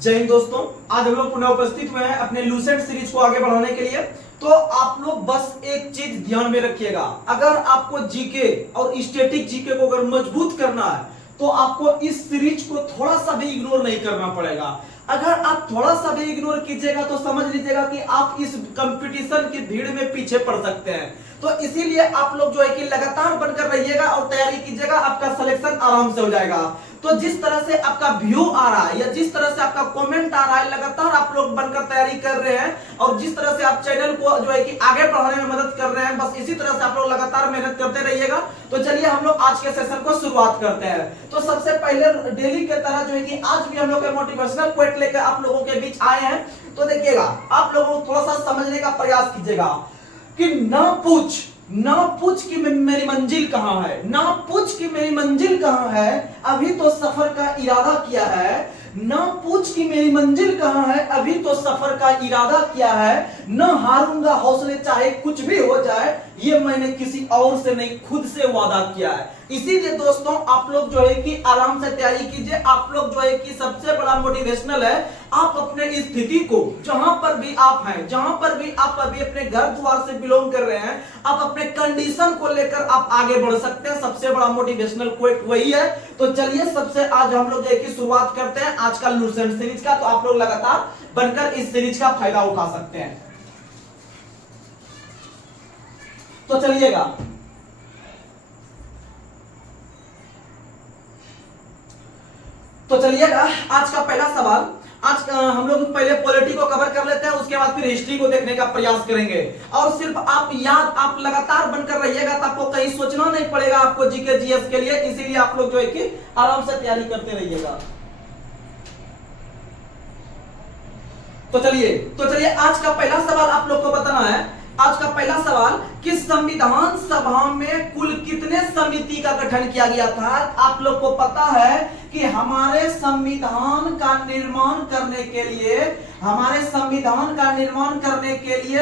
जय हिंद दोस्तों, आज हम लोग पुनः उपस्थित हुए हैं अपने लूसेंट सीरीज को आगे बढ़ाने के लिए। तो आप लोग बस एक चीज ध्यान में रखिएगा, अगर आपको जीके और स्टैटिक जीके को अगर मजबूत करना है तो आपको इस सीरीज को थोड़ा सा भी इग्नोर नहीं करना पड़ेगा। अगर आप थोड़ा सा भी इग्नोर कीजिएगा तो समझ लीजिएगा कि आप इस कंपटीशन की भीड़ में पीछे पड़ सकते हैं। तो इसीलिए आप लोग जो है कि लगातार बनकर रहिएगा और तैयारी कीजिएगा, आपका सिलेक्शन आराम से हो जाएगा। तो जिस तरह से आपका व्यू आ रहा है या जिस तरह से आपका कमेंट आ रहा है, लगातार आप लोग बनकर तैयारी कर रहे हैं और जिस तरह से आप चैनल को जो है कि आगे बढ़ाने में मदद कर रहे हैं, बस इसी तरह से आप लोग लगातार मेहनत करते रहिएगा। तो चलिए हम लोग आज के सेशन को शुरुआत करते हैं। तो सबसे पहले डेली के तरह जो है कि आज भी हम लोग मोटिवेशनल क्वेट लेकर आप लोगों के बीच आए हैं। तो देखिएगा, आप लोगों को थोड़ा सा समझने का प्रयास कीजिएगा कि ना पूछ कि मेरी मंजिल कहां है, ना पूछ कि मेरी मंजिल कहां है, अभी तो सफर का इरादा किया है। ना पूछ कि मेरी मंजिल कहां है, अभी तो सफर का इरादा किया है। न हारूंगा हौसले चाहे कुछ भी हो जाए, ये मैंने किसी और से नहीं खुद से वादा किया है। इसीलिए दोस्तों आप लोग जो है कि आराम से तैयारी कीजिए। आप लोग जो है कि सबसे बड़ा मोटिवेशनल है, आप अपने स्थिति को जहां पर भी आप हैं, जहां पर भी आप अभी अपने घर द्वार से बिलोंग कर रहे हैं, आप अपने कंडीशन को लेकर आप आगे बढ़ सकते हैं। सबसे बड़ा मोटिवेशनल क्वेट वही है। तो चलिए सबसे आज हम लोग जो है कि शुरुआत करते हैं आज का लूसेंट सीरीज का। तो आप लोग लगातार बनकर इस सीरीज का फायदा उठा सकते हैं। तो चलिएगा, आज का पहला सवाल। आज हम लोग पहले पॉलिटी को कवर कर लेते हैं, उसके बाद फिर हिस्ट्री को देखने का प्रयास करेंगे। और सिर्फ आप लगातार बनकर रहिएगा, तो आपको कहीं सोचना नहीं पड़ेगा आपको जीके जीएस के लिए। इसीलिए आप लोग जो है कि आराम से तैयारी करते रहिएगा। तो चलिए आज का पहला सवाल आप लोग को बताना है। आज का पहला सवाल कि संविधान सभा में कुल कितने समिति का गठन किया गया था। आप लोग को पता है कि हमारे संविधान का निर्माण करने के लिए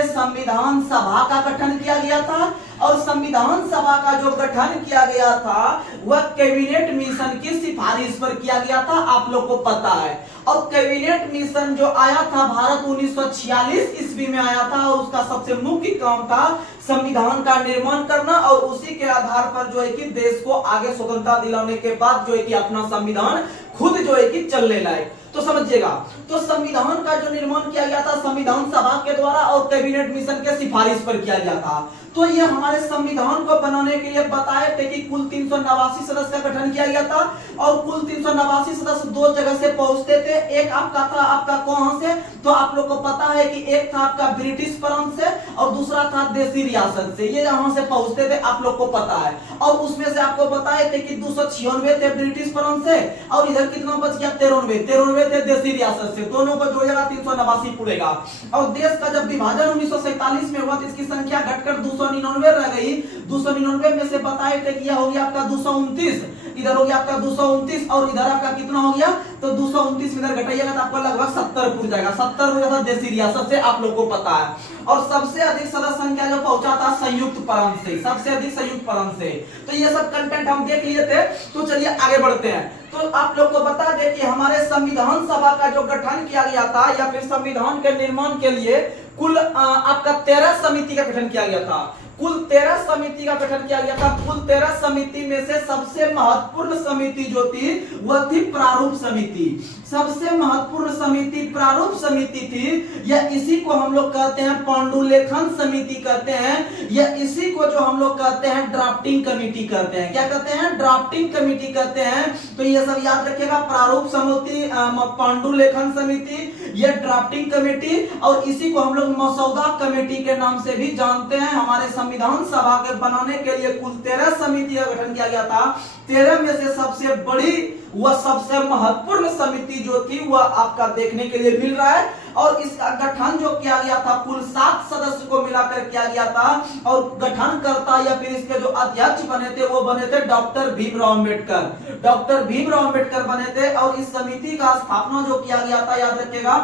संविधान सभा का गठन किया गया था। और संविधान सभा का जो गठन किया गया था वह कैबिनेट मिशन की सिफारिश पर किया गया था, आप लोग को पता है। और कैबिनेट मिशन जो आया था भारत 1946 ईस्वी में आया था, और उसका सबसे मुख्य काम था संविधान का निर्माण करना और उसी के आधार पर जो है कि देश को आगे स्वतंत्रता दिलाने के बाद जो है कि अपना संविधान खुद जो है कि चलने लायक। तो समझिएगा, तो संविधान का जो निर्माण किया गया था संविधान सभा के द्वारा और कैबिनेट मिशन के सिफारिश पर किया गया था। तो ये हमारे संविधान को बनाने के लिए बताए थे कि कुल 389 सदस्य का गठन किया गया था। और कुल 389 सदस्य दो जगह से पहुंचते थे। एक आपका था आपका कहां से, तो आप लोग को पता है कि एक था आपका ब्रिटिश प्रांत से और दूसरा था देसी रियासत से। ये यहां से पहुंचते थे, आप लोग को पता है। और उसमें से आपको बताए थे कि 296 थे ब्रिटिश प्रांत से और इधर कितना बच गया 93 थे देसी रियासत से। दोनों को जोड़ेगा 389 पूरेगा। और देश का जब विभाजन 1947 में हुआ तो इसकी संख्या घटकर 299 रह गई। 299 में से बताए थे कि यह हो गया आपका 229, इधर हो गया आपका 229 और इधर आपका कितना हो गया, तो 229 में इधर घटाइएगा तो आपको लगभग 70 पूर जाएगा। 70 हो जाता देसी रियासत से, आप लोग को पता है। और सबसे अधिक सदस्य संख्या जो पहुंचा था संयुक्त प्रांत से, सबसे अधिक संयुक्त प्रांत से। तो ये सब कंटेंट हम देख लिए थे। तो चलिए आगे बढ़ते हैं। तो आप लोग को बता दें कि हमारे संविधान सभा का जो गठन किया गया था या फिर संविधान के निर्माण के लिए कुल आपका 13 समिति का गठन किया गया था। कुल 13 समिति का गठन किया गया था। कुल 13 समिति में से सबसे महत्वपूर्ण समिति जो थी वह थी प्रारूप समिति। सबसे महत्वपूर्ण समिति प्रारूप समिति थी। या इसी को हम लोग कहते हैं पांडुलेखन समिति कहते हैं, या इसी को जो हम लोग कहते हैं ड्राफ्टिंग कमेटी कहते हैं। क्या कहते हैं? ड्राफ्टिंग कमेटी कहते हैं। तो ये सब याद रखिएगा, प्रारूप समिति, पांडुलेखन समिति, ये ड्राफ्टिंग कमेटी, और इसी को हम लोग मसौदा कमेटी के नाम से भी जानते हैं। हमारे संविधान सभा के बनाने के लिए कुल 13 समिति का गठन किया गया था। 13 में से सबसे बड़ी वह सबसे महत्वपूर्ण समिति जो थी वह आपका देखने के लिए मिल रहा है। और इसका गठन जो किया गया था कुल 7 सदस्य को मिलाकर किया गया था। और गठनकर्ता या फिर इसके जो अध्यक्ष बने थे वो बने थे डॉक्टर भीमराव अम्बेडकर। डॉक्टर भीमराव अम्बेडकर बने थे। और इस समिति का स्थापना जो किया गया था, याद रखिएगा,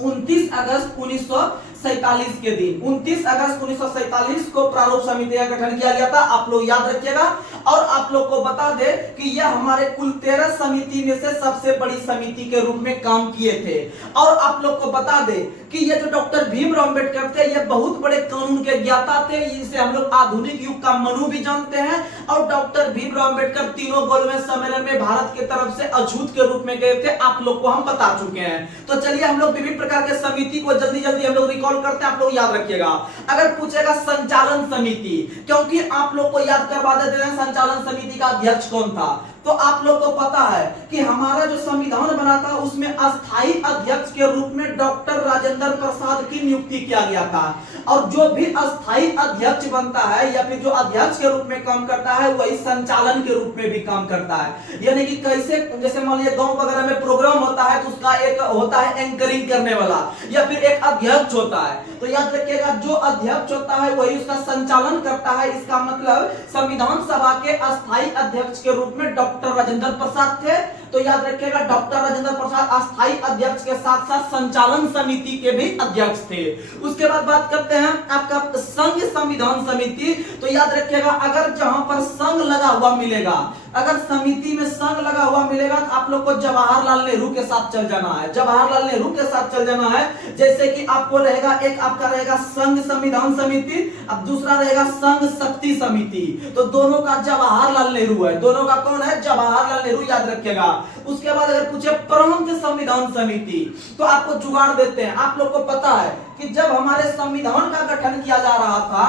29 अगस्त 1947 के दिन 29 अगस्त 1947 को प्रारूप समिति का गठन किया गया था। आप लोग याद रखिएगा। और आप लोग को बता दे कि यह हमारे कुल 13 समिति में से सबसे बड़ी समिति के रूप में काम किए थे। और आप लोग को बता दे कि ये जो डॉक्टर भीमराव अंबेडकर थे, ये बहुत बड़े कानून के ज्ञाता थे। इसे हम लोग आधुनिक युग का मनु भी जानते हैं। और डॉक्टर भीमराव अंबेडकर तीनों गोलमेज सम्मेलन में भारत की तरफ से अछूत के रूप में गए थे, आप लोग को हम बता चुके हैं। तो चलिए हम लोग विभिन्न प्रकार के समिति को जल्दी जल्दी हम लोग रिकॉल करते हैं, आप लोग याद रखिएगा। अगर पूछेगा संचालन समिति, क्योंकि आप लोग को याद करवा देते हैं संचालन समिति का अध्यक्ष कौन था। तो आप लोग को पता है कि हमारा जो संविधान बना था उसमें अस्थायी अध्यक्ष के रूप में डॉक्टर राजेंद्र प्रसाद की नियुक्ति किया गया था। और जो भी अस्थायी अध्यक्ष बनता है या फिर जो अध्यक्ष के रूप में काम करता है वही संचालन के रूप में भी काम करता है। यानी कि कैसे, जैसे मान लीजिए गांव वगैरह में प्रोग्राम होता है तो उसका एक होता है एंकरिंग करने वाला या फिर एक अध्यक्ष होता है। तो याद रखिएगा जो अध्यक्ष होता है वही उसका संचालन करता है। इसका मतलब संविधान सभा के अस्थायी अध्यक्ष के रूप में डॉक्टर राजेंद्र प्रसाद थे। तो याद रखिएगा डॉक्टर राजेंद्र प्रसाद अस्थायी अध्यक्ष के साथ साथ संचालन समिति के भी अध्यक्ष थे। उसके बाद बात करते हैं आपका संघ संविधान समिति। तो याद रखिएगा अगर जहां पर संघ लगा हुआ मिलेगा, अगर समिति में संघ लगा हुआ मिलेगा तो आप लोग को जवाहरलाल नेहरू के साथ चल जाना है, जवाहरलाल नेहरू के साथ चल जाना है। जैसे कि आपको रहेगा, एक आपका रहेगा संघ संविधान समिति, अब दूसरा रहेगा संघ शक्ति समिति। तो दोनों का जवाहरलाल नेहरू है, दोनों का कौन है, जवाहरलाल नेहरू, याद रखिएगा। उसके बाद अगर पूछे प्रांत संविधान समिति तो आपको जुगाड़ देते हैं। आप लोग को पता है कि जब हमारे संविधान का गठन किया जा रहा था,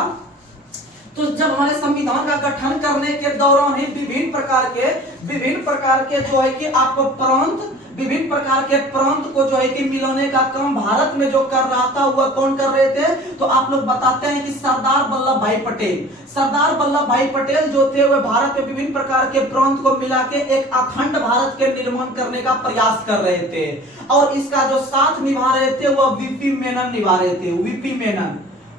तो जब हमारे संविधान का गठन करने के दौरान ही विभिन्न प्रकार के जो है कि आपको प्रांत, विभिन्न प्रकार के प्रांत को जो है कि मिलाने का काम भारत में जो कर रहा था वह कौन कर रहे थे। तो आप लोग बताते हैं कि सरदार वल्लभ भाई पटेल, सरदार वल्लभ भाई पटेल जो थे वह भारत में विभिन्न प्रकार के प्रांत को मिला के एक अखंड भारत के निर्माण करने का प्रयास कर रहे थे। और इसका जो साथ निभा रहे थे वह वीपी मेनन निभा रहे थे।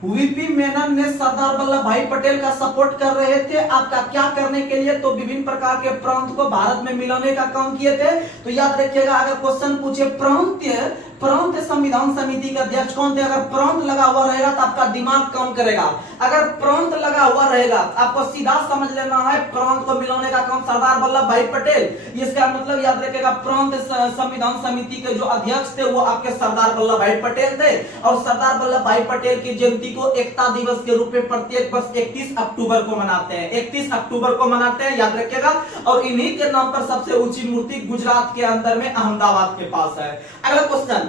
वीपी मेनन ने सरदार वल्लभ भाई पटेल का सपोर्ट कर रहे थे। आपका क्या करने के लिए, तो विभिन्न प्रकार के प्रांत को भारत में मिलाने का काम किए थे। तो याद रखिएगा अगर क्वेश्चन पूछे प्रांत संविधान समिति के अध्यक्ष कौन थे, अगर प्रांत लगा हुआ रहेगा तो आपका दिमाग काम करेगा। अगर प्रांत लगा हुआ रहेगा आपको सीधा समझ लेना है प्रांत को मिलाने का काम सरदार वल्लभ भाई पटेल। इसका मतलब याद रखिएगा प्रांत संविधान समिति के जो अध्यक्ष थे वो आपके सरदार वल्लभ भाई पटेल थे। और सरदार वल्लभ भाई पटेल की जयंती को एकता दिवस के रूप में प्रत्येक वर्ष 31 अक्टूबर को मनाते हैं, 31 अक्टूबर को मनाते हैं, याद रखिएगा। और इन्हीं के नाम पर सबसे ऊंची मूर्ति गुजरात के अंदर में अहमदाबाद के पास है। अगला क्वेश्चन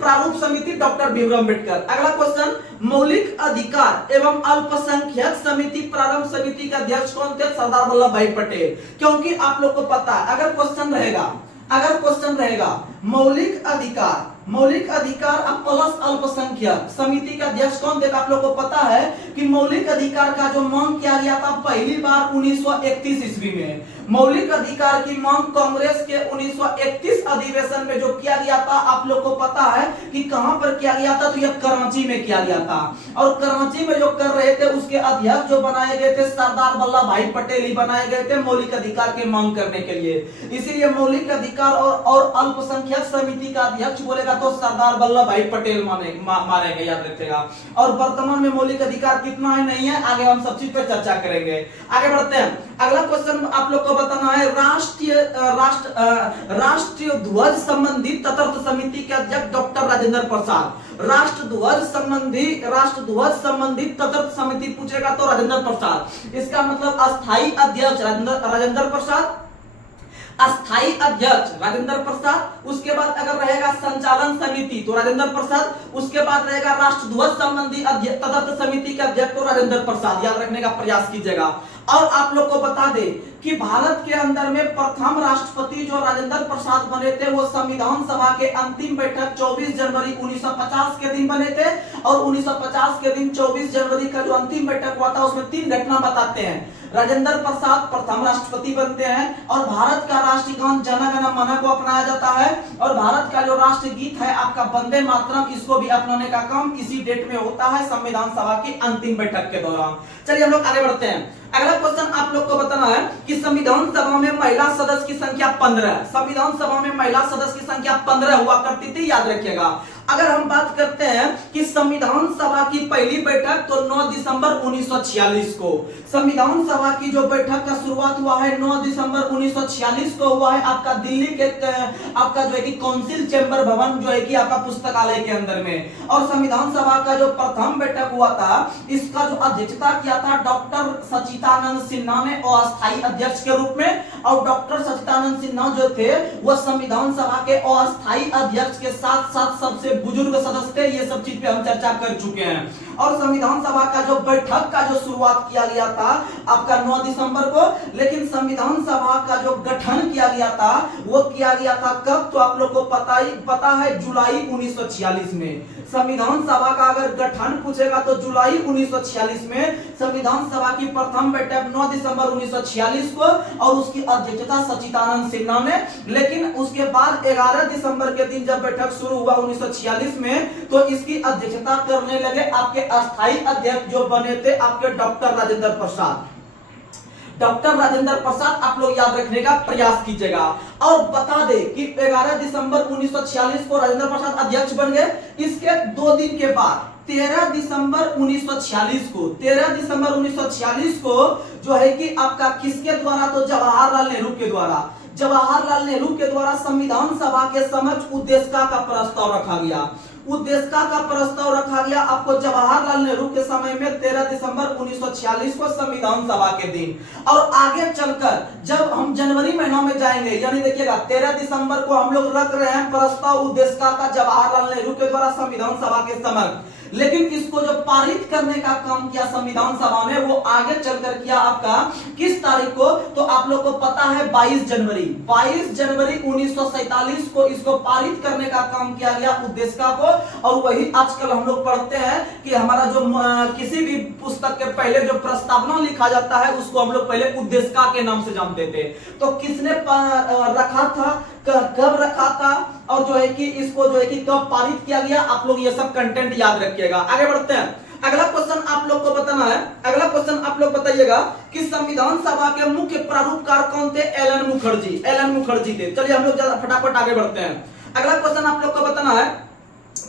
प्रारूप समिति डॉक्टर भीमराव अंबेडकर। अगला क्वेश्चन मौलिक अधिकार एवं अल्पसंख्यक समिति प्रारंभ समिति के अध्यक्ष कौन थे, सरदार वल्लभ भाई पटेल। क्योंकि आप लोग को पता है अगर क्वेश्चन रहेगा मौलिक अधिकार अब प्लस अल्पसंख्यक समिति का अध्यक्ष कौन थे। आप लोग को पता है कि मौलिक अधिकार का जो मांग किया गया था पहली बार 1931 ईस्वी में। मौलिक अधिकार की मांग कांग्रेस के 1931 अधिवेशन में जो किया गया था, आप लोग को पता है कि कहां पर किया गया था, तो यह कराची में किया गया था। और कराची में जो कर रहे थे उसके अध्यक्ष जो बनाए गए थे सरदार वल्लभ भाई पटेल ही बनाए गए थे मौलिक अधिकार की मांग करने के लिए। इसीलिए मौलिक अधिकार और अल्पसंख्यक समिति का अध्यक्ष बोलेगा तो सरदार वल्लभ भाई पटेल मारेंगे, याद रखिएगा। और वर्तमान में मौलिक अधिकार कितना है नहीं है, आगे हम सब चीज पर चर्चा करेंगे। आगे बढ़ते हैं। अगला क्वेश्चन आप लोग को बताना है राष्ट्रीय ध्वज संबंधी तटस्थ समिति के अध्यक्ष डॉक्टर राजेंद्र प्रसाद। राष्ट्र ध्वज संबंधी तटस्थ समिति पूछेगा तो राजेंद्र प्रसाद। इसका मतलब अस्थायी अध्यक्ष राजेंद्र प्रसाद, अस्थायी अध्यक्ष राजेंद्र प्रसाद। उसके बाद अगर रहेगा संचालन समिति तो राजेंद्र प्रसाद। उसके बाद रहेगा राष्ट्र ध्वज संबंधी तटस्थ समिति के अध्यक्ष तो राजेंद्र प्रसाद, याद रखने का प्रयास कीजिएगा। और आप लोग को बता दे कि भारत के अंदर में प्रथम राष्ट्रपति जो राजेंद्र प्रसाद बने थे वो संविधान सभा के अंतिम बैठक 24 जनवरी 1950 के दिन बने थे। और 1950 के दिन 24 जनवरी का जो अंतिम बैठक हुआ था उसमें 3 घटना बताते हैं। राजेंद्र प्रसाद प्रथम राष्ट्रपति बनते हैं और भारत का राष्ट्रगान जन गण मन को अपनाया जाता है। और भारत का जो राष्ट्रगीत है आपका वंदे मातरम, इसको भी अपनाने का काम इसी डेट में होता है संविधान सभा की अंतिम बैठक के दौरान। चलिए हम लोग आगे बढ़ते हैं। अगला क्वेश्चन आप लोग को बताना है कि संविधान सभा में महिला सदस्य की संख्या 15, संविधान सभा में महिला सदस्य की संख्या 15 हुआ करती थी, याद रखिएगा। अगर हम बात करते हैं कि संविधान सभा की पहली बैठक तो 9 दिसंबर 1946 को, संविधान सभा की जो बैठक का शुरुआत हुआ है 9 दिसंबर 1946 को हुआ है आपका दिल्ली के आपका जो है कि काउंसिल चैम्बर भवन जो है कि आपका पुस्तकालय के अंदर में। और संविधान सभा का जो प्रथम बैठक हुआ था इसका जो अध्यक्षता किया था डॉक्टर सच्चिदानंद सिन्हा ने अस्थायी अध्यक्ष के रूप में, और डॉक्टर सच्चिदानंद सिन्हा जो थे वो संविधान सभा के अस्थायी अध्यक्ष के साथ साथ सबसे बुजुर्ग सदस्य थे। ये सब चीज पे हम चर्चा कर चुके हैं। और संविधान सभा का जो बैठक का जो शुरुआत किया गया था आपका 9 दिसंबर को, लेकिन संविधान सभा का जो गठन किया गया था वो किया गया था कब, तो आप लोग को पता है जुलाई 1946 में। संविधान सभा का अगर गठन पूछेगा तो जुलाई 1946 में संविधान सभा की प्रथम बैठक 9 दिसंबर 1946 को, और उसकी अध्यक्षता सच्चिदानंद सिन्हा ने। लेकिन उसके बाद 11 दिसंबर के दिन जब बैठक शुरू हुआ 1946 में, तो इसकी अध्यक्षता करने लगे आपके अस्थायी अध्यक्ष जो बने थे आपके डॉक्टर राजेंद्र प्रसाद। डॉक्टर राजेंद्र प्रसाद आप लोग याद रखने का प्रयास कीजिएगा। और बता दे कि 11 दिसंबर 1946 को राजेंद्र प्रसाद अध्यक्ष बन गए। इसके 2 दिन के बाद 13 दिसंबर 1946 को जो है कि आपका किसके द्वारा, तो जवाहरलाल नेहरू के द्वारा संविधान सभा के समक्ष उद्देशिका का प्रस्ताव रखा गया। उद्देशिका का प्रस्ताव रखा गया आपको जवाहरलाल नेहरू के समय में 13 दिसंबर 1946 को संविधान सभा के दिन। और आगे चलकर जब हम जनवरी महीना में जाएंगे, यानी देखिएगा 13 दिसंबर को हम लोग रख रहे हैं प्रस्ताव उद्देशिका का जवाहरलाल नेहरू के द्वारा संविधान सभा के समक्ष, लेकिन इसको जो पारित करने का काम किया संविधान सभा ने वो आगे चलकर किया आपका किस तारीख को, तो आप लोग को पता है 22 जनवरी 1947 को इसको पारित करने का काम किया गया उद्देशिका को। और वही आजकल हम लोग पढ़ते हैं कि हमारा जो किसी भी पुस्तक के पहले जो प्रस्तावना लिखा जाता है उसको हम लोग पहले उद्देशिका के नाम से जानते थे। तो किसने रखा था, कब रखा था, और जो है कि इसको जो है कि कब पारित किया गया, आप लोग ये सब कंटेंट याद रखिएगा। आगे बढ़ते हैं। अगला क्वेश्चन आप लोग को बताना है, अगला क्वेश्चन आप लोग बताइएगा कि संविधान सभा के मुख्य प्रारूपकार कौन थे? एल एन मुखर्जी थे। चलिए हम लोग ज्यादा फटाफट आगे बढ़ते हैं। अगला क्वेश्चन आप लोग को बताना है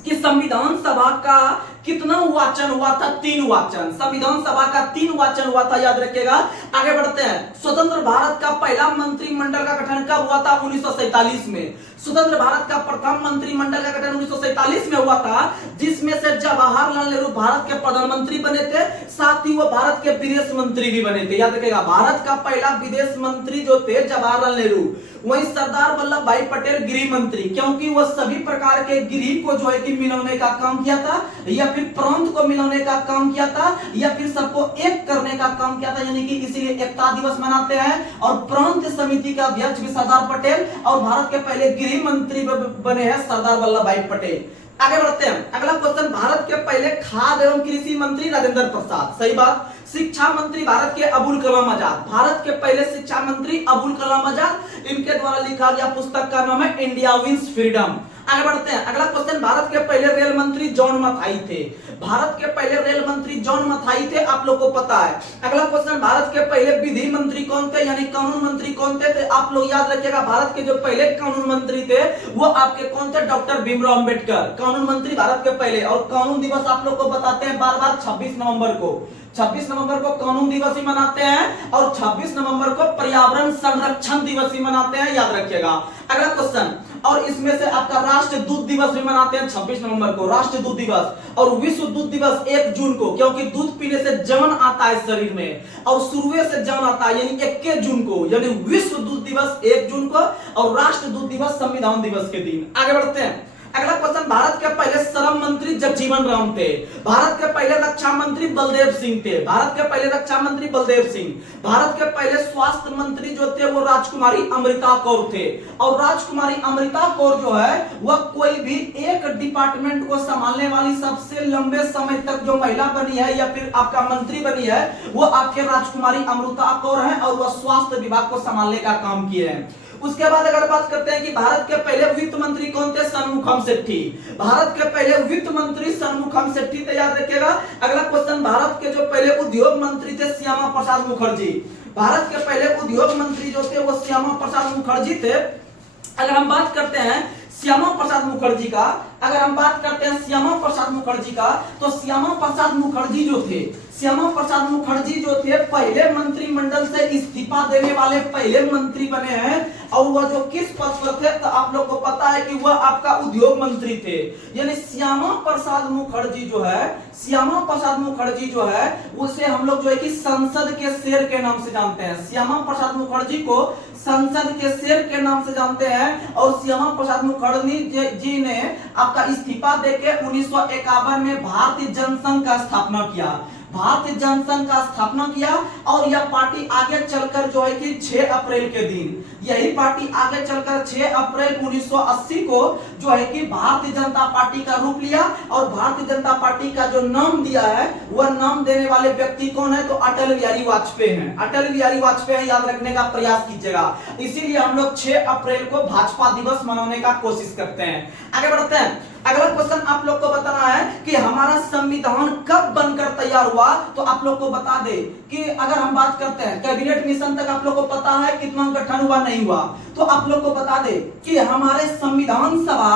कि संविधान सभा का कितना वाचन हुआ था? 3 वाचन। संविधान सभा का 3 वाचन हुआ था, याद रखिएगा। आगे बढ़ते हैं। स्वतंत्र भारत का पहला मंत्रिमंडल का गठन कब हुआ था? 1947 में। स्वतंत्र भारत का प्रथम मंत्रिमंडल का गठन 1947 में हुआ था, जिसमें से जवाहरलाल नेहरू भारत के प्रधानमंत्री बने थे, साथ ही वो भारत के विदेश मंत्री भी बने थे। याद रखिएगा, भारत का पहला विदेश मंत्री जो थे जवाहरलाल नेहरू, वही सरदार वल्लभ भाई पटेल गृह मंत्री, क्योंकि वह सभी प्रकार के गृह को जो है कि मिलाने का काम किया था, या फिर प्रांत को मिलाने का काम किया था, या फिर सबको एक करने का काम किया था, यानी कि इसीलिए एकता दिवस मनाते हैं। और प्रांत समिति का अध्यक्ष भी सरदार पटेल, और भारत के पहले गृह मंत्री बने हैं सरदार वल्लभ भाई पटेल। आगे बढ़ते हैं। अगला क्वेश्चन, भारत के पहले खाद्य एवं कृषि मंत्री राजेंद्र प्रसाद, सही बात। शिक्षा मंत्री भारत के अबुल कलाम आजाद, भारत के पहले शिक्षा मंत्री अबुल कलाम आजाद, इनके द्वारा लिखा गया पुस्तक का नाम है इंडिया विंस फ्रीडम। आगे बढ़ते हैं। अगला क्वेश्चन, भारत के पहले रेल मंत्री जॉन मथाई थे। भारत के पहले रेल मंत्री जॉन मथाई थे, आप लोग को पता है। अगला क्वेश्चन, भारत के पहले विधि मंत्री कौन थे, यानी कानून मंत्री कौन थे? तो आप लोग याद रखिएगा, भारत के जो पहले कानून मंत्री थे वो आपके कौन थे? डॉक्टर भीमराव अंबेडकर, कानून मंत्री भारत के पहले। और कानून दिवस आप लोग को बताते हैं बार बार 26 नवंबर को। 26 नवंबर को कानून दिवस ही मनाते हैं, और 26 नवंबर को पर्यावरण संरक्षण दिवस ही मनाते हैं, याद रखिएगा। अगला क्वेश्चन, और इसमें से आपका राष्ट्र दूध दिवस भी मनाते हैं 26 नवंबर को, राष्ट्र दूध दिवस। और विश्व दूध दिवस 1 जून को, क्योंकि दूध पीने से जान आता है शरीर में, और शुरुए से जान आता है, यानी 21 जून को, यानी विश्व दूध दिवस 1 जून को, और राष्ट्र दूध दिवस संविधान दिवस के दिन। आगे बढ़ते हैं। अगला क्वेश्चन, भारत के पहले श्रम मंत्री जगजीवन राम थे। भारत के पहले रक्षा मंत्री बलदेव सिंह थे। भारत के पहले रक्षा मंत्री बलदेव सिंह। भारत के पहले स्वास्थ्य मंत्री जो थे वो राजकुमारी अमृता कौर थे। और राजकुमारी अमृता कौर जो है वह कोई भी एक डिपार्टमेंट को संभालने वाली सबसे लंबे समय तक जो महिला बनी है या फिर आपका मंत्री बनी है वो आपके राजकुमारी अमृता कौर है, और वह स्वास्थ्य विभाग को संभालने का काम किए हैं। उसके बाद अगर बात करते हैं कि भारत के पहले वित्त मंत्री कौन थे? षणमुखम शेट्टी। भारत के पहले वित्त मंत्री षणमुखम शेट्टी थे, याद रखिएगा। अगला क्वेश्चन, भारत के जो पहले उद्योग मंत्री थे श्यामा प्रसाद मुखर्जी। भारत के पहले उद्योग मंत्री जो थे वो श्यामा प्रसाद मुखर्जी थे। अगर हम बात करते हैं श्यामा प्रसाद मुखर्जी का, अगर हम बात करते हैं श्यामा प्रसाद मुखर्जी का, तो श्यामा प्रसाद मुखर्जी जो थे, श्यामा प्रसाद मुखर्जी जो थे पहले मंत्रिमंडल से इस्तीफा देने वाले पहले मंत्री बने हैं। और वह जो किस पद पर थे, तो आप लोग को पता है कि वह आपका उद्योग मंत्री थे। यानी श्यामा प्रसाद मुखर्जी जो है, श्यामा प्रसाद मुखर्जी जो है, उसे हम लोग जो है कि संसद के शेर के नाम से जानते हैं। श्यामा प्रसाद मुखर्जी को संसद के शेर के नाम से जानते हैं। और श्यामा प्रसाद मुखर्जी जी ने आपका इस्तीफा देके 1951 में भारतीय जनसंघ का स्थापना किया, भारतीय जनसंघ का स्थापना किया। और यह पार्टी आगे चलकर जो है कि 6 अप्रैल के दिन, यही पार्टी आगे चलकर 6 अप्रैल 1980 को जो है कि भारतीय जनता पार्टी का रूप लिया। और भारतीय जनता पार्टी का जो नाम दिया है, वह नाम देने वाले व्यक्ति कौन है, तो अटल बिहारी वाजपेयी हैं। अटल बिहारी वाजपेयी याद रखने का प्रयास कीजिएगा। इसीलिए हम लोग 6 अप्रैल को भाजपा दिवस मनाने का कोशिश करते हैं। आगे बढ़ते हैं। अगला क्वेश्चन आप लोग को बताना है कि हमारा संविधान कब बनकर तैयार हुआ। तो आप लोग को बता दे कि अगर हम बात करते हैं कैबिनेट मिशन तक आप लोग को पता है कितना गठन हुआ नहीं हुआ। तो आप लोग को बता दे कि हमारे संविधान सभा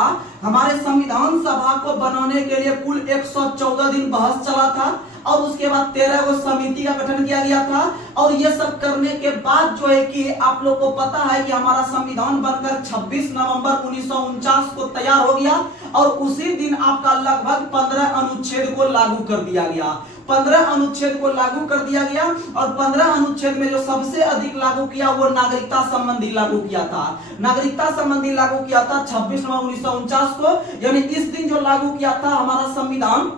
को बनाने के लिए कुल 114 दिन बहस चला था। और उसके बाद 13 को समिति का गठन किया गया था। और ये सब करने के बाद जो है कि आप लोग को पता है कि हमारा संविधान बनकर 26 नवंबर 1949 को तैयार हो गया। और उसी दिन आपका लगभग 15 अनुच्छेद को लागू कर दिया गया। 15 अनुच्छेद को लागू कर दिया गया। और 15 अनुच्छेद में जो सबसे अधिक लागू किया वो नागरिकता संबंधी लागू किया था। नागरिकता संबंधी लागू किया था 26 नवंबर 1949 को। यानी इस दिन जो लागू किया था हमारा संविधान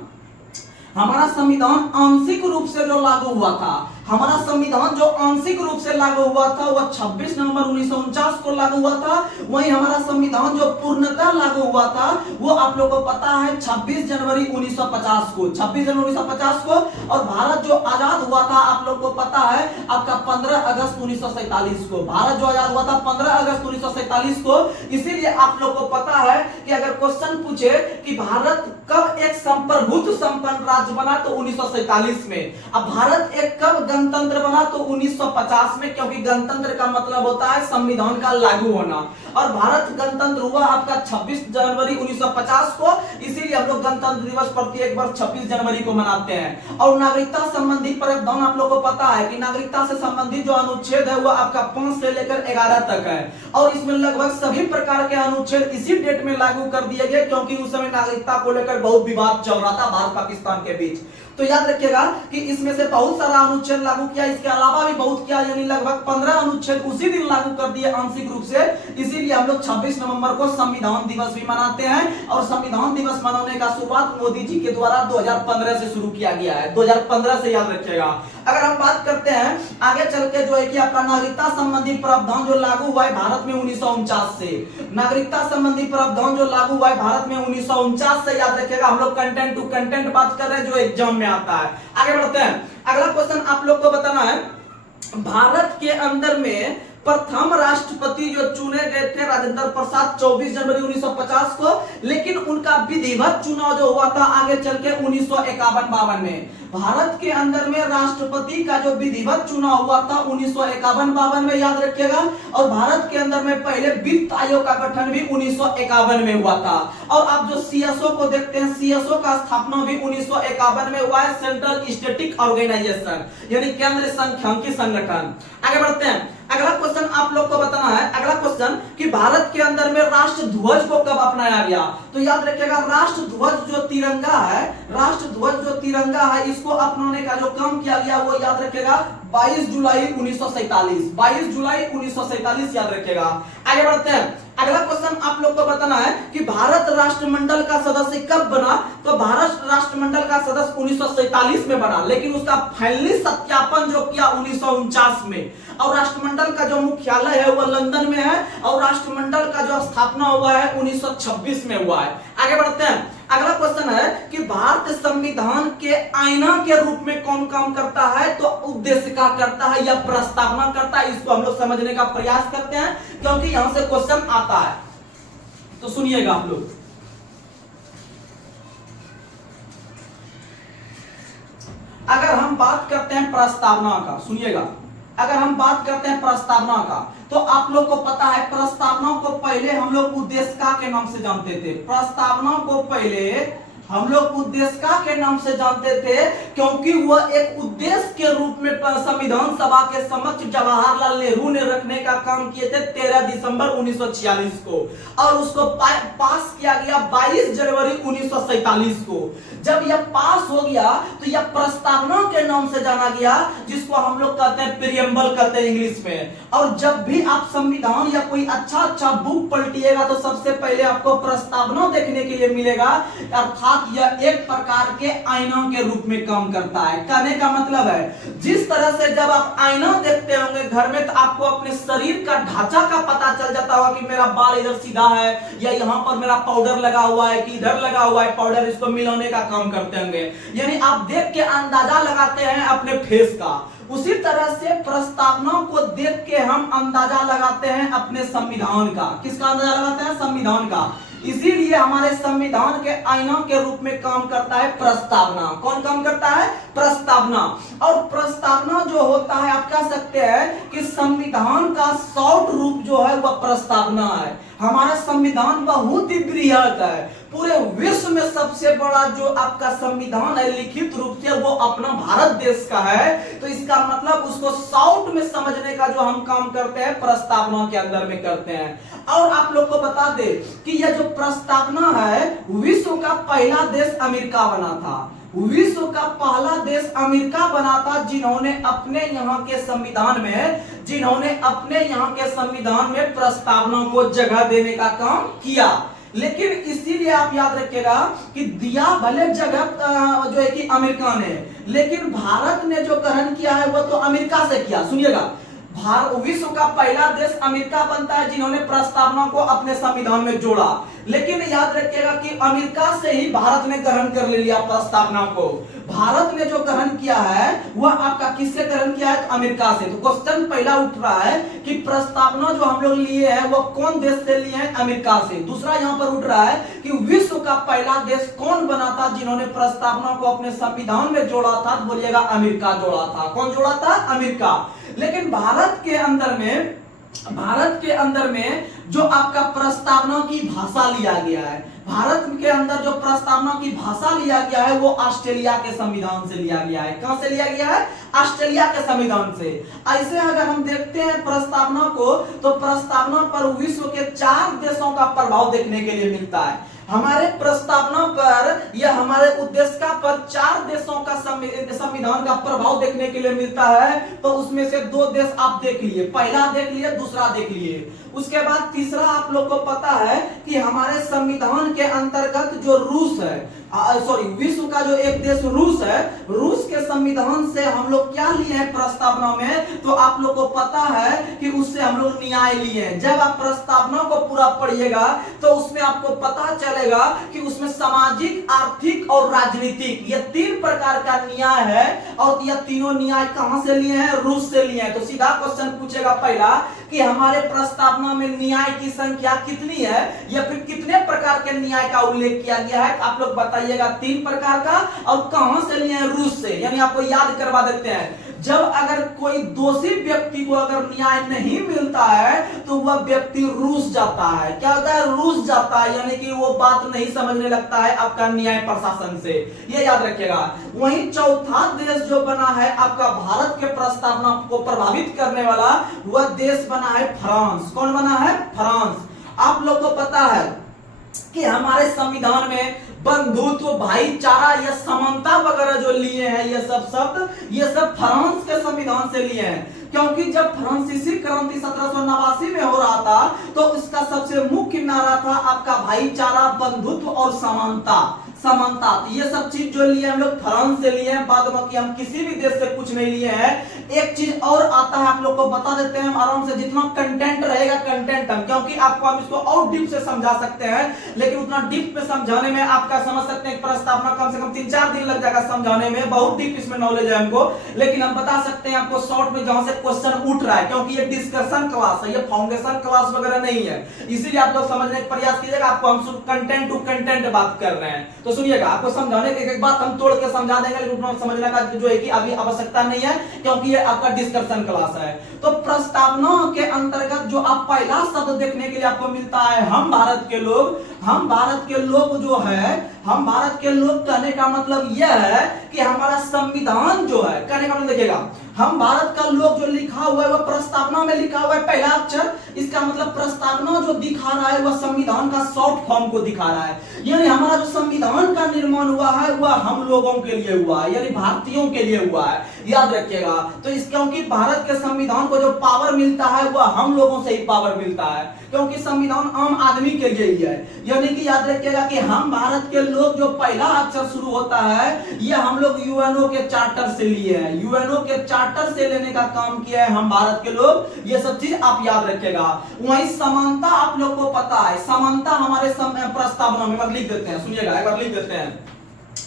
आंशिक रूप से जो लागू हुआ था, हमारा संविधान जो आंशिक रूप से लागू हुआ था वह 26 नवंबर 1949 को लागू हुआ था। वहीं हमारा संविधान जो पूर्णतः लागू हुआ था वो आप लोगों को पता है 26 जनवरी 1950 को, 26 जनवरी 1950 को। और भारत जो आजाद हुआ था आप लोग को पता है आपका 15 अगस्त 1947 को। भारत जो आजाद हुआ था 15 अगस्त 1947 को। इसीलिए आप लोग को पता है कि अगर क्वेश्चन पूछे कि भारत कब एक संप्रभुत्व संपन्न राज्य बना, तो 1947 में। अब भारत एक कब गणतंत्र बना, तो 1950 में, क्योंकि गणतंत्र का मतलब होता है संविधान का लागू होना। और भारत गणतंत्र हुआ आपका 26 जनवरी 1950 को। इसीलिए हम लोग गणतंत्र दिवस प्रत्येक वर्ष 26 जनवरी को मनाते हैं। और नागरिकता संबंधी प्रावधान आप लोग को पता है कि नागरिकता से संबंधित जो अनुच्छेद है वो आपका 5 से लेकर 11 तक है। और इसमें लगभग सभी प्रकार के अनुच्छेद इसी डेट में लागू कर दिए गए, क्योंकि उस समय नागरिकता को लेकर बहुत विवाद चल रहा था भारत पाकिस्तान के बीच। तो याद रखिएगा कि इसमें से बहुत सारा अनुच्छेद लागू किया, इसके अलावा भी बहुत किया, यानी लगभग 15 अनुच्छेद उसी दिन लागू कर दिए आंशिक रूप से। इसीलिए हम लोग 26 नवंबर को संविधान दिवस भी मनाते हैं। और संविधान दिवस मनाने का शुरुआत मोदी जी के द्वारा 2015 से शुरू किया गया है, 2015 से, याद रखिएगा। अगर हम बात करते हैं आगे चल के जो है कि आपका नागरिकता संबंधी प्रावधान जो लागू हुआ है भारत में 1949 से, नागरिकता संबंधी प्रावधान जो लागू हुआ है भारत में 1949 से, याद रखिएगा। हम लोग कंटेंट टू कंटेंट बात कर रहे हैं जो एग्जाम में आता है। आगे बढ़ते हैं। अगला क्वेश्चन आप लोग को बताना है, भारत के अंदर में प्रथम राष्ट्रपति जो चुने गए थे राजेंद्र प्रसाद 24 जनवरी 1950 को। लेकिन उनका विधिवत चुनाव जो हुआ था आगे चल के 1951-52 में। भारत के अंदर में राष्ट्रपति का जो विधिवत चुनाव हुआ था 1951-52 में, याद रखिएगा। और भारत के अंदर में पहले वित्त आयोग का गठन भी 1951 में हुआ था। और आप जो सीएसओ को देखते हैं, सीएसओ का स्थापना भी 1951 में हुआ है, सेंट्रल स्टैटिक ऑर्गेनाइजेशन, यानी केंद्र सांख्यिकी संगठन। आगे बढ़ते हैं। अगला क्वेश्चन आप लोग को बताना है, अगला क्वेश्चन कि भारत के अंदर में राष्ट्र ध्वज को कब अपनाया गया। तो याद रखिएगा राष्ट्र ध्वज जो तिरंगा है, राष्ट्र ध्वज जो तिरंगा है, इसको अपनाने का जो काम किया गया वो याद रखिएगा 22 जुलाई 1947, 22 जुलाई 1947, याद रखिएगा। आगे बढ़ते हैं। अगला क्वेश्चन आप लोग को बताना है कि भारत राष्ट्रमंडल का सदस्य कब बना। तो भारत राष्ट्रमंडल का सदस्य 1947 में बना, लेकिन उसका फाइनली सत्यापन जो किया 1949 में। और राष्ट्रमंडल का जो मुख्यालय है वो लंदन में है। और राष्ट्रमंडल का जो स्थापना हुआ है 1926 में हुआ है। आगे बढ़ते हैं। अगला क्वेश्चन है कि भारतीय संविधान के आईना के रूप में कौन काम करता है। तो उद्देशिका करता है या प्रस्तावना करता है, इसको हम लोग समझने का प्रयास करते हैं, क्योंकि यहां से क्वेश्चन आता है। तो सुनिएगा आप लोग, अगर हम बात करते हैं प्रस्तावना का, सुनिएगा, अगर हम बात करते हैं प्रस्तावना का, तो आप लोग को पता है प्रस्तावना को पहले हम लोग उद्देशिका के नाम से जानते थे। प्रस्तावना को पहले हम लोग उद्देशिका के नाम से जानते थे, क्योंकि वह एक उद्देश्य के रूप में संविधान सभा के समक्ष जवाहरलाल नेहरू ने रखने का काम किए थे 13 दिसंबर 1946 को, और उसको पास किया गया 22 जनवरी 1947 को। जब यह पास हो गया तो यह प्रस्तावना के नाम से जाना गया, जिसको हम लोग कहते हैं प्रीएम्बल कहते हैं इंग्लिश में। और जब भी आप संविधान या कोई अच्छा बुक पलटिएगा तो सबसे पहले आपको प्रस्तावना देखने के लिए मिलेगा, अर्थात यह एक प्रकार के आईना के रूप में काम करता है। कहने का मतलब है जिस तरह से जब आप आईना देखते होंगे घर में, तो आपको अपने शरीर का ढांचा का पता चल जाता होगा कि मेरा बाल इधर सीधा है, या यहाँ पर मेरा पाउडर लगा हुआ है, कि इधर लगा हुआ है पाउडर, इसको मिलाने का काम करते होंगे। यानी आप देख के अंदाजा लगाते हैं अपने फेस का। उसी तरह से प्रस्तावना को देख के हम अंदाजा लगाते हैं अपने संविधान का। किसका अंदाजा लगाते हैं? संविधान का। इसीलिए हमारे संविधान के आईना के रूप में काम करता है प्रस्तावना। कौन काम करता है? प्रस्तावना। और प्रस्तावना जो होता है, आप कह सकते हैं कि संविधान का शॉर्ट रूप जो है वह प्रस्तावना है। हमारा संविधान बहुत ही बृहद है। पूरे विश्व में सबसे बड़ा जो आपका संविधान है लिखित रूप से, वो अपना भारत देश का है। तो इसका मतलब उसको शॉर्ट में समझने का जो हम काम करते हैं प्रस्तावना के अंदर में करते हैं। और आप लोग को बता दे कि यह जो प्रस्तावना है, विश्व का पहला देश अमेरिका बना था। विश्व का पहला देश अमेरिका बना था, जिन्होंने अपने यहाँ के संविधान में प्रस्तावना को जगह देने का काम किया। लेकिन इसीलिए आप याद रखिएगा कि दिया भले जगह जो है कि अमेरिका ने, लेकिन भारत ने जो ग्रहण किया है वह तो अमेरिका से किया। सुनिएगा, विश्व का पहला देश अमेरिका बनता है जिन्होंने प्रस्तावना को अपने संविधान में जोड़ा। लेकिन याद रखिएगा कि अमेरिका से ही भारत ने ग्रहण कर लिया प्रस्तावना को। भारत ने जो ग्रहण किया है वह आपका किससे ग्रहण किया है? अमेरिका से। तो क्वेश्चन पहला उठ रहा है कि प्रस्तावना जो हम लोग लिए हैं वह कौन देश से लिए हैं? अमेरिका से। दूसरा यहाँ पर उठ रहा है कि विश्व का पहला देश कौन बना था जिन्होंने प्रस्तावना को अपने संविधान में जोड़ा था? तो बोलिएगा अमेरिका जोड़ा था। कौन जोड़ा था? अमेरिका। लेकिन भारत के अंदर में जो आपका प्रस्तावना की भाषा लिया गया है, भारत के अंदर जो प्रस्तावना की भाषा लिया गया है वो ऑस्ट्रेलिया के संविधान से लिया गया है। कहां से लिया गया है? ऑस्ट्रेलिया के संविधान से। ऐसे अगर हम देखते हैं प्रस्तावना को, तो प्रस्तावना पर विश्व के 4 देशों का प्रभाव देखने के लिए मिलता है। हमारे प्रस्तावना पर या हमारे उद्देशिका पर 4 देशों का संविधान का प्रभाव देखने के लिए मिलता है। तो उसमें से 2 देश आप देख लिए, पहला देख लिए, दूसरा देख लिए। उसके बाद तीसरा आप लोग को पता है कि हमारे संविधान के अंतर्गत जो रूस है, विश्व का जो एक देश रूस है, रूस के संविधान से हम लोग क्या लिए हैं प्रस्तावना में? तो आप लोग को पता है कि उससे हम लोग न्याय लिए हैं। जब आप प्रस्तावना को पूरा पढ़िएगा तो उसमें आपको पता चलेगा कि उसमें सामाजिक, आर्थिक और राजनीतिक ये 3 प्रकार का न्याय है। और यह तीनों न्याय कहां से लिए हैं? रूस से लिए हैं। तो सीधा क्वेश्चन पूछेगा पहला कि हमारे प्रस्तावना में न्याय की संख्या कितनी है, या फिर कितने प्रकार के न्याय का उल्लेख किया गया है? आप लोग बताइएगा 3 प्रकार का। और कहां से लिए हैं? रूस से। यानी आपको याद करवा देते हैं, जब अगर कोई दोषी व्यक्ति को अगर न्याय नहीं मिलता है तो वह व्यक्ति रूस जाता है। क्या होता है? रूस जाता है, यानी कि वो बात नहीं समझने लगता है आपका न्याय प्रशासन से। ये याद रखिएगा। वहीं चौथा देश जो बना है आपका भारत के प्रस्तावना को प्रभावित करने वाला, वह देश बना है फ्रांस। कौन बना है? फ्रांस। आप लोग को पता है कि हमारे संविधान में बंधुत्व, भाईचारा या समानता वगैरह जो लिए हैं, ये सब शब्द ये सब फ्रांस के संविधान से लिए हैं। क्योंकि जब फ्रांसीसी क्रांति 1789 में हो रहा था तो इसका सबसे मुख्य नारा था आपका भाईचारा, बंधुत्व और समानता। तो ये सब चीज जो लिए हम लोग फ्रांस से लिए हैं। बाद बाकी हम किसी भी देश से कुछ नहीं लिए हैं। एक चीज और आता है, आप लोग को बता देते हैं हम आराम से, जितना कंटेंट रहेगा कंटेंट हम, क्योंकि आपको हम इसको और डीप से समझा सकते हैं, लेकिन उतना डीप में समझाने में आपका समझ सकते हैं प्रस्तावना कम से कम 3-4 दिन लग जाएगा समझाने में। बहुत डीप इसमें नॉलेज है हमको, लेकिन हम बता सकते हैं आपको शॉर्ट में जहां से क्वेश्चन उठ रहा है, क्योंकि ये डिस्कशन क्लास है, ये फाउंडेशन क्लास वगैरह नहीं है। इसीलिए आप लोग समझने का प्रयास कीजिएगा। आपको हम कंटेंट टू कंटेंट बात कर रहे हैं। तो सुनिएगा, आपको समझाने की एक बात हम तोड़ के समझा देंगे, लेकिन समझने का जो है कि अभी आवश्यकता नहीं है, क्योंकि ये आपका डिस्कशन क्लास है। तो प्रस्तावना के अंतर्गत जो आप पहला शब्द देखने के लिए आपको मिलता है, हम भारत के लोग। हम भारत के लोग जो है, हम भारत के लोग कहने का मतलब यह है कि हमारा संविधान जो है, कहने का मतलब देखिएगा, हम भारत का लोग जो लिखा हुआ है वह प्रस्तावना में लिखा हुआ है पहला अक्षर। इसका मतलब प्रस्तावना जो दिखा रहा है वह संविधान का शॉर्ट फॉर्म को दिखा रहा है। यानी हमारा जो संविधान का निर्माण हुआ है वह हम लोगों के लिए हुआ है, यानी भारतीयों के लिए हुआ है, याद रखिएगा। तो इस क्योंकि भारत के संविधान को जो पावर मिलता है वह हम लोगों से ही पावर मिलता है, क्योंकि संविधान आम आदमी के लिए ही है। यानी कि याद रखिएगा कि हम भारत के लोग जो पहला अक्षर शुरू होता है यह हम लोग यूएनओ के चार्टर से लिए हैं, यूएनओ के चार्टर से लेने का काम किया है हम भारत के लोग। ये सब चीज आप याद रखिएगा। वहीं समानता आप लोग को पता है, समानता हमारे प्रस्तावना में लिख देते हैं, सुनिएगा एक बार लिख देते हैं।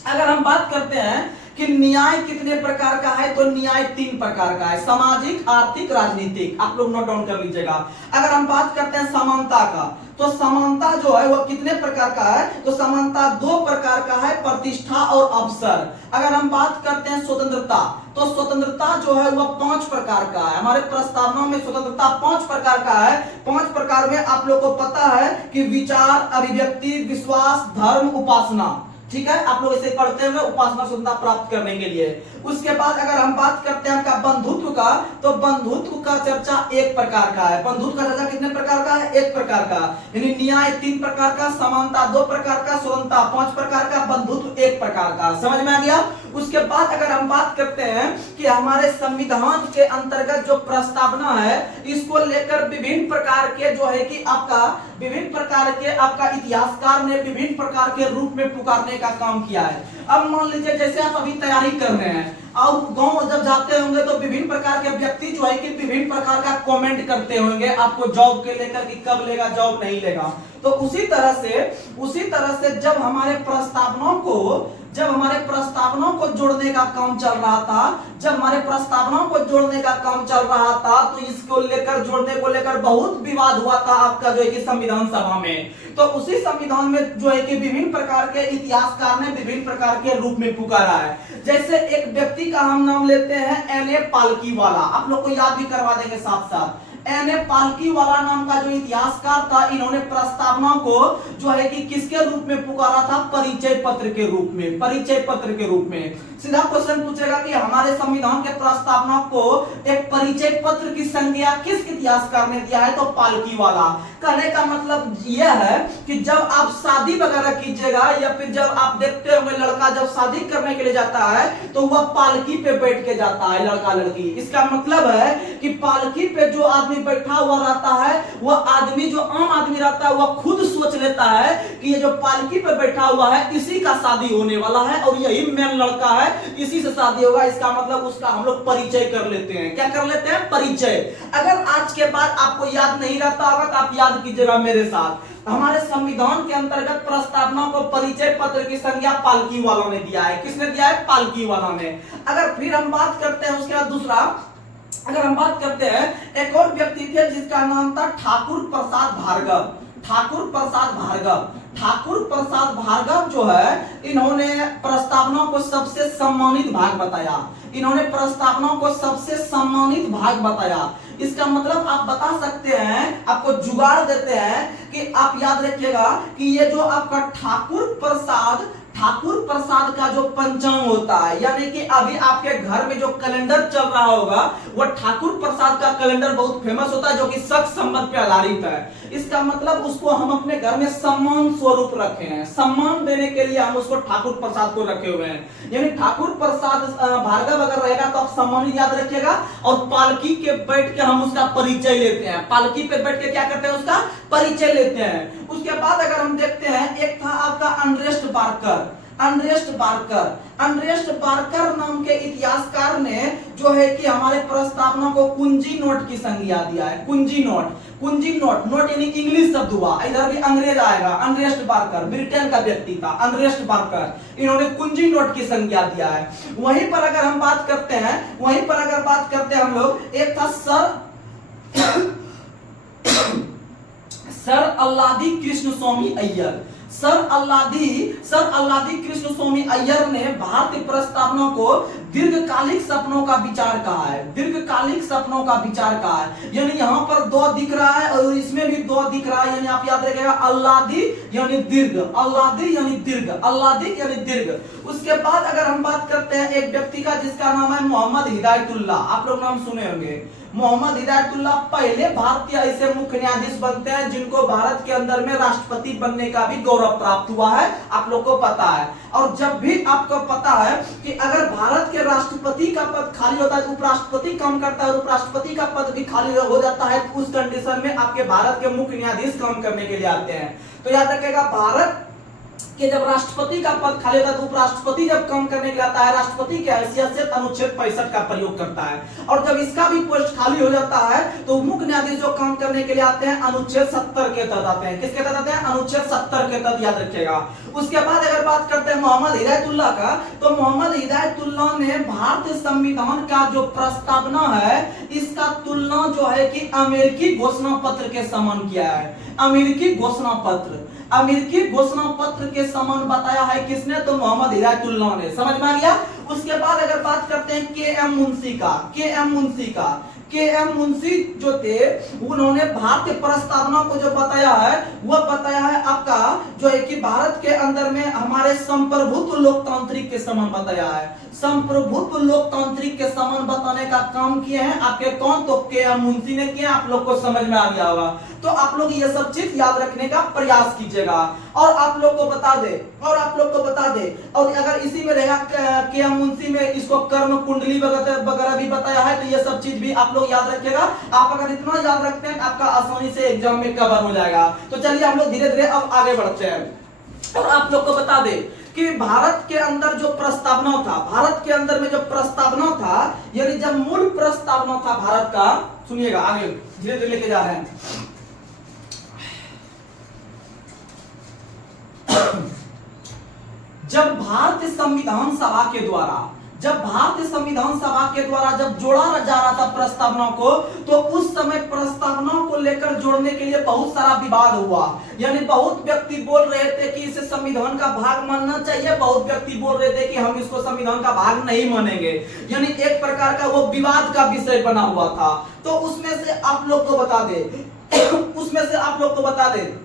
अगर हम बात करते हैं कि न्याय कितने प्रकार का है, तो न्याय 3 प्रकार का है, सामाजिक, आर्थिक, राजनीतिक। आप लोग नोट डाउन कर लीजिएगा। अगर हम बात करते हैं समानता का, तो समानता जो है वह कितने प्रकार का है, तो समानता 2 प्रकार का है, प्रतिष्ठा और अवसर। अगर हम बात करते हैं स्वतंत्रता, तो स्वतंत्रता जो है वह 5 प्रकार का है। हमारे प्रस्तावना में स्वतंत्रता 5 प्रकार का है। 5 प्रकार में आप लोग को पता है कि विचार, अभिव्यक्ति, विश्वास, धर्म, उपासना। ठीक है, आप लोग इसे पढ़ते हुए उपासना स्वतंत्रता प्राप्त करने के लिए। उसके बाद अगर हम बात करते हैं आपका बंधुत्व का, तो बंधुत्व का चर्चा 1 प्रकार का है। बंधुत्व का चर्चा कितने प्रकार का है, 1 प्रकार का। यानी न्याय 3 प्रकार का, समानता 2 प्रकार का, स्वतंत्रता 5 प्रकार का, बंधुत्व 1 प्रकार का। समझ में आ गया। उसके बाद अगर हम बात करते हैं कि हमारे संविधान के अंतर्गत जो प्रस्तावना है, इसको लेकर विभिन्न प्रकार के जो है कि आपका विभिन्न प्रकार के आपका इतिहासकार ने विभिन्न प्रकार के रूप में पुकारने का काम किया है। अब मान लीजिए जैसे आप अभी तैयारी कर रहे हैं और गांव जब जाते होंगे तो विभिन्न प्रकार के व्यक्ति जो है कि विभिन्न प्रकार का कमेंट करते होंगे आपको जॉब के लेकर कि कब लेगा जॉब नहीं लेगा। तो उसी तरह से जब हमारे प्रस्तावनाओं को जोड़ने का काम चल रहा था, तो इसको लेकर जोड़ने को लेकर बहुत विवाद हुआ था आपका जो है कि संविधान सभा में। तो उसी संविधान में जो है कि विभिन्न प्रकार के इतिहासकार ने विभिन्न प्रकार के रूप में पुकारा है। जैसे एक व्यक्ति का हम नाम लेते हैं एन.ए. पालकीवाला, आप लोग को याद भी करवा देंगे साथ साथ। एन.ए. पालकीवाला नाम का जो इतिहासकार था, इन्होंने प्रस्तावना को जो है कि किसके रूप में पुकारा था, परिचय पत्र के रूप में, परिचय पत्र के रूप में। सीधा क्वेश्चन पूछेगा कि हमारे संविधान के प्रस्तावना को एक परिचय पत्र की संज्ञा किस इतिहासकार ने दिया है, तो पालकीवाला। कहने का मतलब यह है कि जब आप शादी वगैरह कीजिएगा या फिर जब आप देखते होंगे लड़का जब शादी करने के लिए जाता है तो वह पालकी पे बैठ के जाता है, लड़का लड़की। इसका मतलब है कि पालकी पे जो आदमी बैठा हुआ रहता है, वह आदमी जो आम आदमी रहता है वह खुद सोच लेता है कि ये जो पालकी पे बैठा हुआ है इसी का शादी होने वाला है और यही मेन लड़का है, इसी से शादी होगा। इसका मतलब उसका हम लोग परिचय कर लेते हैं। क्या कर लेते हैं, परिचय। अगर आज के बाद आपको याद नहीं रहता होगा तो आप याद कीजिएगा मेरे साथ। हमारे संविधान के अंतर्गत प्रस्तावना को परिचय पत्र की संज्ञा पालकीवाला ने दिया है। किसने दिया है, पालकीवाला ने। अगर फिर हम बात करते हैं उसके बाद दूसरा, अगर हम बात करते हैं एक और व्यक्ति थे जिसका नाम था ठाकुर प्रसाद भार्गव। ठाकुर प्रसाद भार्गव, ठाकुर प्रसाद भार्गव जो है, इन्होंने प्रस्तावना को सबसे सम्मानित भाग बताया। इन्होंने प्रस्तावना को सबसे सम्मानित भाग बताया। इसका मतलब आप बता सकते हैं, आपको जुगाड़ देते हैं कि आप याद रखिएगा कि ये जो आपका ठाकुर प्रसाद का जो पंचांग होता है, यानी कि अभी आपके घर में जो कैलेंडर चल रहा होगा वह ठाकुर प्रसाद का कैलेंडर बहुत फेमस होता है जो कि शक संबंध पे आधारित है। इसका मतलब उसको हम अपने घर में सम्मान स्वरूप रखे हैं, सम्मान देने के लिए हम उसको ठाकुर प्रसाद को रखे हुए हैं। यानी ठाकुर प्रसाद भार्गव अगर रहेगा तो आप सम्मानित याद रखिएगा। और पालकी के बैठ के हम उसका परिचय लेते हैं, पालकी पे बैठ के क्या करते हैं, उसका परिचय लेते हैं। उसके बाद अगर हम देखते हैं एक था आपका अनरेस्ट बार्कर। अनरेस्ट बार्कर नाम के इतिहासकार ने जो है कि हमारे प्रस्तावना को कुंजी नोट की संज्ञा दिया है। कुंजी नोट यानी इंग्लिश शब्द हुआ, इधर भी अंग्रेज आएगा। अनरेस्ट बार्कर ब्रिटेन का व्यक्ति था, अनरेस्ट बार्कर, इन्होंने कुंजी नोट की संज्ञा दिया है। वहीं पर अगर हम बात करते हैं हम लोग, एक था सर अल्लादी कृष्ण स्वामी अय्यर। सर अल्लादी कृष्ण स्वामी अय्यर ने भारतीय प्रस्तावना को दीर्घकालिक सपनों का विचार कहा है। दीर्घकालिक सपनों का विचार कहा है, यानी यहाँ पर दो दिख रहा है और इसमें भी दो दिख रहा है, यानी आप याद रखिएगा अल्लादी यानी दीर्घ, अल्लादी यानी दीर्घ, अल्लादी यानी दीर्घ। उसके बाद अगर हम बात करते हैं एक व्यक्ति का जिसका नाम है मोहम्मद हिदायतुल्लाह, आप लोग नाम सुने होंगे। मोहम्मद हिदायतुल्लाह पहले भारतीय ऐसे मुख्य न्यायाधीश बनते हैं जिनको भारत के अंदर में राष्ट्रपति बनने का भी गौरव प्राप्त हुआ है, आप लोग को पता है। और जब भी आपको पता है कि अगर भारत के राष्ट्रपति का पद खाली होता है, उपराष्ट्रपति काम करता है, उपराष्ट्रपति का पद भी खाली हो जाता है, तो उस कंडीशन में आपके भारत के मुख्य न्यायाधीश काम करने के लिए आते हैं। तो याद रखिएगा, भारत कि जब राष्ट्रपति का पद खाली होता है तो उपराष्ट्रपति जब काम करने के लिए आता है, राष्ट्रपति की हैसियत से अनुच्छेद 65 का प्रयोग करता है। और जब इसका भी पोस्ट खाली हो जाता है तो मुख्य न्यायाधीश जो काम करने के लिए आते हैं अनुच्छेद 70 के तहत आते हैं। किसके तहत आते हैं? अनुच्छेद 70 के तहत, याद रखिएगा। उसके बाद अगर बात करते हैं मोहम्मद हिदायतुल्लाह का, तो मोहम्मद हिदायतुल्लाह ने भारतीय संविधान का जो प्रस्तावना है इसका तुलना जो है कि अमेरिकी घोषणा पत्र के समान किया है। अमेरिकी घोषणा पत्र, अमेरिकी घोषणा पत्र के समान बताया है किसने? तो मोहम्मद हिदायतुल्लाह ने। समझ में आ गया? उसके बाद अगर बात करते हैं के एम मुंशी का, के एम मुंशी जो थे उन्होंने भारतीय प्रस्तावना को जो बताया है वह बताया है आपका जो है कि भारत के अंदर में हमारे संप्रभुत्व लोकतांत्रिक के समान बताया है। संप्रभुत्व लोकतांत्रिक के समान बताने का काम किए हैं आपके कौन? तो के एम मुंशी ने किया। आप लोग को समझ में आ गया होगा। तो आप लोग ये सब चीज याद रखने का प्रयास कीजिएगा। और आप लोग को बता दे, और अगर इसी में रहेगा के एम मुंशी में इसको कर्म कुंडली वगैरह भी बताया है, तो ये सब चीज भी आप लोग याद रखिएगा। आप अगर इतना याद रखते हैं आपका आसानी से एग्जाम में कवर हो जाएगा। तो चलिए हम लोग धीरे धीरे अब आगे बढ़ते हैं। और आप लोग को बता दे कि भारत के अंदर जो प्रस्तावना था, भारत के अंदर में जो प्रस्तावना था, यानी जब मूल प्रस्तावना था भारत का, सुनिएगा आगे धीरे धीरे लेके जा रहे हैं। जब भारतीय संविधान सभा के द्वारा जब जोड़ा जा रहा था प्रस्तावना को, तो उस समय प्रस्तावना को लेकर जोड़ने के लिए बहुत सारा विवाद हुआ। यानी बहुत व्यक्ति बोल रहे थे कि इसे संविधान का भाग मानना चाहिए, बहुत व्यक्ति बोल रहे थे कि हम इसको संविधान का भाग नहीं मानेंगे। यानी एक प्रकार का वो विवाद का विषय बना हुआ था। तो उसमें से आप लोग को बता दे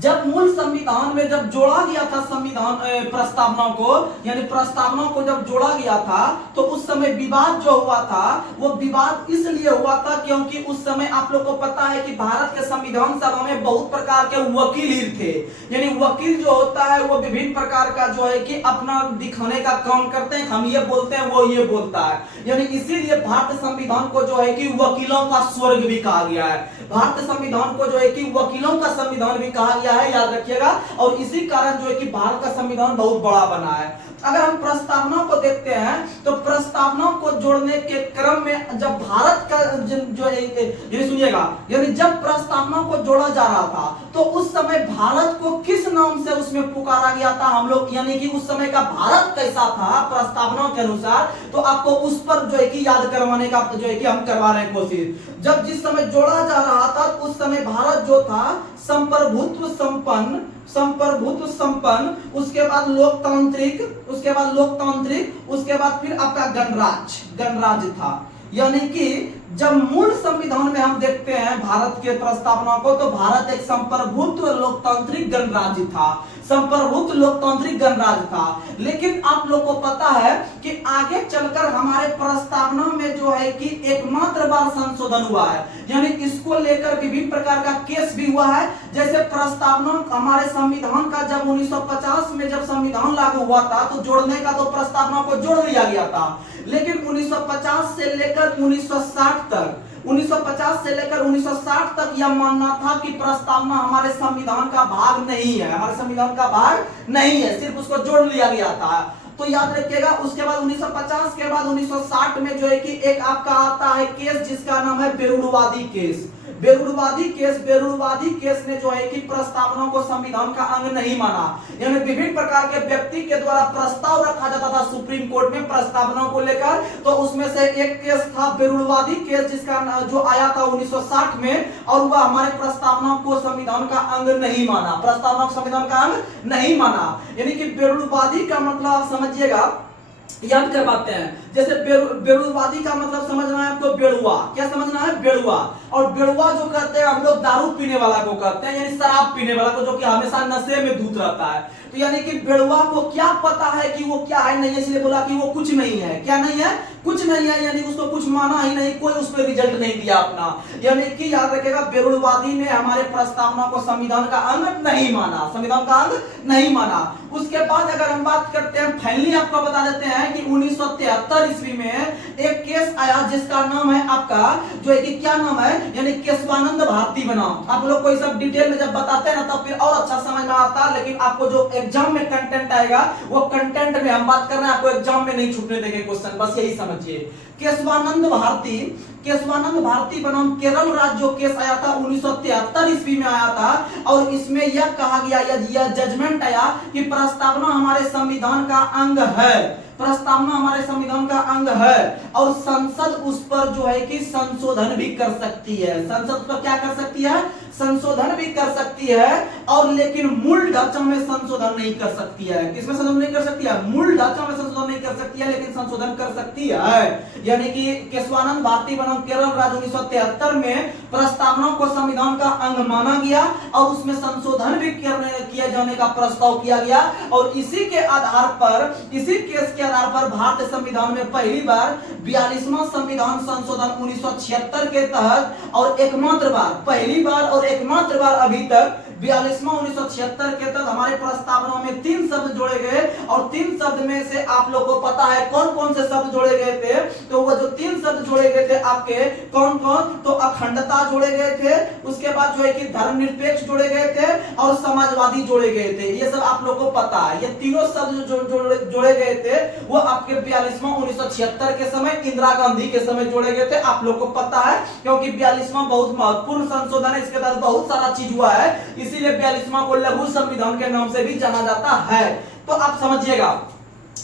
जब मूल संविधान में जब जोड़ा गया था संविधान प्रस्तावना को, यानी प्रस्तावना को जब जोड़ा गया था, तो उस समय विवाद जो हुआ था वो विवाद इसलिए हुआ था क्योंकि उस समय आप लोग को पता है कि भारत के संविधान सभा में बहुत प्रकार के वकील थे। यानी वकील जो होता है वो विभिन्न प्रकार का जो है कि अपना दिखाने का काम करते हैं, हम ये बोलते हैं वो ये बोलता है। यानी इसीलिए भारतीय संविधान को जो है कि वकीलों का स्वर्ग भी कहा गया है। भारतीय संविधान को जो है कि वकीलों का संविधान भी कहा गया है, याद रखिएगा। और इसी कारण जो है कि भारत का संविधान बहुत बड़ा बना है। अगर हम प्रस्तावना को देखते हैं तो प्रस्तावना को जोड़ने के क्रम में जब भारत का जो है सुनिएगा, यानी जब प्रस्तावना को जोड़ा जा रहा था तो उस समय भारत को किस नाम से उसमें पुकारा गया था हम लोग, यानी कि उस समय का भारत कैसा था प्रस्तावना के अनुसार, तो आपको उस पर जो है कि याद करवाने का जो है कि हम करवा रहे हैं कोशिश। जब जिस समय जोड़ा जा रहा था उस समय भारत जो था संप्रभुत्व संपन्न, उसके बाद लोकतांत्रिक, उसके बाद फिर आपका गणराज्य था। यानी कि जब मूल संविधान में हम देखते हैं भारत के प्रस्तावना को, तो भारत एक संप्रभुत्व लोकतांत्रिक गणराज्य था। लेकिन आप लोग को पता है कि आगे चलकर हमारे प्रस्तावना में जो है कि एकमात्र बार संशोधन हुआ है, यानी इसको लेकर विभिन्न प्रकार का केस भी हुआ है। जैसे प्रस्तावना हमारे संविधान का जब 1950 में जब संविधान लागू हुआ था तो जोड़ने का तो प्रस्तावना को जोड़ लिया गया था, लेकिन 1950 से लेकर 1950 से लेकर 1960 तक यह मानना था कि प्रस्तावना हमारे संविधान का भाग नहीं है, सिर्फ उसको जोड़ लिया गया था। तो याद रखिएगा। उसके बाद 1950 के बाद 1960 में जो है कि एक आपका आता है केस जिसका नाम है बेरुडवादी केस। बेरुलवादी केस ने जो है कि प्रस्तावना को संविधान का अंग नहीं माना। यानी विभिन्न प्रकार के व्यक्ति के द्वारा प्रस्ताव रखा जाता था सुप्रीम कोर्ट में प्रस्तावना को लेकर, तो उसमें से एक केस था बेरुलवादी केस, जिसका जो आया था 1960 में, और वह हमारे प्रस्तावना को संविधान का अंग नहीं माना, प्रस्तावना को संविधान का अंग नहीं माना। यानी कि बेरुलवादी का मतलब आप समझिएगा, याद कर पाते हैं, जैसे बेरुलवादी का मतलब समझना है आपको बेड़ुआ, क्या समझना है, बेड़ुआ। और बेड़ुआ जो कहते हैं हम लोग दारू पीने वाला को कहते हैं, यानी शराब पीने वाला को, जो कि हमेशा नशे में धुत रहता है। तो यानी कि बेड़ुआ को क्या पता है कि वो क्या है नहीं है, इसलिए बोला कि वो कुछ नहीं है, क्या नहीं है, कुछ नहीं है, यानी उसको कुछ माना ही नहीं, कोई उस पर रिजल्ट नहीं दिया अपना। यानी कि याद रखिएगा, बेरुलवादी ने हमारे प्रस्तावना को संविधान का अंग नहीं माना, संविधान का अंग नहीं माना। उसके बाद अगर हम बात करते हैं, फाइनली आपको बता देते हैं कि 1973 ईस्वी में एक केस आया जिसका नाम है आपका, जो है कि क्या नाम है, यानी केशवानंद भारती बनाम। आप लोग को ये सब डिटेल में जब बताते हैं ना तब फिर और अच्छा समझ में आता है, लेकिन आपको जो एग्जाम में कंटेंट आएगा वो कंटेंट में हम बात कर रहे हैं, आपको एग्जाम में नहीं छूटने देंगे क्वेश्चन, बस यही समझिए। केशवानंद भारती बनाम केरल राज्य जो केस आया था 1973 ईस्वी में आया था, और इसमें यह कहा गया, यह जजमेंट आया कि प्रस्तावना हमारे संविधान का अंग है, प्रस्तावना हमारे संविधान का अंग है, और संसद उस पर जो है कि संशोधन भी कर सकती है, संसद पर क्या कर सकती है, संशोधन भी कर सकती है, और लेकिन मूल ढांचा में संशोधन नहीं कर सकती है। किसमें संशोधन नहीं कर सकती है, मूल ढांचा में संशोधन नहीं कर सकती है, लेकिन संशोधन कर सकती है। यानी कि केशवानंद भारती बनाम केरल राज्य 1973 में प्रस्तावना को संविधान का अंग माना गया, और उसमें संशोधन भी किया जाने का प्रस्ताव किया गया, और इसी के आधार पर, इसी केस के आधार पर भारतीय संविधान में पहली बार 42वां संविधान संशोधन 1976 के तहत, और एकमात्र बार, पहली बार और एकमात्र बार अभी तक 42वां 1976 के तहत हमारे प्रस्तावना में 3 शब्द जोड़े गए, और 3 शब्द में से आप लोगों को पता है कौन कौन से शब्द जोड़े गए थे। तो वो जो 3 शब्द जोड़े गए थे आपके कौन कौन, तो अखंडता जोड़े गए थे, उसके बाद जो है कि धर्मनिरपेक्ष जोड़े गए थे, और समाजवादी जोड़े गए थे। ये सब आप लोगों को पता है, ये तीनों शब्द जो जोड़े गए थे वो आपके 42वां 1976 के समय इंदिरा गांधी के समय जोड़े गए थे। आप लोग को पता है, क्योंकि 42वां बहुत महत्वपूर्ण संशोधन है, इसके तहत बहुत सारा चीज हुआ है, इसीलिए 42वां को लघु संविधान के नाम से भी जाना जाता है। तो आप समझिएगा,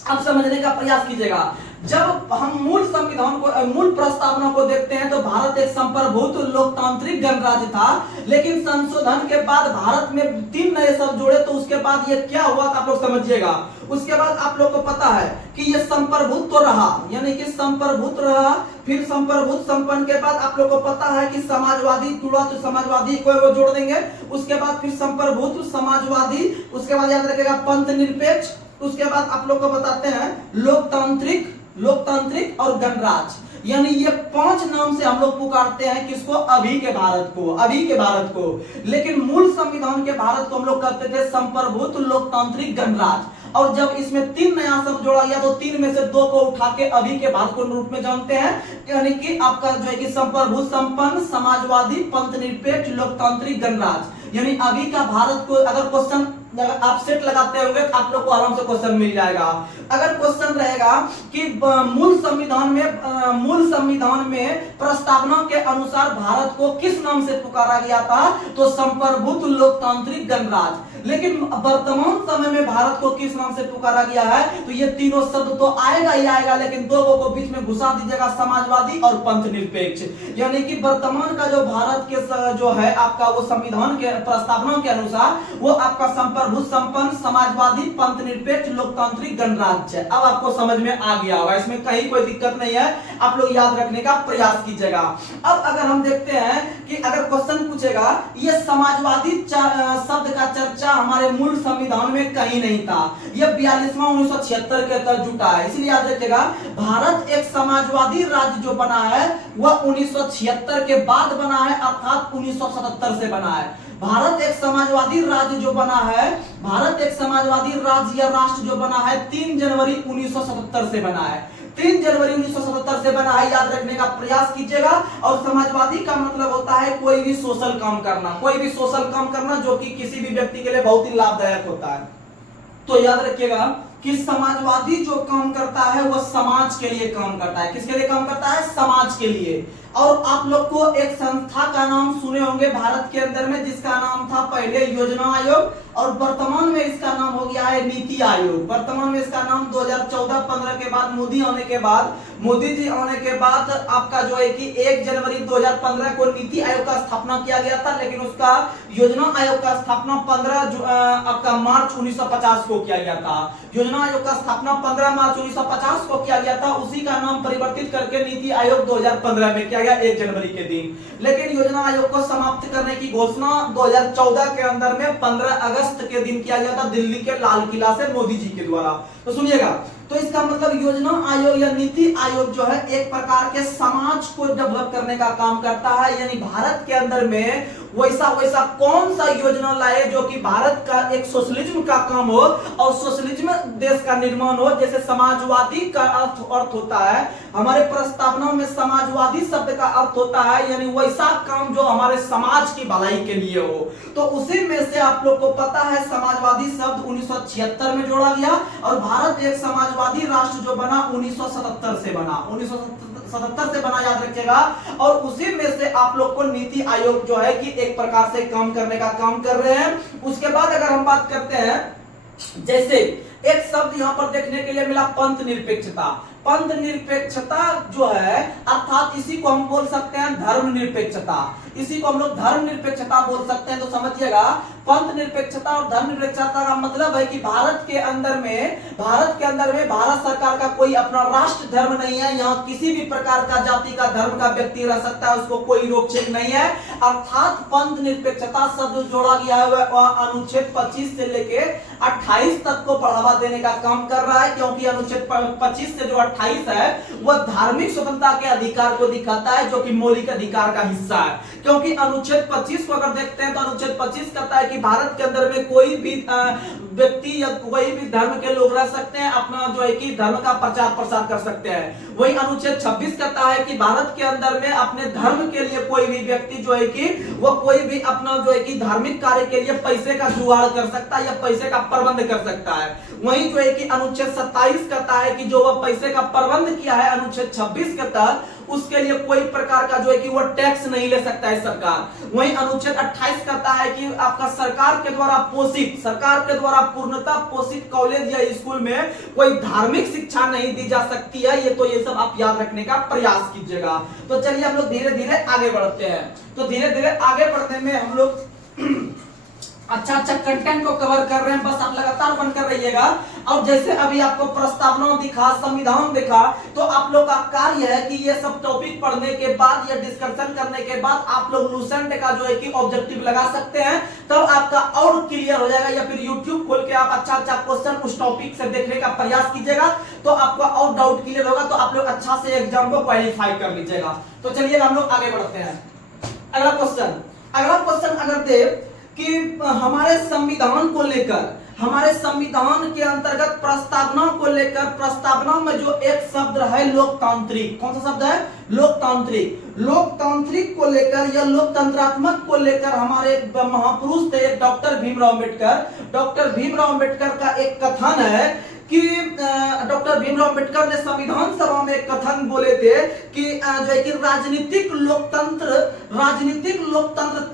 आप समझने का प्रयास कीजिएगा। जब हम मूल संविधान को, मूल प्रस्तावना को देखते हैं, तो भारत एक संप्रभुत्व लोकतांत्रिक गणराज्य था, लेकिन संशोधन के बाद भारत में 3 नए शब्द जोड़े, तो उसके बाद ये क्या हुआ आप लोग समझिएगा। उसके बाद आप लोग को पता है कि ये संप्रभुत्व रहा, यानी कि संप्रभुत्व रहा, फिर संप्रभुत्व संपन्न के बाद आप लोग को पता है कि समाजवादी जुड़ा, तो समाजवादी को वो जोड़ देंगे, उसके बाद फिर संप्रभुत्व, समाजवादी, उसके बाद याद रखिएगा पंथ निरपेक्ष, उसके बाद आप लोग को बताते हैं लोकतांत्रिक और गणराज्य। यानी ये 5 नाम से हम लोग पुकारते हैं किसको, अभी के भारत को, लेकिन मूल संविधान के भारत को हम लोग कहते थे संप्रभुत्व लोकतांत्रिक गणराज्य। और जब इसमें 3 नया शब्द जोड़ा गया, तो 3 में से 2 को उठा के अभी के भारत को रूप में जानते हैं, यानी कि आपका जो है कि संप्रभुत्व संपन्न, समाजवादी, पंथ निरपेक्ष, लोकतांत्रिक गणराज्य। यानी अभी का भारत को अगर क्वेश्चन आप सेट लगाते होंगे तो आप लोग को आराम से क्वेश्चन मिल जाएगा। अगर क्वेश्चन रहेगा कि मूल संविधान में प्रस्तावना के अनुसार भारत को किस नाम से पुकारा गया था, तो संप्रभुत्व लोकतांत्रिक गणराज्य। लेकिन वर्तमान समय में भारत को किस नाम से पुकारा गया है, तो ये तीनों शब्द तो आएगा ही आएगा, लेकिन 2 को बीच में घुसा दीजिएगा, समाजवादी और पंथ निरपेक्ष। यानी कि वर्तमान का जो भारत के जो है आपका, वो संविधान के प्रस्तावना के अनुसार वो आपका संप्रभुत्व संपन्न, समाजवादी, पंथ निरपेक्ष, लोकतांत्रिक गणराज्य। अब आपको समझ में आ गया होगा, इसमें कहीं कोई दिक्कत नहीं है, आप लोग याद रखने का प्रयास कीजिएगा। अब अगर हम देखते हैं कि अगर क्वेश्चन पूछेगा, ये समाजवादी शब्द का चर्चा हमारे मूल संविधान में कहीं नहीं था, यह 42वां 1976 के तहत जुटा है, इसलिए याद रखिएगा भारत एक समाजवादी राज्य जो बना है वह 1976 के बाद बना है, अर्थात 1977 से बना है। भारत एक समाजवादी राज्य जो बना है, भारत एक समाजवादी राज्य या राष्ट्र जो बना है 3 जनवरी 1977 से बना है, 3 जनवरी 1977 से बना है, याद रखने का प्रयास कीजिएगा। और समाजवादी का मतलब होता है कोई भी सोशल काम करना, कोई भी सोशल काम करना जो कि किसी भी व्यक्ति के लिए बहुत ही लाभदायक होता है। तो याद रखिएगा कि समाजवादी जो काम करता है वह समाज के लिए काम करता है, किसके लिए काम करता है, समाज के लिए। और आप लोग को एक संस्था का नाम सुने होंगे भारत के अंदर में, जिसका नाम था पहले योजना आयोग और वर्तमान में इसका नाम हो गया है नीति आयोग। वर्तमान में इसका नाम 2014-15 के बाद मोदी जी आने के बाद आपका जो है कि 1 जनवरी 2015 को नीति आयोग का स्थापना किया गया था, लेकिन उसका योजना आयोग का स्थापना 15 मार्च 1950 को किया गया था। योजना आयोग का स्थापना 15 मार्च 1950 को किया गया था, उसी का नाम परिवर्तित करके नीति आयोग 2015 में किया गया 1 जनवरी के दिन। लेकिन योजना आयोग को समाप्त करने की घोषणा 2014 के अंदर में 15 अगस्त के दिन किया गया था दिल्ली के लाल किला से मोदी जी के द्वारा। तो सुनिएगा, तो इसका मतलब योजना आयोग या नीति आयोग जो है एक प्रकार के समाज को डेवलप करने का काम करता है, यानी भारत के अंदर में वैसा कौन सा योजना लाए जो कि भारत का एक सोशलिज्म का काम हो और सोशलिज्म देश का निर्माण हो। जैसे समाजवादी का अर्थ होता है, हमारे प्रस्तावना में समाजवादी शब्द का अर्थ होता है, यानी वैसा काम जो हमारे समाज की भलाई के लिए हो। तो उसी में से आप लोग को पता है समाजवादी शब्द 1976 में जोड़ा गया और भारत एक समाजवादी राष्ट्र जो बना 1977 से बना, 1977 से बना, याद रखिएगा। और उसी में से आप लोग को नीति आयोग जो है कि एक प्रकार से काम करने का काम कर रहे हैं। उसके बाद अगर हम बात करते हैं, जैसे एक शब्द यहां पर देखने के लिए मिला पंथ निरपेक्षता। पंथ निरपेक्षता जो है अर्थात इसी को हम बोल सकते हैं धर्म निरपेक्षता, इसी को हम लोग धर्म निरपेक्षता बोल सकते हैं। तो समझिएगा, पंथ निरपेक्षता और धर्म निरपेक्षता का मतलब है कि भारत के अंदर में भारत सरकार का कोई अपना राष्ट्र धर्म नहीं है। यहाँ किसी भी प्रकार का जाति का धर्म का व्यक्ति रह सकता है, उसको कोई रोक छेक नहीं है। अर्थात पंथ निरपेक्षता शब्द जोड़ा गया है वह अनुच्छेद 25 से लेके 28 तक को बढ़ावा देने का काम कर रहा है, क्योंकि अनुच्छेद 25 से जो 28 है वह धार्मिक स्वतंत्रता के अधिकार को दिखाता है, जो कि मौलिक अधिकार का हिस्सा है। क्योंकि अनुच्छेद 25 को अगर देखते हैं तो अनुच्छेद 25 कहता है कि भारत के अंदर में कोई भी व्यक्ति या कोई भी धर्म के लोग रह सकते हैं, अपना जो है कि धर्म का प्रचार प्रसार कर सकते हैं। वही अनुच्छेद 26 कहता है कि भारत के अंदर में अपने धर्म के लिए कोई भी व्यक्ति जो है कि वह कोई भी अपना जो है कि धार्मिक कार्य के लिए पैसे का जुगाड़ कर सकता है या पैसे का प्रबंध कर सकता है। वही जो है कि अनुच्छेद 27 कहता है कि जो वह पैसे का प्रबंध किया है अनुच्छेद 26 के तहत, उसके लिए कोई प्रकार का जो है कि वो टैक्स नहीं ले सकता है सरकार। वहीं अनुच्छेद 28 कहता है कि आपका सरकार के द्वारा पूर्णतः पोषित कॉलेज या स्कूल में कोई धार्मिक शिक्षा नहीं दी जा सकती है। ये सब आप याद रखने का प्रयास कीजिएगा। तो चलिए हम लोग धीरे धीरे आगे बढ़ते हैं। तो धीरे धीरे आगे बढ़ने में हम लोग अच्छा कंटेंट को कवर कर रहे हैं, बस आप लगातार बनकर रहिएगा। और जैसे अभी आपको प्रस्तावना दिखा, संविधान दिखा, तो आप लोग का कार्य है कि ये सब टॉपिक पढ़ने के बाद या डिस्कशन करने के बाद आप लोग लूसेंट का जो है कि ऑब्जेक्टिव लगा सकते हैं, तब आपका और क्लियर हो जाएगा। या फिर यूट्यूब खोल के आप अच्छा क्वेश्चन उस टॉपिक से देखने का प्रयास कीजिएगा, तो आपका और डाउट क्लियर होगा, तो आप लोग अच्छा से एग्जाम को क्वालिफाई कर लीजिएगा। तो चलिए हम लोग आगे बढ़ते हैं। अगला क्वेश्चन अगर दे कि हमारे संविधान को लेकर, हमारे संविधान के अंतर्गत प्रस्तावना को लेकर, प्रस्तावना में जो एक शब्द है लोकतांत्रिक, कौन सा शब्द है? लोकतांत्रिक को लेकर या लोकतंत्रात्मक को लेकर हमारे महापुरुष थे डॉक्टर भीमराव अम्बेडकर का एक कथन है कि डॉक्टर भीमराव अम्बेडकर ने संविधान सभा में एक कथन बोले थे कि जो है कि राजनीतिक लोकतंत्र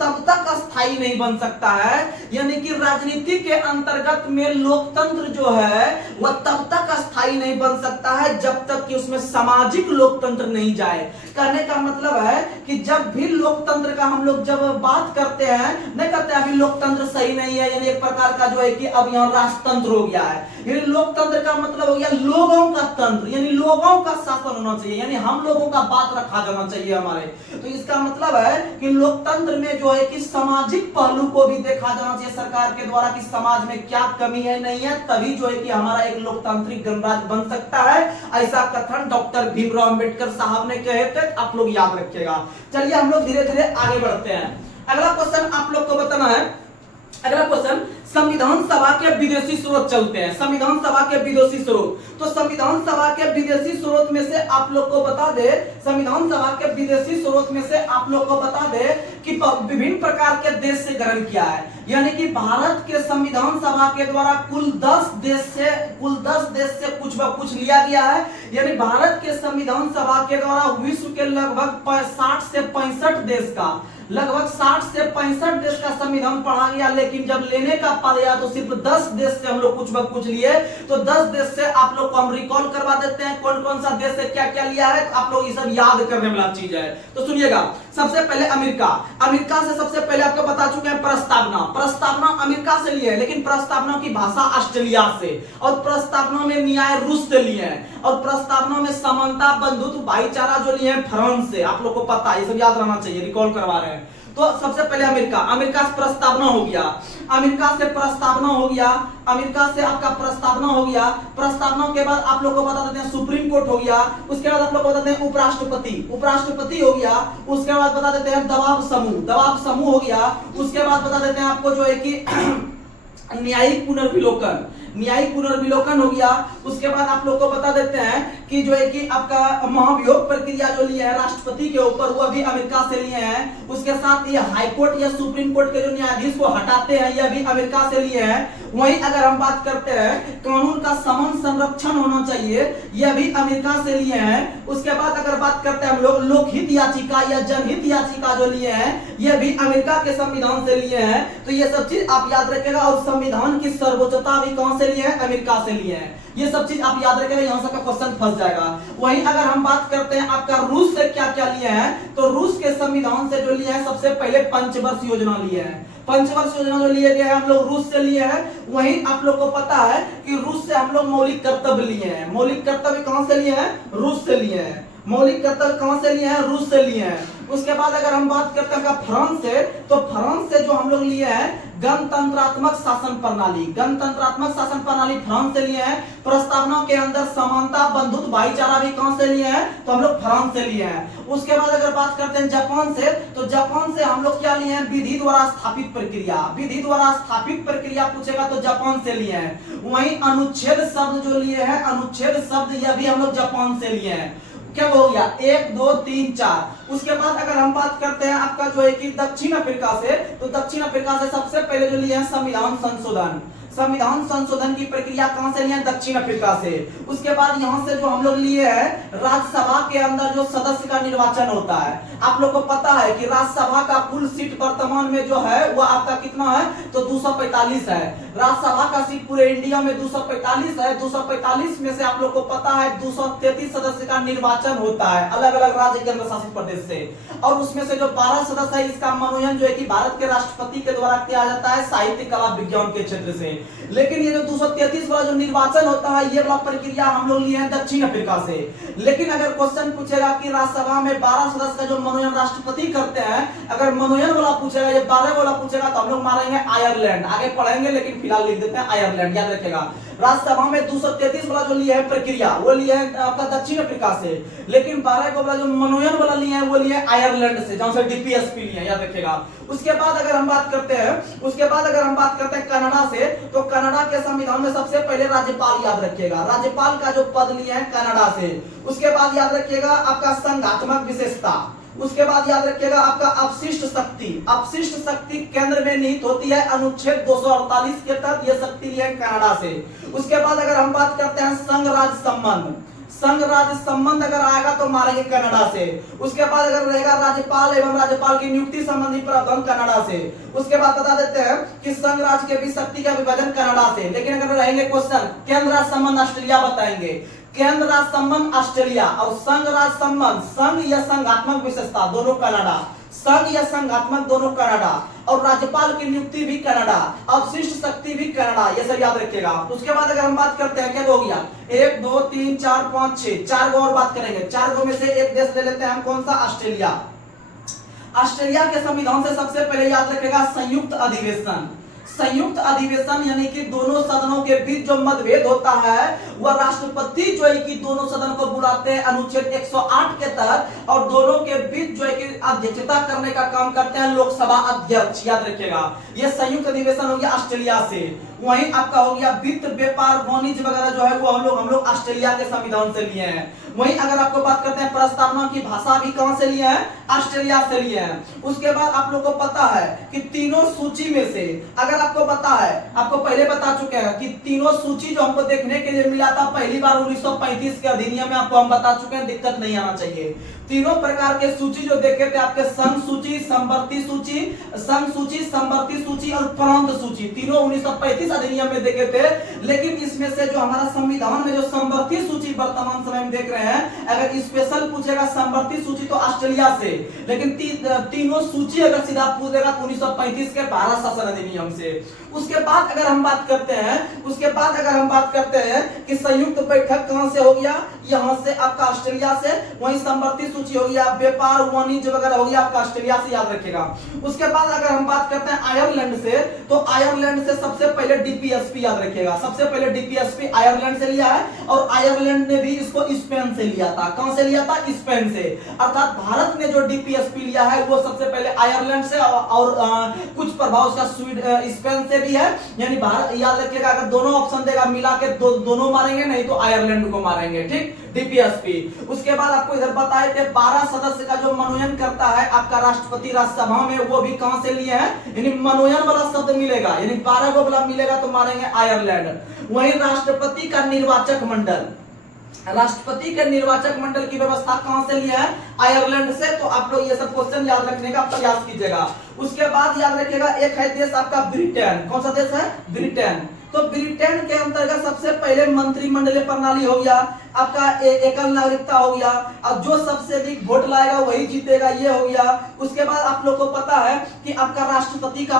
तब तक स्थायी नहीं बन सकता है, यानी कि राजनीति के अंतर्गत में लोकतंत्र जो है वह तब तक स्थायी नहीं बन सकता है जब तक कि उसमें सामाजिक लोकतंत्र नहीं जाए। कहने का मतलब है कि जब भी लोकतंत्र का हम लोग जब बात करते हैं, नहीं कहते अभी लोकतंत्र सही नहीं है, यानी एक प्रकार का जो है कि अब यहाँ राजतंत्र हो गया है। यानी लोकतंत्र का मतलब हो गया लोगों का तंत्र, यानी लोगों का शासन होना चाहिए, यानी हम लोगों का बात रखा जाना चाहिए हमारे। तो इसका मतलब है कि लोकतंत्र में जो है कि सामाजिक पहलू को भी देखा जाना चाहिए सरकार के द्वारा कि समाज में क्या कमी है, नहीं है, तभी जो है कि हमारा एक लोकतांत्रिक गणराज्य बन सकता है। ऐसा कथन डॉक्टर भीमराव अम्बेडकर साहब ने कहे थे, आप लोग याद रखिएगा। चलिए हम लोग धीरे धीरे आगे बढ़ते हैं। अगला क्वेश्चन आप लोग को बताना है अगला क्वेश्चन, संविधान सभा के विदेशी स्रोत चलते हैं। संविधान सभा के विदेशी स्रोत, तो संविधान सभा के विदेशी स्रोत में से आप लोग को बता दे, संविधान सभा के विदेशी स्रोत में से आप लोग को बता दे कि विभिन्न प्रकार के देश से ग्रहण किया है। यानी कि भारत के संविधान सभा के द्वारा कुल 10 देश से कुछ ब कुछ लिया गया है। यानी भारत के संविधान सभा के द्वारा विश्व के लगभग 60 से 65 देश का, लगभग 60 से 65 देश का संविधान पढ़ा गया। लेकिन जब लेने का पाया तो सिर्फ 10 देश से हम लोग कुछ ब कुछ लिए। तो 10 देश से आप लोग को हम रिकॉल करवा देते हैं कौन कौन सा देश से क्या क्या लिया है। आप लोग ये सब याद करने वाला चीज है। तो सुनिएगा, सबसे पहले अमेरिका। अमेरिका से सबसे पहले आपको बता चुके हैं प्रस्तावना। प्रस्तावना अमेरिका से लिए है, लेकिन प्रस्तावना की भाषा ऑस्ट्रेलिया से, और प्रस्तावना में न्याय रूस से लिए हैं, और प्रस्तावना में समानता बंधुत्व भाईचारा जो लिए हैं फ्रांस से। आप लोग को पता है, ये सब याद रहना चाहिए, रिकॉल करवा रहे हैं। तो सबसे पहले अमेरिका, अमेरिका से प्रस्तावना हो गया, अमेरिका से प्रस्तावना हो गया, अमेरिका से आपका प्रस्तावना हो गया। प्रस्तावना के बाद आप लोग को बता देते हैं सुप्रीम कोर्ट हो गया। उसके बाद आप लोग को बताते हैं उपराष्ट्रपति, उपराष्ट्रपति हो गया। उसके बाद बता देते हैं दबाव समूह, दबाव समूह हो गया। उसके बाद बता देते हैं आपको जो है कि न्यायिक पुनर्विलोकन, न्यायिक पुनर्विलोकन हो गया। उसके बाद आप लोग को बता देते हैं कि जो है कि आपका महाभियोग प्रक्रिया जो लिए है राष्ट्रपति के ऊपर, वो भी अमेरिका से लिए हैं। उसके साथ ये हाई कोर्ट या सुप्रीम कोर्ट के जो न्यायाधीश को हटाते हैं, यह भी अमेरिका से लिए हैं। वहीं अगर हम बात करते हैं कानून का समान संरक्षण होना चाहिए, यह भी अमेरिका से लिए हैं। उसके बाद अगर बात करते हैं हम लोग लोकहित याचिका या जनहित याचिका जो लिए हैं, यह भी अमेरिका के संविधान से लिए हैं। तो ये सब चीज आप याद रखिएगा। और संविधान की सर्वोच्चता भी कहां से लिए हैं? अमेरिका से लिए हैं। ये सब चीज आप याद रखिएगा, यहां से का क्वेश्चन फंस जाएगा। वहीं अगर हम बात करते हैं आपका रूस से क्या क्या लिए हैं, तो रूस के संविधान से जो लिए हैं सबसे पहले पंचवर्ष योजना लिए हैं। पंचवर्ष योजना जो लिए गए हैं हम लोग रूस से लिए हैं। वहीं आप लोग को पता है कि रूस से हम लोग मौलिक कर्तव्य लिए हैं। मौलिक कर्तव्य कहां से लिए हैं? रूस से लिए हैं। मौलिक कर्तव्य कहां से लिए हैं? रूस से लिए हैं। उसके बाद अगर हम बात करते हैं फ्रांस से, तो फ्रांस से जो हम लोग लिए हैं गणतंत्रात्मक शासन प्रणाली, गणतंत्रात्मक शासन प्रणाली फ्रांस से लिए हैं। प्रस्तावना के अंदर समानता बंधुत्व भाईचारा भी कहां से लिए हैं? तो हम लोग फ्रांस से लिए हैं। उसके बाद अगर बात करते हैं जापान से, तो जापान से हम लोग क्या लिए हैं? विधि द्वारा स्थापित प्रक्रिया, विधि द्वारा स्थापित प्रक्रिया पूछेगा तो जापान से लिए हैं। वहीं अनुच्छेद शब्द जो लिए हैं, अनुच्छेद शब्द यह भी हम लोग जापान से लिए हैं। क्या हो गया? 1 2 3 4। उसके बाद अगर हम बात करते हैं आपका जो है कि दक्षिण अफ्रीका से, तो दक्षिण अफ्रीका से सबसे पहले जो लिए हैं संविधान संशोधन। संविधान संशोधन की प्रक्रिया कहां से लिए हैं? दक्षिण अफ्रीका से। उसके बाद यहां से जो हम लोग लिए हैं राज्यसभा के अंदर जो सदस्य का निर्वाचन होता है। आप लोग को पता है कि राज्यसभा का कुल सीट वर्तमान में जो है वो आपका कितना है? तो 245 है। राज्यसभा का सीट पूरे इंडिया में 245 है। 245 में से आप लोग को पता है 233 सदस्य का निर्वाचन होता है अलग अलग राज्य केंद्र शासित प्रदेश से। और उसमें से जो 12 सदस्य है इसका मनोनयन जो है कि भारत के राष्ट्रपति के द्वारा किया जाता है साहित्य कला विज्ञान के क्षेत्र से। लेकिन ये जो 233 वाला जो निर्वाचन होता है ये वाला प्रक्रिया हम लोग लिए हैं दक्षिण अफ्रीका से। लेकिन अगर क्वेश्चन पूछेगा कि राज्यसभा में 12 सदस्य का जो मनोनयन राष्ट्रपति करते हैं, अगर मनोनयन वाला पूछेगा, ये 12 वाला पूछेगा तो हम लोग मारेंगे आयरलैंड। आगे पढ़ेंगे लेकिन फिलहाल लिख देते हैं आयरलैंड, याद रखेगा। राज्यसभा में 233 वाला जो लिए है प्रक्रिया वो लिए है आपका दक्षिण अफ्रीका से। लेकिन 12 को वाला जो मनोनयन वाला लिए है वो लिए आयरलैंड से, जहां से डीपीएसपी लिए, याद रखेगा। उसके बाद अगर हम बात करते हैं कनाडा से, तो कनाडा के संविधान में सबसे पहले राज्यपाल याद रखिएगा। राज्यपाल का जो पद लिए हैं कनाडा से। उसके बाद याद रखिएगा आपका संघात्मक विशेषता। उसके बाद याद रखिएगा आपका अपशिष्ट शक्ति। अपशिष्ट शक्ति केंद्र में निहित होती है अनुच्छेद 248 के तहत ये शक्ति लिए कनाडा से। उसके बाद अगर हम बात करते हैं संघ राज्य संबंध, संघ राज्य संबंध अगर आएगा तो मारेंगे कनाडा से। उसके बाद अगर रहेगा राज्यपाल एवं राज्यपाल की नियुक्ति संबंधी प्रावधान कनाडा से। उसके बाद बता देते हैं कि संघ राज्य के बीच शक्ति का विभाजन कनाडा से। लेकिन अगर रहेंगे क्वेश्चन केंद्र राज्य संबंध ऑस्ट्रेलिया बताएंगे, केंद्र राज्य संबंध ऑस्ट्रेलिया और संघ राज्य संबंध, संघ या संघात्मक विशेषता दोनों कनाडा, संघ या संघात्मक दोनों कनाडा, और राज्यपाल की नियुक्ति भी कनाडा, अवशिष्ट शक्ति भी कनाडा, ये सब याद रखिएगा। उसके बाद अगर हम बात करते हैं क्या हो गया? 1 2 3 4 5 6, 4 गो और बात करेंगे। 4 गो में से एक देश ले लेते हैं हम, कौन सा? ऑस्ट्रेलिया। ऑस्ट्रेलिया के संविधान से सबसे पहले याद रखेगा संयुक्त अधिवेशन। संयुक्त अधिवेशन यानी कि दोनों सदनों के बीच जो मतभेद होता है वह राष्ट्रपति जो है कि दोनों सदन को बुलाते हैं अनुच्छेद 108 के तहत, और दोनों के बीच जो है कि अध्यक्षता करने का काम करते हैं लोकसभा अध्यक्ष। याद रखिएगा, यह संयुक्त अधिवेशन हो गया ऑस्ट्रेलिया से। वहीं आपका हो गया वित्त, व्यापार, वाणिज्य वगैरह जो है वो हम लोग ऑस्ट्रेलिया के संविधान से लिए हैं। वहीं अगर आपको बात करते हैं प्रस्तावना की भाषा भी कहां से लिए हैं? ऑस्ट्रेलिया से लिए हैं। उसके बाद आप लोग को पता है कि तीनों सूची में से, अगर आपको पता है, आपको पहले बता चुके हैं कि तीनों सूची जो हमको देखने के लिए मिला था पहली बार 1935 के अधिनियम में, आपको हम बता चुके हैं, दिक्कत नहीं आना चाहिए। तीनों प्रकार के सूची जो देखे थे आपके संघ सूची, समवर्ती सूची, संघ सूची, समवर्ती सूची और प्रांत सूची, तीनों 1935 अधिनियम में देखे थे। लेकिन इसमें से जो हमारा संविधान में जो समवर्ती सूची वर्तमान समय में देख रहे हैं, अगर स्पेशल पूछेगा समवर्ती सूची तो ऑस्ट्रेलिया से, लेकिन तीनों सूची अगर सीधा पूछेगा तो 1935 के भारत शासन अधिनियम से। उसके बाद अगर हम बात करते हैं कि संयुक्त बैठक कहां से हो गया, यहां से आपका ऑस्ट्रेलिया से। वहीं समवर्ती सूची हो गया, व्यापार, वाणिज्य वगैरह हो गया आपका ऑस्ट्रेलिया से, याद रखिएगा। उसके बाद अगर हम बात करते हैं आयरलैंड से, तो आयरलैंड से सबसे पहले डीपीएसपी, याद रखिएगा, सबसे पहले डीपीएसपी आयरलैंड से लिया है, और आयरलैंड ने भी इसको स्पेन से लिया था। कहां से लिया था? स्पेन से। अर्थात भारत ने जो डीपीएसपी लिया है वो सबसे पहले आयरलैंड से, और कुछ प्रभाव उसका स्पेन से भी है। यानी भारत, याद रखिएगा, अगर दोनों ऑप्शन देगा मिला के दोनों मारेंगे, नहीं तो आयरलैंड को मारेंगे, ठीक, डीपीएसपी। उसके बाद आपको इधर बताए थे 12 सदस्य का जो मनोनयन करता है आपका राष्ट्रपति राज्यसभा में, वो भी कहां से लिए हैं? यानी मनोनयन वाला शब्द मिलेगा, यानी 12 को वाला मिलेगा तो मारेंगे आयरलैंड। वहीं राष्ट्रपति का निर्वाचक मंडल, राष्ट्रपति के निर्वाचक मंडल की व्यवस्था कहां से लिया है? आयरलैंड से। तो आप लोग ये सब क्वेश्चन याद रखने का प्रयास कीजिएगा। उसके बाद याद रखिएगा एक है देश आपका ब्रिटेन। कौन सा देश है? ब्रिटेन। तो ब्रिटेन के अंतर्गत सबसे पहले मंत्रिमंडलीय प्रणाली हो गया, आपका एकल नागरिकता हो गया, अब जो सबसे अधिक वोट लाएगा वही जीतेगा, ये हो गया। उसके बाद आप लोग को पता है कि आपका राष्ट्रपति का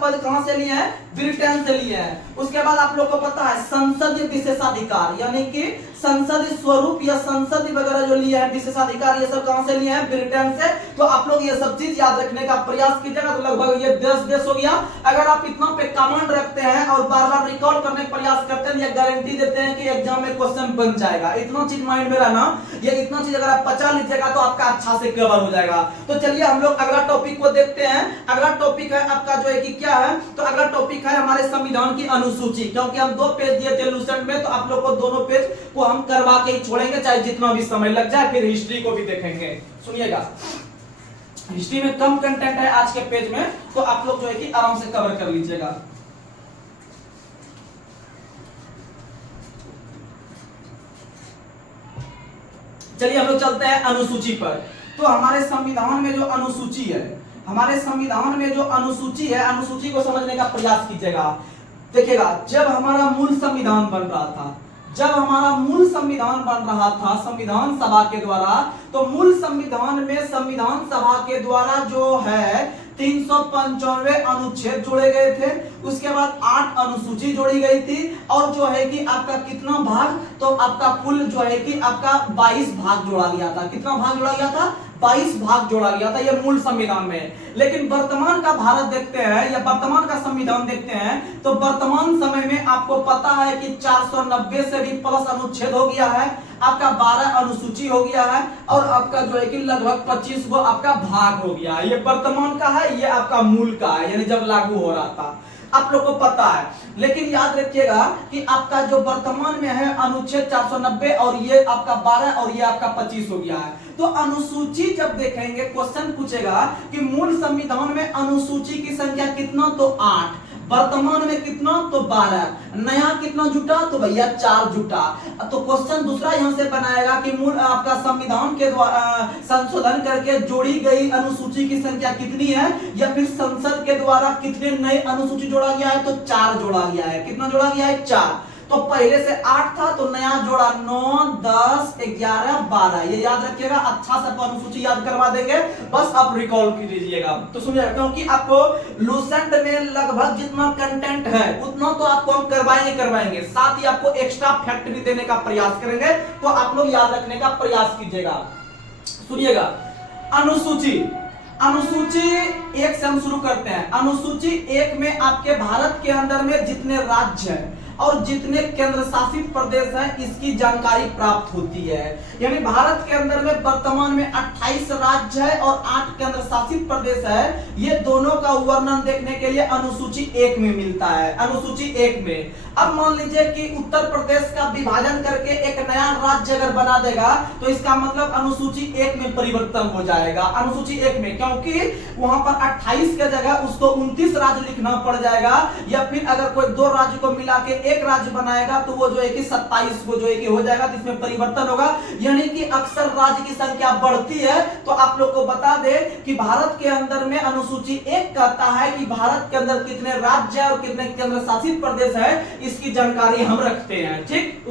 पद कहां से लिए हैं? ब्रिटेन से लिए हैं। उसके बाद आप लोग को पता है संसदीय विशेषाधिकार, यानी कि संसदीय स्वरूप या संसदीय वगैरह जो लिए हैं विशेषाधिकार, ये सब कहां से लिए हैं? ब्रिटेन से। तो आप लोग ये सब चीज याद रखने का प्रयास कीजिएगा। तो लगभग ये 10 देश हो गया। अगर आप इतना पे कमांड रखते हैं और बार-बार रिकॉर्ड करने का प्रयास करते हैं, ये गारंटी देते हैं कि एग्जाम में क्वेश्चन बन जाएगा। इतना चीज माइंड में रहना, ये इतना चीज अगर आप पचा लीजिएगा तो आपका अच्छा से कवर हो जाएगा। तो चलिए हम लोग अगला टॉपिक को देखते हैं। अगला टॉपिक है आपका जो है कि क्या है, तो अगला टॉपिक है हमारे संविधान की अनुसूची। क्योंकि हम 2 पेज दिए थे लूसेंट में, तो आप लोग को दोनों पेज को हम करवा के ही छोड़ेंगे, चाहे जितना भी समय लग जाए। फिर हिस्ट्री को भी देखेंगे। सुनिएगा, हिस्ट्री में कम कंटेंट है आज के पेज में, तो आप लोग जो है कि आराम से कवर कर लीजिएगा। चलिए हम लोग चलते हैं अनुसूची पर। तो हमारे संविधान में जो अनुसूची है, अनुसूची को समझने का प्रयास कीजिएगा। देखिएगा, जब हमारा मूल संविधान बन रहा था संविधान सभा के द्वारा, तो मूल संविधान में संविधान सभा के द्वारा जो है 395 अनुच्छेद जोड़े गए थे। उसके बाद 8 अनुसूची जोड़ी गई थी, और जो है कि आपका कितना भाग, तो आपका कुल जो है कि आपका 22 भाग जोड़ा गया था। कितना भाग जोड़ा गया था? 22 भाग जोड़ा गया था, ये मूल संविधान में। लेकिन वर्तमान का भारत देखते हैं या वर्तमान का संविधान देखते हैं, तो वर्तमान समय में आपको पता है कि 490 से भी प्लस अनुच्छेद हो गया है, आपका 12 अनुसूची हो गया है, और आपका जो है कि लगभग 25 गो आपका भाग हो गया है। ये वर्तमान का है, ये आपका मूल का है, यानी जब लागू हो रहा था, आप लोग को पता है। लेकिन याद रखिएगा कि आपका जो वर्तमान में है अनुच्छेद 490, और ये आपका 12 और ये आपका 25 हो गया है। तो अनुसूची जब देखेंगे, क्वेश्चन पूछेगा कि मूल संविधान में अनुसूची की संख्या कितना, तो 8, वर्तमान में कितना, तो 12, नया कितना जुटा, तो भैया 4 जुटा। तो क्वेश्चन दूसरा यहां से बनाएगा कि मूल आपका संविधान के द्वारा संशोधन करके जोड़ी गई अनुसूची की संख्या कितनी है, या फिर संसद के द्वारा कितने नए अनुसूची जोड़ा गया है, तो 4 जोड़ा गया है। कितना जोड़ा गया है? 4। तो पहले से 8 था, तो नया जोड़ा 9, 10, 11, 12। ये याद रखिएगा, अच्छा से अनुसूची याद करवा देंगे, बस आप रिकॉल कीजिएगा। तो सुनिए, क्योंकि आपको लूसेंट में लगभग जितना कंटेंट है उतना तो आपको हम करवाएंगे, साथ ही आपको एक्स्ट्रा फैक्ट भी देने का प्रयास करेंगे, तो आप लोग याद रखने का प्रयास कीजिएगा। सुनिएगा, अनुसूची अनुसूची एक से हम शुरू करते हैं। अनुसूची एक में आपके भारत के अंदर में जितने राज्य हैं और जितने केंद्र शासित प्रदेश हैं इसकी जानकारी प्राप्त होती है। यानी भारत के अंदर में वर्तमान में 28 राज्य है और 8 केंद्र शासित प्रदेश है। ये दोनों का वर्णन देखने के लिए अनुसूची एक में मिलता है। अनुसूची एक में अब मान लीजिए कि उत्तर प्रदेश का विभाजन करके एक नया राज्य अगर बना देगा तो इसका मतलब अनुसूची एक में परिवर्तन हो जाएगा। अनुसूची एक में क्योंकि वहां पर 28 के जगह उसको 29 राज्य लिखना पड़ जाएगा, या फिर अगर कोई दो राज्य को मिला के एक राज्य बनाएगा तो वो जो है कि 27 को जो है कि हो जाएगा, जिसमें परिवर्तन होगा। यानी कि अक्सर राज्य की संख्या बढ़ती है। तो आप लोग को बता दे कि भारत के अंदर में अनुसूची एक कहता है कि भारत के अंदर कितने राज्य और कितने केंद्र शासित प्रदेश है, इसकी जानकारी हम रखते हैं। ठीक,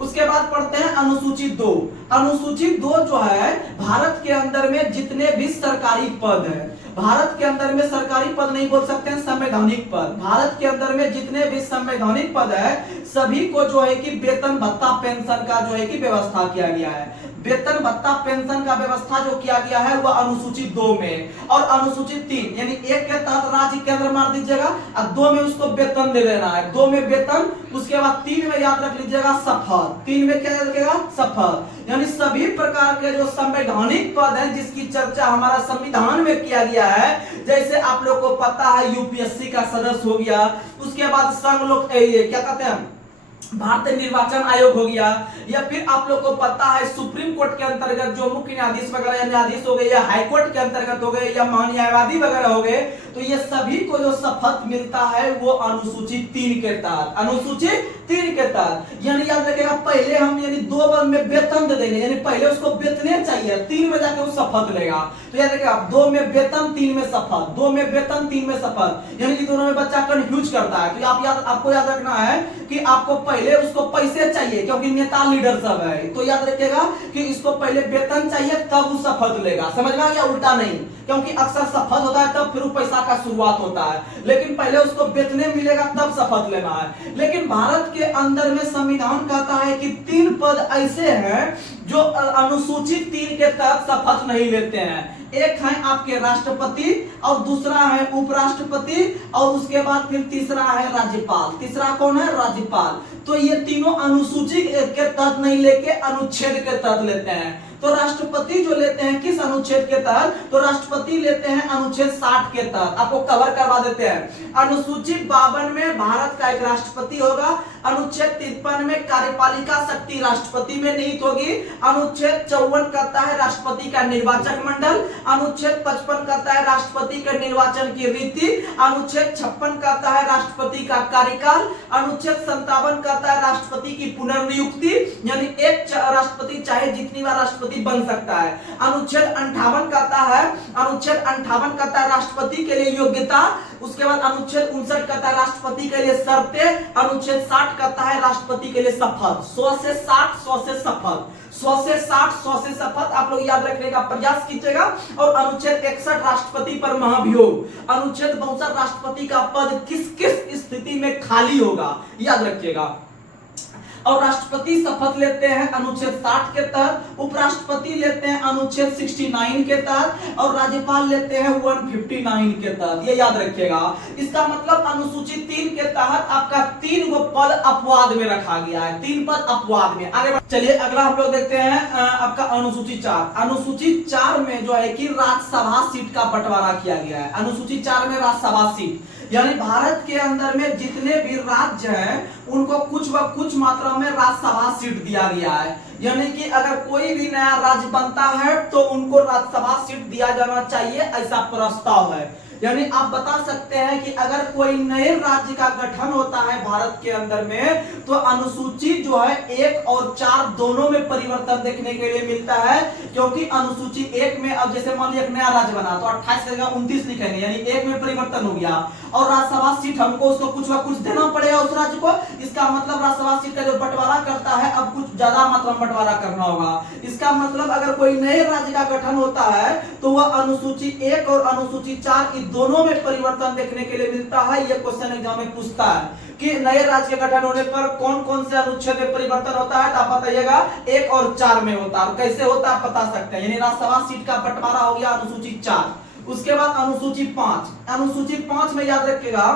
उसके बाद पढ़ते हैं अनुसूची दो। अनुसूची दो जो है भारत के अंदर में जितने भी सरकारी पद है, भारत के अंदर में सरकारी पद नहीं बोल सकते हैं, संवैधानिक पद, भारत के अंदर में जितने भी संवैधानिक पद है सभी को जो है कि वेतन भत्ता पेंशन का जो है कि व्यवस्था किया गया है। वेतन भत्ता पेंशन का व्यवस्था जो किया गया है वह अनुसूची दो में। और अनुसूची तीन यानी एक के तहत राज्य केंद्र मार दीजिएगा और दो में उसको वेतन दे देना है, दो में वेतन। उसके बाद तीन में याद रख लीजिएगा सफल, तीन में क्या रखेगा सफल। यानी सभी प्रकार के जो संवैधानिक पद हैं जिसकी चर्चा हमारा संविधान में किया गया है, जैसे आप लोग को पता है यूपीएससी का सदस्य हो गया, उसके बाद संघ लोक क्या कहते हैं भारतीय निर्वाचन आयोग हो गया, या फिर आप लोग को पता है सुप्रीम कोर्ट के अंतर्गत जो मुख्य न्यायाधीश वगैरह या न्यायाधीश हो गए, या हाई कोर्ट के अंतर्गत हो गए, या महान्यायवादी वगैरह हो गए, तो ये सभी को जो शपथ मिलता है वो अनुसूची तीन के तहत, अनुसूची तीन के तहत। यानी याद रखिएगा पहले हम यानी दो वर्ग में वेतन दे देंगे, यानी पहले उसको वेतन चाहिए, तीन में जाके वो शपथ लेगा। तो याद रखिएगा दो में वेतन तीन में शपथ, दो में वेतन तीन में शपथ, यानी कि दोनों में बच्चा कंफ्यूज करता है। तो आपको याद रखना है कि आपको पहले उसको पैसे चाहिए क्योंकि नेता लीडर सब है, तो याद रखिएगा कि इसको पहले वेतन चाहिए तब वो शपथ लेगा। समझ में आ गया? उल्टा नहीं, क्योंकि अक्सर शपथ होता है तब फिर पैसा का शुरुआत होता है, लेकिन पहले उसको वेतन मिलेगा तब शपथ लेना है। लेकिन भारत के अंदर में संविधान कहता है कि तीन पद ऐसे हैं जो अनुसूची तीन के तहत शपथ नहीं लेते हैं। एक है आपके राष्ट्रपति और दूसरा है उपराष्ट्रपति और उसके बाद फिर तीसरा है राज्यपाल। तीसरा कौन है? राज्यपाल। तो ये तीनों अनुसूची के तहत नहीं लेके अनुच्छेद के तहत लेते हैं। तो राष्ट्रपति जो लेते हैं किस अनुच्छेद के तहत? तो राष्ट्रपति लेते हैं अनुच्छेद 60 के तहत। आपको कवर करवा देते हैं। अनुसूची 52 में भारत का एक राष्ट्रपति होगा, अनुच्छेद 53 में कार्यपालिका शक्ति राष्ट्रपति में निहित होगी, अनुच्छेद 54 कहता है राष्ट्रपति का निर्वाचक मंडल, अनुच्छेद 55 कहता है राष्ट्रपति के निर्वाचन की रीति, अनुच्छेद 56 कहता है राष्ट्रपति का कार्यकाल, अनुच्छेद 57 कहता है राष्ट्रपति की पुनर्नियुक्ति, यानी एक राष्ट्रपति चाहे जितनी बार राष्ट्रपति बन सकता है। अनुच्छेद 58 कहता है राष्ट्रपति के लिए योग्यता, उसके बाद अनुच्छेद 59 कहता है राष्ट्रपति के लिए शर्तें, अनुच्छेद 60 कहता है राष्ट्रपति के लिए शपथ। 100 से 60 100 से शपथ, 100 से 60 100 से शपथ आप लोग याद रखने का प्रयास कीजिएगा। और अनुच्छेद 61 राष्ट्रपति पर महाभियोग, अनुच्छेद 62 राष्ट्रपति का पद किस किस स्थिति में खाली होगा याद रखिएगा। और राष्ट्रपति शपथ लेते हैं अनुच्छेद 60 के तहत, उपराष्ट्रपति लेते हैं अनुच्छेद 69 के तहत और राज्यपाल लेते हैं 159 के तहत। ये याद रखिएगा। इसका मतलब अनुसूची 3 के तहत आपका 3 गो पद अपवाद में रखा गया है, 3 पद अपवाद में। आगे चलिए अगला हम लोग देखते हैं आपका अनुसूची 4। अनुसूची 4 में जो है कि राज्यसभा सीट का बंटवारा किया गया है। अनुसूची 4 में राज्यसभा सीट, यानी भारत के अंदर में जितने भी राज्य हैं उनको कुछ व कुछ मात्रा में राज्यसभा सीट दिया गया है। यानी कि अगर कोई भी नया राज्य बनता है तो उनको राज्यसभा सीट दिया जाना चाहिए, ऐसा प्रस्ताव है। यानी आप बता सकते हैं कि अगर कोई नए राज्य का गठन होता है भारत के अंदर में तो अनुसूची जो है 1 और 4 दोनों में परिवर्तन देखने के लिए मिलता है। क्योंकि अनुसूची 1 में अब जैसे मान लिया एक नया राज्य बना तो 28 की जगह 29 लिखेंगे, यानी 1 में परिवर्तन हो गया। और राज्यसभा सीट हमको उसको कुछ न कुछ देना पड़ेगा उस राज्य को। इसका मतलब राज्यसभा सीट का जो बंटवारा बंटवारा करता है, अब कुछ ज्यादा मात्रा में बंटवारा करना होगा। इसका मतलब अगर कोई नए राज्य का गठन होता है तो वह अनुसूची 1 और अनुसूची 4 इन दोनों में परिवर्तन देखने के लिए मिलता है। यह क्वेश्चन एग्जाम में पूछता है कि नए राज्य के गठन होने पर कौन कौन से अनुच्छेद में परिवर्तन होता है, तो आप बताइएगा 1 और 4 में होता है। कैसे होता है आप बता सकते हैं, यानी राज्यसभा सीट का बंटवारा हो गया अनुसूची 4। उसके बाद अनुसूची 5, अनुसूची 5 में याद रखिएगा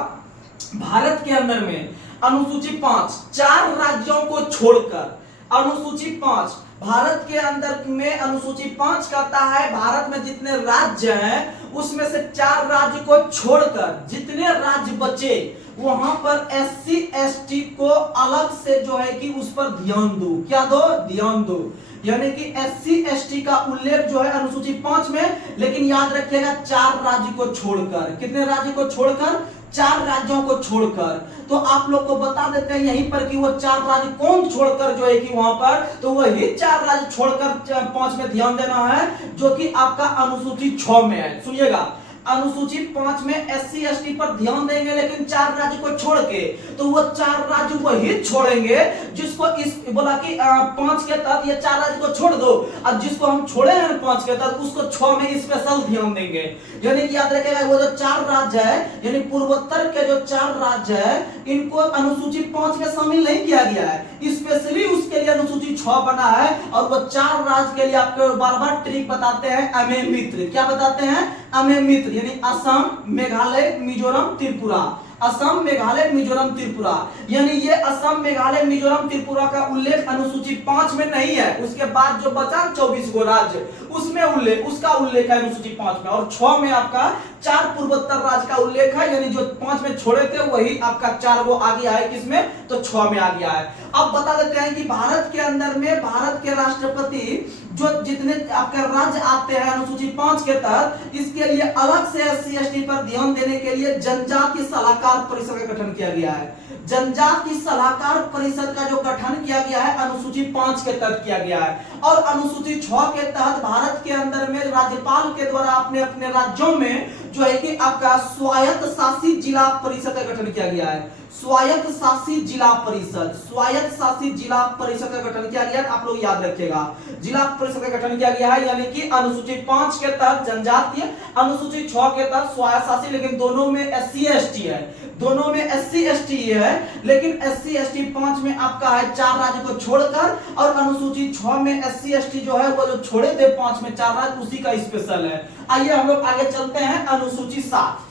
भारत के अंदर में अनुसूची 5 4 राज्यों को छोड़कर, अनुसूची 5 भारत के अंदर में अनुसूची 5 कहता है भारत में जितने राज्य हैं उसमें से 4 राज्य को छोड़कर जितने राज्य बचे वहां पर एससी एसटी को अलग से जो है कि उस पर ध्यान दो। क्या दो? ध्यान दो। यानी कि एससी एसटी का उल्लेख जो है अनुसूची 5 में, लेकिन याद रखिएगा 4 राज्य को छोड़कर। कितने राज्य को छोड़कर? 4 राज्यों को छोड़कर। तो आप लोग को बता देते हैं यहीं पर कि वो 4 राज्य कौन छोड़कर जो है कि वहां पर, तो वही 4 राज्य छोड़कर 5 में ध्यान देना है जो कि आपका अनुसूची 6 में है। सुनिएगा, अनुसूची 5 में एससी एसटी पर ध्यान देंगे लेकिन 4 राज्य को छोड़ के, तो वो 4 राज्य वही छोड़ेंगे जिसको इस बोला कि 5 के तहत ये 4 राज्य को छोड़ दो, और जिसको हम छोड़े हैं 5 के तहत उसको 6 में स्पेशल ध्यान देंगे। यानी कि याद रखिएगा वो जो 4 राज्य है, यानी पूर्वोत्तर के जो 4 राज्य है इनको अनुसूची 5 में शामिल नहीं किया गया है, स्पेशली उसके लिए अनुसूची 6 बना है। और वो 4 राज्य के लिए आपको बार बार ट्रिक बताते हैं, अमेय मित्र। क्या बताते हैं? अमेय मित्र, यानी असम, मेघालय, मिजोरम, त्रिपुरा। असम, मेघालय, मिजोरम, त्रिपुरा, यानी ये असम, मेघालय, मिजोरम, त्रिपुरा का उल्लेख अनुसूची 5 में नहीं है। उसके बाद जो बचा 24 गो राज्य उसमें उल्लेख, उसका उल्लेख है अनुसूची 5 में। और 6 में आपका 4 पूर्वोत्तर राज्य का उल्लेख है, यानी जो 5 में छोड़े थे वही आपका 4 गो आ गया है। किसमें? तो 6 में आ गया है। अब बता देते हैं कि भारत के अंदर में भारत के राष्ट्रपति जो जितने आपके राज्य आते हैं अनुसूची 5 के तहत, इसके लिए अलग से एससी एसटी पर ध्यान देने के लिए जनजातीय सलाहकार परिषद का गठन किया गया है। जनजातीय सलाहकार परिषद का जो गठन किया गया है अनुसूची 5 के तहत किया गया है। और अनुसूची 6 के तहत भारत के अंदर में राज्यपाल के द्वारा अपने अपने राज्यों में जो है कि आपका स्वायत्त शासित जिला परिषद का गठन किया गया है। स्वायत्त शासित जिला परिषद, स्वायत्त शासित जिला परिषद का गठन किया गया है। आप लोग याद रखिएगा जिला परिषद का गठन किया गया है, यानी कि अनुसूची 5 के तहत जनजातीय, अनुसूची 6 के तहत स्वायत्त शासित, लेकिन दोनों में एससी एसटी है, दोनों में एससी एसटी है। लेकिन एससी एसटी 5 में आपका है 4 राज्य को छोड़कर, और अनुसूची 6 में एससी एसटी जो है वो जो छोड़े थे 5 में 4 राज्य उसी का स्पेशल है। आइए हम लोग आगे चलते हैं अनुसूची 7।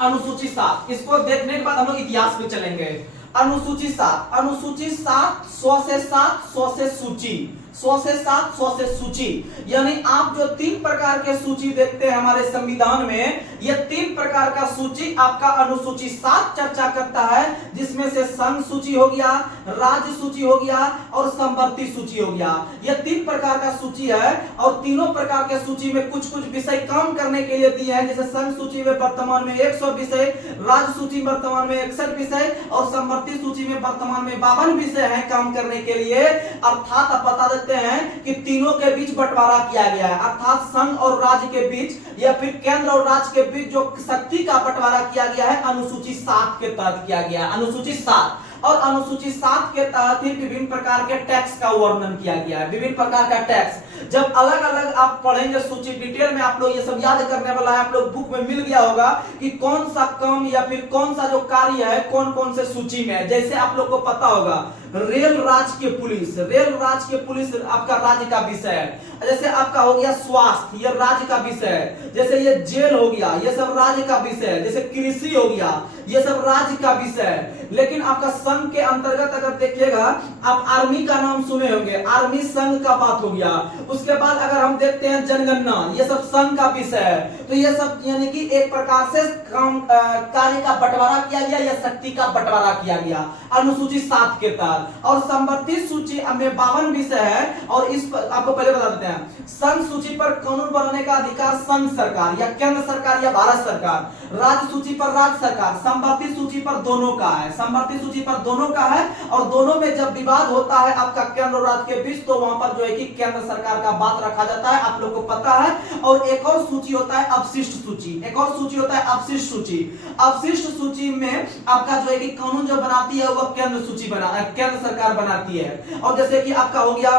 अनुसूची 7 इसको देखने के बाद हम लोग इतिहास पे चलेंगे। अनुसूची 7, अनुसूची 7 100 से 7 100 से सूची, 100 से 7 100 से सूची, यानी आप जो 3 प्रकार के सूची देखते हैं हमारे संविधान में, ये 3 प्रकार का सूची आपका अनुसूची 7 चर्चा करता है, जिसमें से संघ सूची हो गया, राज्य सूची हो गया और संवर्ती सूची हो गया। ये 3 प्रकार का सूची है, और तीनों प्रकार के सूची में कुछ कुछ विषय काम करने के लिए दिए हैं। जैसे संघ सूची में वर्तमान में 100 विषय, राज्य सूची में वर्तमान में 61 विषय और संवर्ती सूची में वर्तमान में 52 विषय हैं काम करने के लिए। अर्थात आप बता देते हैं कि तीनों के बीच बंटवारा किया गया है, अर्थात संघ और राज्य के बीच या फिर केंद्र और राज्य के बीच जो शक्ति का बंटवारा किया गया है अनुसूची 7 के तहत किया गया है। अनुसूची 7 और अनुसूची 7 के तहत ही विभिन्न प्रकार के टैक्स का वर्णन किया गया है। विभिन्न प्रकार का टैक्स जब अलग अलग आप पढ़ेंगे सूची डिटेल में, आप लोग ये सब याद करने वाला है। आप लोग बुक में मिल गया होगा कि कौन सा काम या फिर कौन सा जो कार्य है कौन कौन से सूची में है। जैसे आप लोग को पता होगा रेल राज्य के पुलिस, रेल राज्य के पुलिस आपका राज्य का विषय है। जैसे आपका हो गया स्वास्थ्य, ये राज्य का विषय है। जैसे ये जेल हो गया, ये सब राज्य का विषय है। जैसे कृषि हो गया, ये सब राज्य का विषय है। लेकिन आपका संघ के अंतर्गत अगर देखिएगा, आप आर्मी का नाम सुने होंगे, आर्मी संघ का बात हो गया। उसके बाद अगर हम देखते हैं जनगणना, ये सब संघ का विषय है। तो ये सब यानी कि एक प्रकार से काम कार्य का बंटवारा किया गया या शक्ति का बंटवारा किया गया अनुसूची 7 के तहत। और संवर्ती सूची में 52 विषय है। और इस पर आपको पहले बता देते हैं, संघ सूची पर कानून बनाने का अधिकार संघ सरकार या केंद्र सरकार या भारत सरकार, राज्य सूची पर राज्य सरकार, संवर्ती सूची पर दोनों का है, संवर्ती सूची पर दोनों का है, और दोनों में जब विवाद होता है आपका केंद्र और राज्य के बीच, तो वहां पर जो है कि केंद्र सरकार का बात रखा जाता है, आप लोग को पता है। और एक और सूची होता है अपशिष्ट सूची, एक और सूची होता है अपशिष्ट सूची। अपशिष्ट सूची में आपका जो है कि कानून जो बनाती है वह केंद्र सरकार बनाती है। और जैसे कि आपका हो गया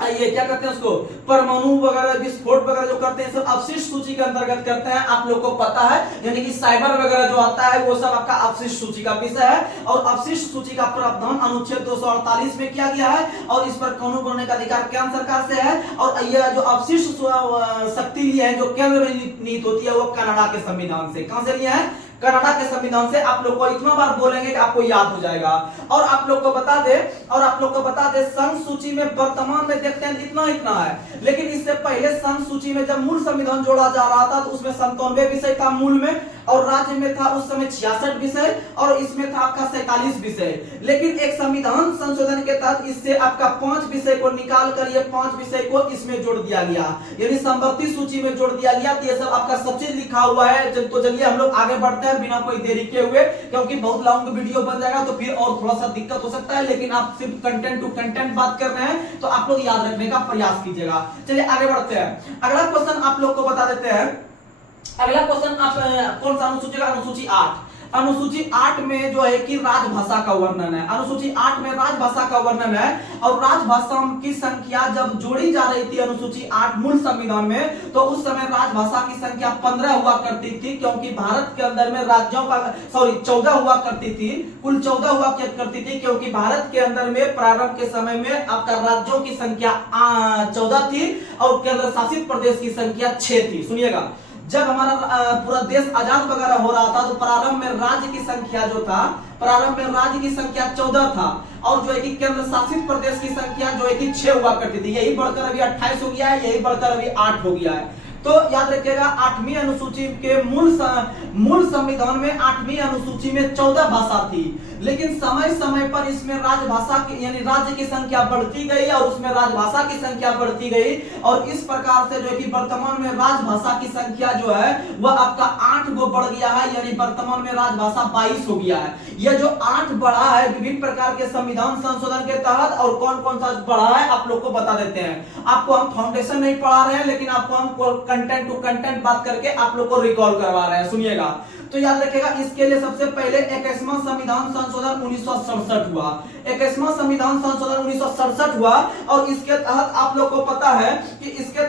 ये क्या करते हैं उसको, परमाणु वगैरह विस्फोट वगैरह जो करते हैं सब अपशिष्ट सूची के अंतर्गत करते हैं, आप लोग को पता है। यानी कि साइबर वगैरह जो आता है वो सब आपका अपशिष्ट सूची का विषय है। और अपशिष्ट सूची का प्रावधान अनुच्छेद 248 में किया गया है, और इस पर कानून बनाने का अधिकार केंद्र सरकार से है। और यह जो अपशिष्ट शक्ति लिए है, जो केंद्र में नीति होती है, वो कनाडा के संविधान से। कहां से लिया है? कनाडा के संविधान से। आप लोग को इतना बार बोलेंगे कि आपको याद हो जाएगा। और आप लोग को बता दे संघ सूची में वर्तमान में देखते हैं इतना है, लेकिन इससे पहले संघ सूची में जब मूल संविधान जोड़ा जा रहा था तो उसमें 97 विषय था मूल में, और राज्य में था उस समय 66 विषय, और इसमें था आपका 47 विषय। लेकिन एक संविधान संशोधन के तहत इससे आपका 5 विषय को निकाल कर ये 5 विषय को इसमें जोड़ दिया गया, यानी समवर्ती सूची में जोड़ दिया गया। तो ये सब आपका सब चीज लिखा हुआ है। तो चलिए हम लोग आगे बढ़ते हैं बिना कोई देरी के हुए, क्योंकि बहुत लंबा वीडियो बन जाएगा तो फिर और थोड़ा सा दिक्कत हो सकता है। लेकिन आप सिर्फ कंटेंट टू कंटेंट बात कर रहे हैं, तो आप लोग याद रखने का प्रयास कीजिएगा। चलिए आगे बढ़ते हैं। अगला क्वेश्चन आप लोग को बता देते हैं। अगला क्वेश्चन आप कौन सा अनुसूची का? अनुसूची 8। अनुसूची 8 में जो है कि राजभाषा का वर्णन है। अनुसूची 8 में राजभाषा का वर्णन है, और राजभाषा की संख्या जब जोड़ी जा रही थी अनुसूची 8 मूल संविधान में, तो उस समय राजभाषा की संख्या 15 हुआ करती थी, क्योंकि भारत के अंदर में राज्यों का 14 हुआ करती थी, कुल 14 हुआ करती थी, क्योंकि भारत के अंदर में प्रारंभ के समय में आपका राज्यों की संख्या 14 थी और केंद्र शासित प्रदेश की संख्या 6 थी। सुनिएगा, जब हमारा पूरा देश आजाद वगैरह हो रहा था तो प्रारंभ में राज्य की संख्या जो था, प्रारंभ में राज्य की संख्या 14 था, और जो है कि केंद्र शासित प्रदेश की संख्या जो है कि 6 हुआ करती थी। यही बढ़कर अभी 28 हो गया है, यही बढ़कर अभी 8 हो गया है। तो याद रखिएगा 8वीं अनुसूची के मूल संविधान में 8वीं अनुसूची में 14 भाषा थी, लेकिन समय समय पर इसमें राजभाषा की यानी राज्य की संख्या बढ़ती गई और उसमें राजभाषा की संख्या बढ़ती गई, और इस प्रकार से जो है कि वर्तमान में राजभाषा की संख्या जो है वह आपका 8 गो बढ़ गया है, यानी वर्तमान में राजभाषा 22 हो गया है। यह जो 8 बढ़ा है विभिन्न प्रकार के संविधान संशोधन के तहत, और कौन कौन सा बढ़ा है आप लोग को बता देते हैं। आपको हम फाउंडेशन नहीं पढ़ा रहे हैं, लेकिन आपको हम कंटेंट टू कंटेंट बात करके आप लोग को रिकॉल करवा रहे हैं। सुनिएगा, तो याद रखिएगा इसके लिए सबसे पहले 21वां संविधान संशोधन 1967 हुआ। 21वां संविधान संशोधन 1967 हुआ, और इसके तहत आप लोग को पता है कि इसके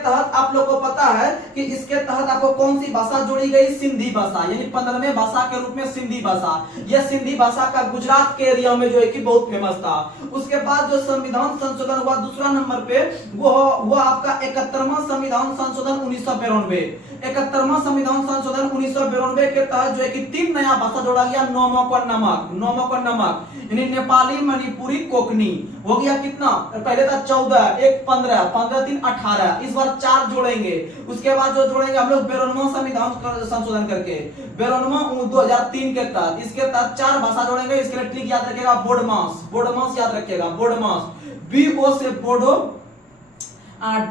तहत आपको कौन सी भाषा जोड़ी गई? सिंधी भाषा, यानी 15वें भाषा के रूप में सिंधी भाषा। यह सिंधी भाषा का गुजरात के एरिया में जो है कि बहुत फेमस था। उसके बाद जो संविधान संशोधन हुआ दूसरा नंबर पे, वो आपका 71वां संविधान संशोधन 1992। 71वां संविधान संशोधन 1992 के तहत जो है कि 3 नया भाषा जोड़ा गया। नोमक और नमक, यानी नेपाली, मणिपुरी, कोकनी। हो गया कितना? पहले था 14, एक 15, 15 3 18, इस बार 4 जोड़ेंगे। उसके बाद जो जोड़ेंगे हम लोग 52वां संविधान संशोधन करके, 52वां 2003 के तहत, इसके तहत 4 भाषा जोड़ेंगे। इसके लिए ट्रिक याद रखिएगा, बोडमास याद रखिएगा, बोडमास। BO से बोडो,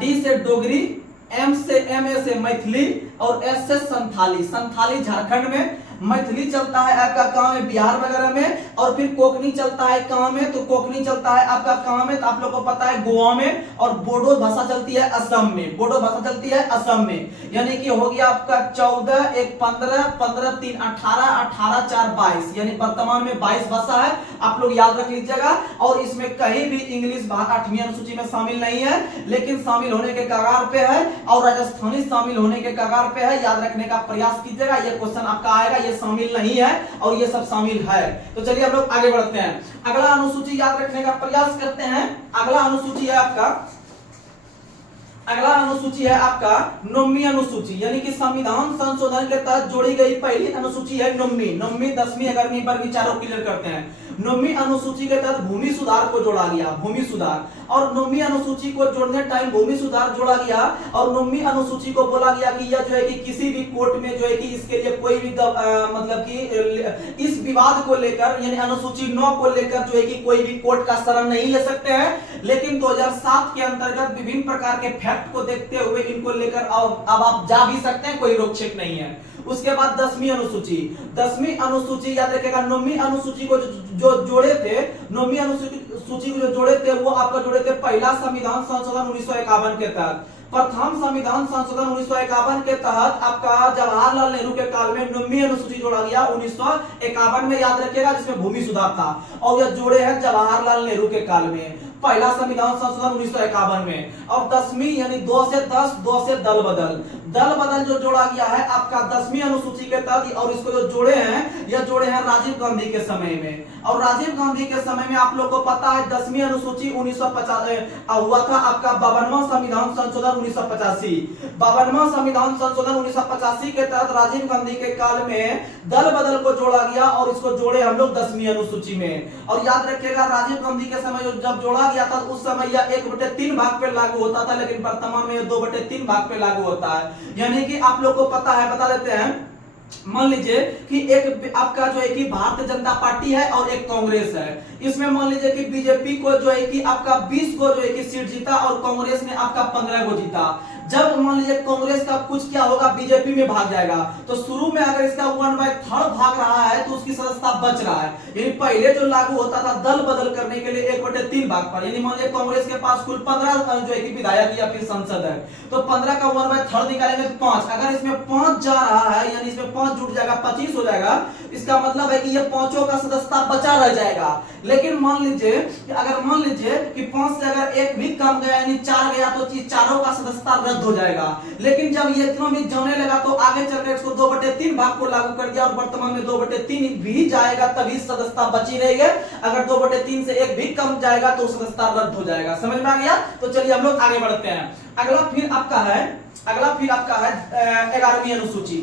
D से डोगरी, MA से मैथिली, और S से संथाली। संथाली झारखंड में, मैथिली चलता है आपका कहां में? बिहार वगैरह में। और फिर कोकनी चलता है कहां में? तो कोकनी चलता है आपका कहां में? तो आप लोग को पता है गोवा में। और बोडो भाषा चलती है असम में, बोडो भाषा चलती है असम में। यानी कि हो गया आपका 14, एक 15, 15 3 18, 18 4 22, यानी वर्तमान में 22 भाषा है। आप लोग याद रख लीजिएगा। और इसमें कहीं भी इंग्लिश 8वीं अनुसूची में शामिल नहीं है, लेकिन शामिल होने के कगार पे है, और राजस्थानी शामिल होने के कगार पे है। याद रखने का प्रयास कीजिएगा, यह क्वेश्चन आपका आएगा। ये शामिल नहीं है और ये सब शामिल है। तो चलिए हम लोग आगे बढ़ते हैं। अगला अनुसूची याद रखने का प्रयास करते हैं। अगला अनुसूची है आपका 9वीं अनुसूची, यानी कि संविधान संशोधन के तहत जोड़ी गई पहली अनुसूची है 9वीं 10वीं 11वीं पर विचारों क्लियर करते हैं। 9वीं अनुसूची के तहत भूमि सुधार को जोड़ा गया, भूमि सुधार। और 9वीं अनुसूची को जोड़ने टाइम भूमि सुधार जोड़ा गया, और 9वीं अनुसूची को बोला गया कि यह जो है कि किसी भी कोर्ट में जो है कि इसके लिए कोई भी मतलब कि इस विवाद को लेकर, यानी अनुसूची 9 को लेकर जो है कि कोई भी कोर्ट का शरण नहीं ले सकते हैं। लेकिन 2007 के अंतर्गत विभिन्न प्रकार के फैक्ट को देखते हुए इनको लेकर अब आप जा भी सकते हैं, कोई रोक छेक नहीं है। उसके बाद 10वीं अनुसूची, 10वीं अनुसूची याद रखिएगा, 9वीं अनुसूची को जो जोड़े थे, 9वीं अनुसूची को जो जोड़े थे वो आपका जोड़े थे पहला संविधान संशोधन 1951 के तहत। प्रथम संविधान संशोधन 1951 के तहत आपका जवाहरलाल नेहरू के काल में 9वीं अनुसूची जोड़ा गया 1951 में, याद रखिएगा, जिसमें भूमि सुधार था। और यह जोड़े हैं जवाहरलाल नेहरू के काल में, पहला संविधान संशोधन 1951 में। और 10वीं यानी 2 से 10, 2 से दल बदल, दल बदल जो जोड़ा गया है आपका 10वीं अनुसूची के तहत, और इसको जो जोड़े हैं, यह जोड़े हैं राजीव गांधी के समय में। और राजीव गांधी के समय में आप लोग को पता है 10वीं अनुसूची 1950 हुआ था आपका 52वां संविधान संशोधन 1985। 52वां संविधान संशोधन 1985 के तहत राजीव गांधी के काल में दल बदल को जोड़ा गया और इसको जोड़े हम लोग 10वीं अनुसूची में। और याद रखिएगा राजीव गांधी के समय जब जोड़ा गया था उस समय यह 1/3 भाग पे लागू होता था, लेकिन वर्तमान में 2/3 भाग पे लागू होता है। यानी कि आप लोग को पता है, बता देते हैं, मान लीजिए कि एक आपका जो है कि भारतीय जनता पार्टी है और एक कांग्रेस है। इसमें मान लीजिए कि बीजेपी को जो है कि आपका 20 को जो है कि सीट जीता और कांग्रेस ने आपका 15 को जीता। जब मान लीजिए कांग्रेस का कुछ क्या होगा, बीजेपी में भाग जाएगा, तो शुरू में अगर इसका 1/3 भाग रहा है तो उसकी सदस्यता बच रहा है। यानी पहले जो लागू होता था दल बदल करने के लिए 1/3 भाग पर, यानी मान लीजिए कांग्रेस के पास कुल 15 जो है कि विधायक या फिर सांसद है, तो 15 का 1/3 निकालेंगे तो 5। अगर इसमें 5 जा रहा है यानी इसमें 5 जुट जाएगा, 25 हो जाएगा। इसका मतलब है कि ये 5 का सदस्यता बचा रह जाएगा। लेकिन मान लीजिए कि 5 से अगर एक भी कम गया यानी 4 गया तो चारों का सदस्यता रद्द हो जाएगा। लेकिन जब ये इतना भी जाने लगा तो आगे चलकर इसको 2/3 भाग को लागू कर दिया और वर्तमान में 2/3 भी जाएगा तभी सदस्यता बची रहेगी। अगर 2/3 से एक भी कम जाएगा तो सदस्यता रद्द हो जाएगा। समझ में आ गया? तो चलिए हम लोग आगे बढ़ते हैं। अगला फिर आपका है 11वीं अनुसूची।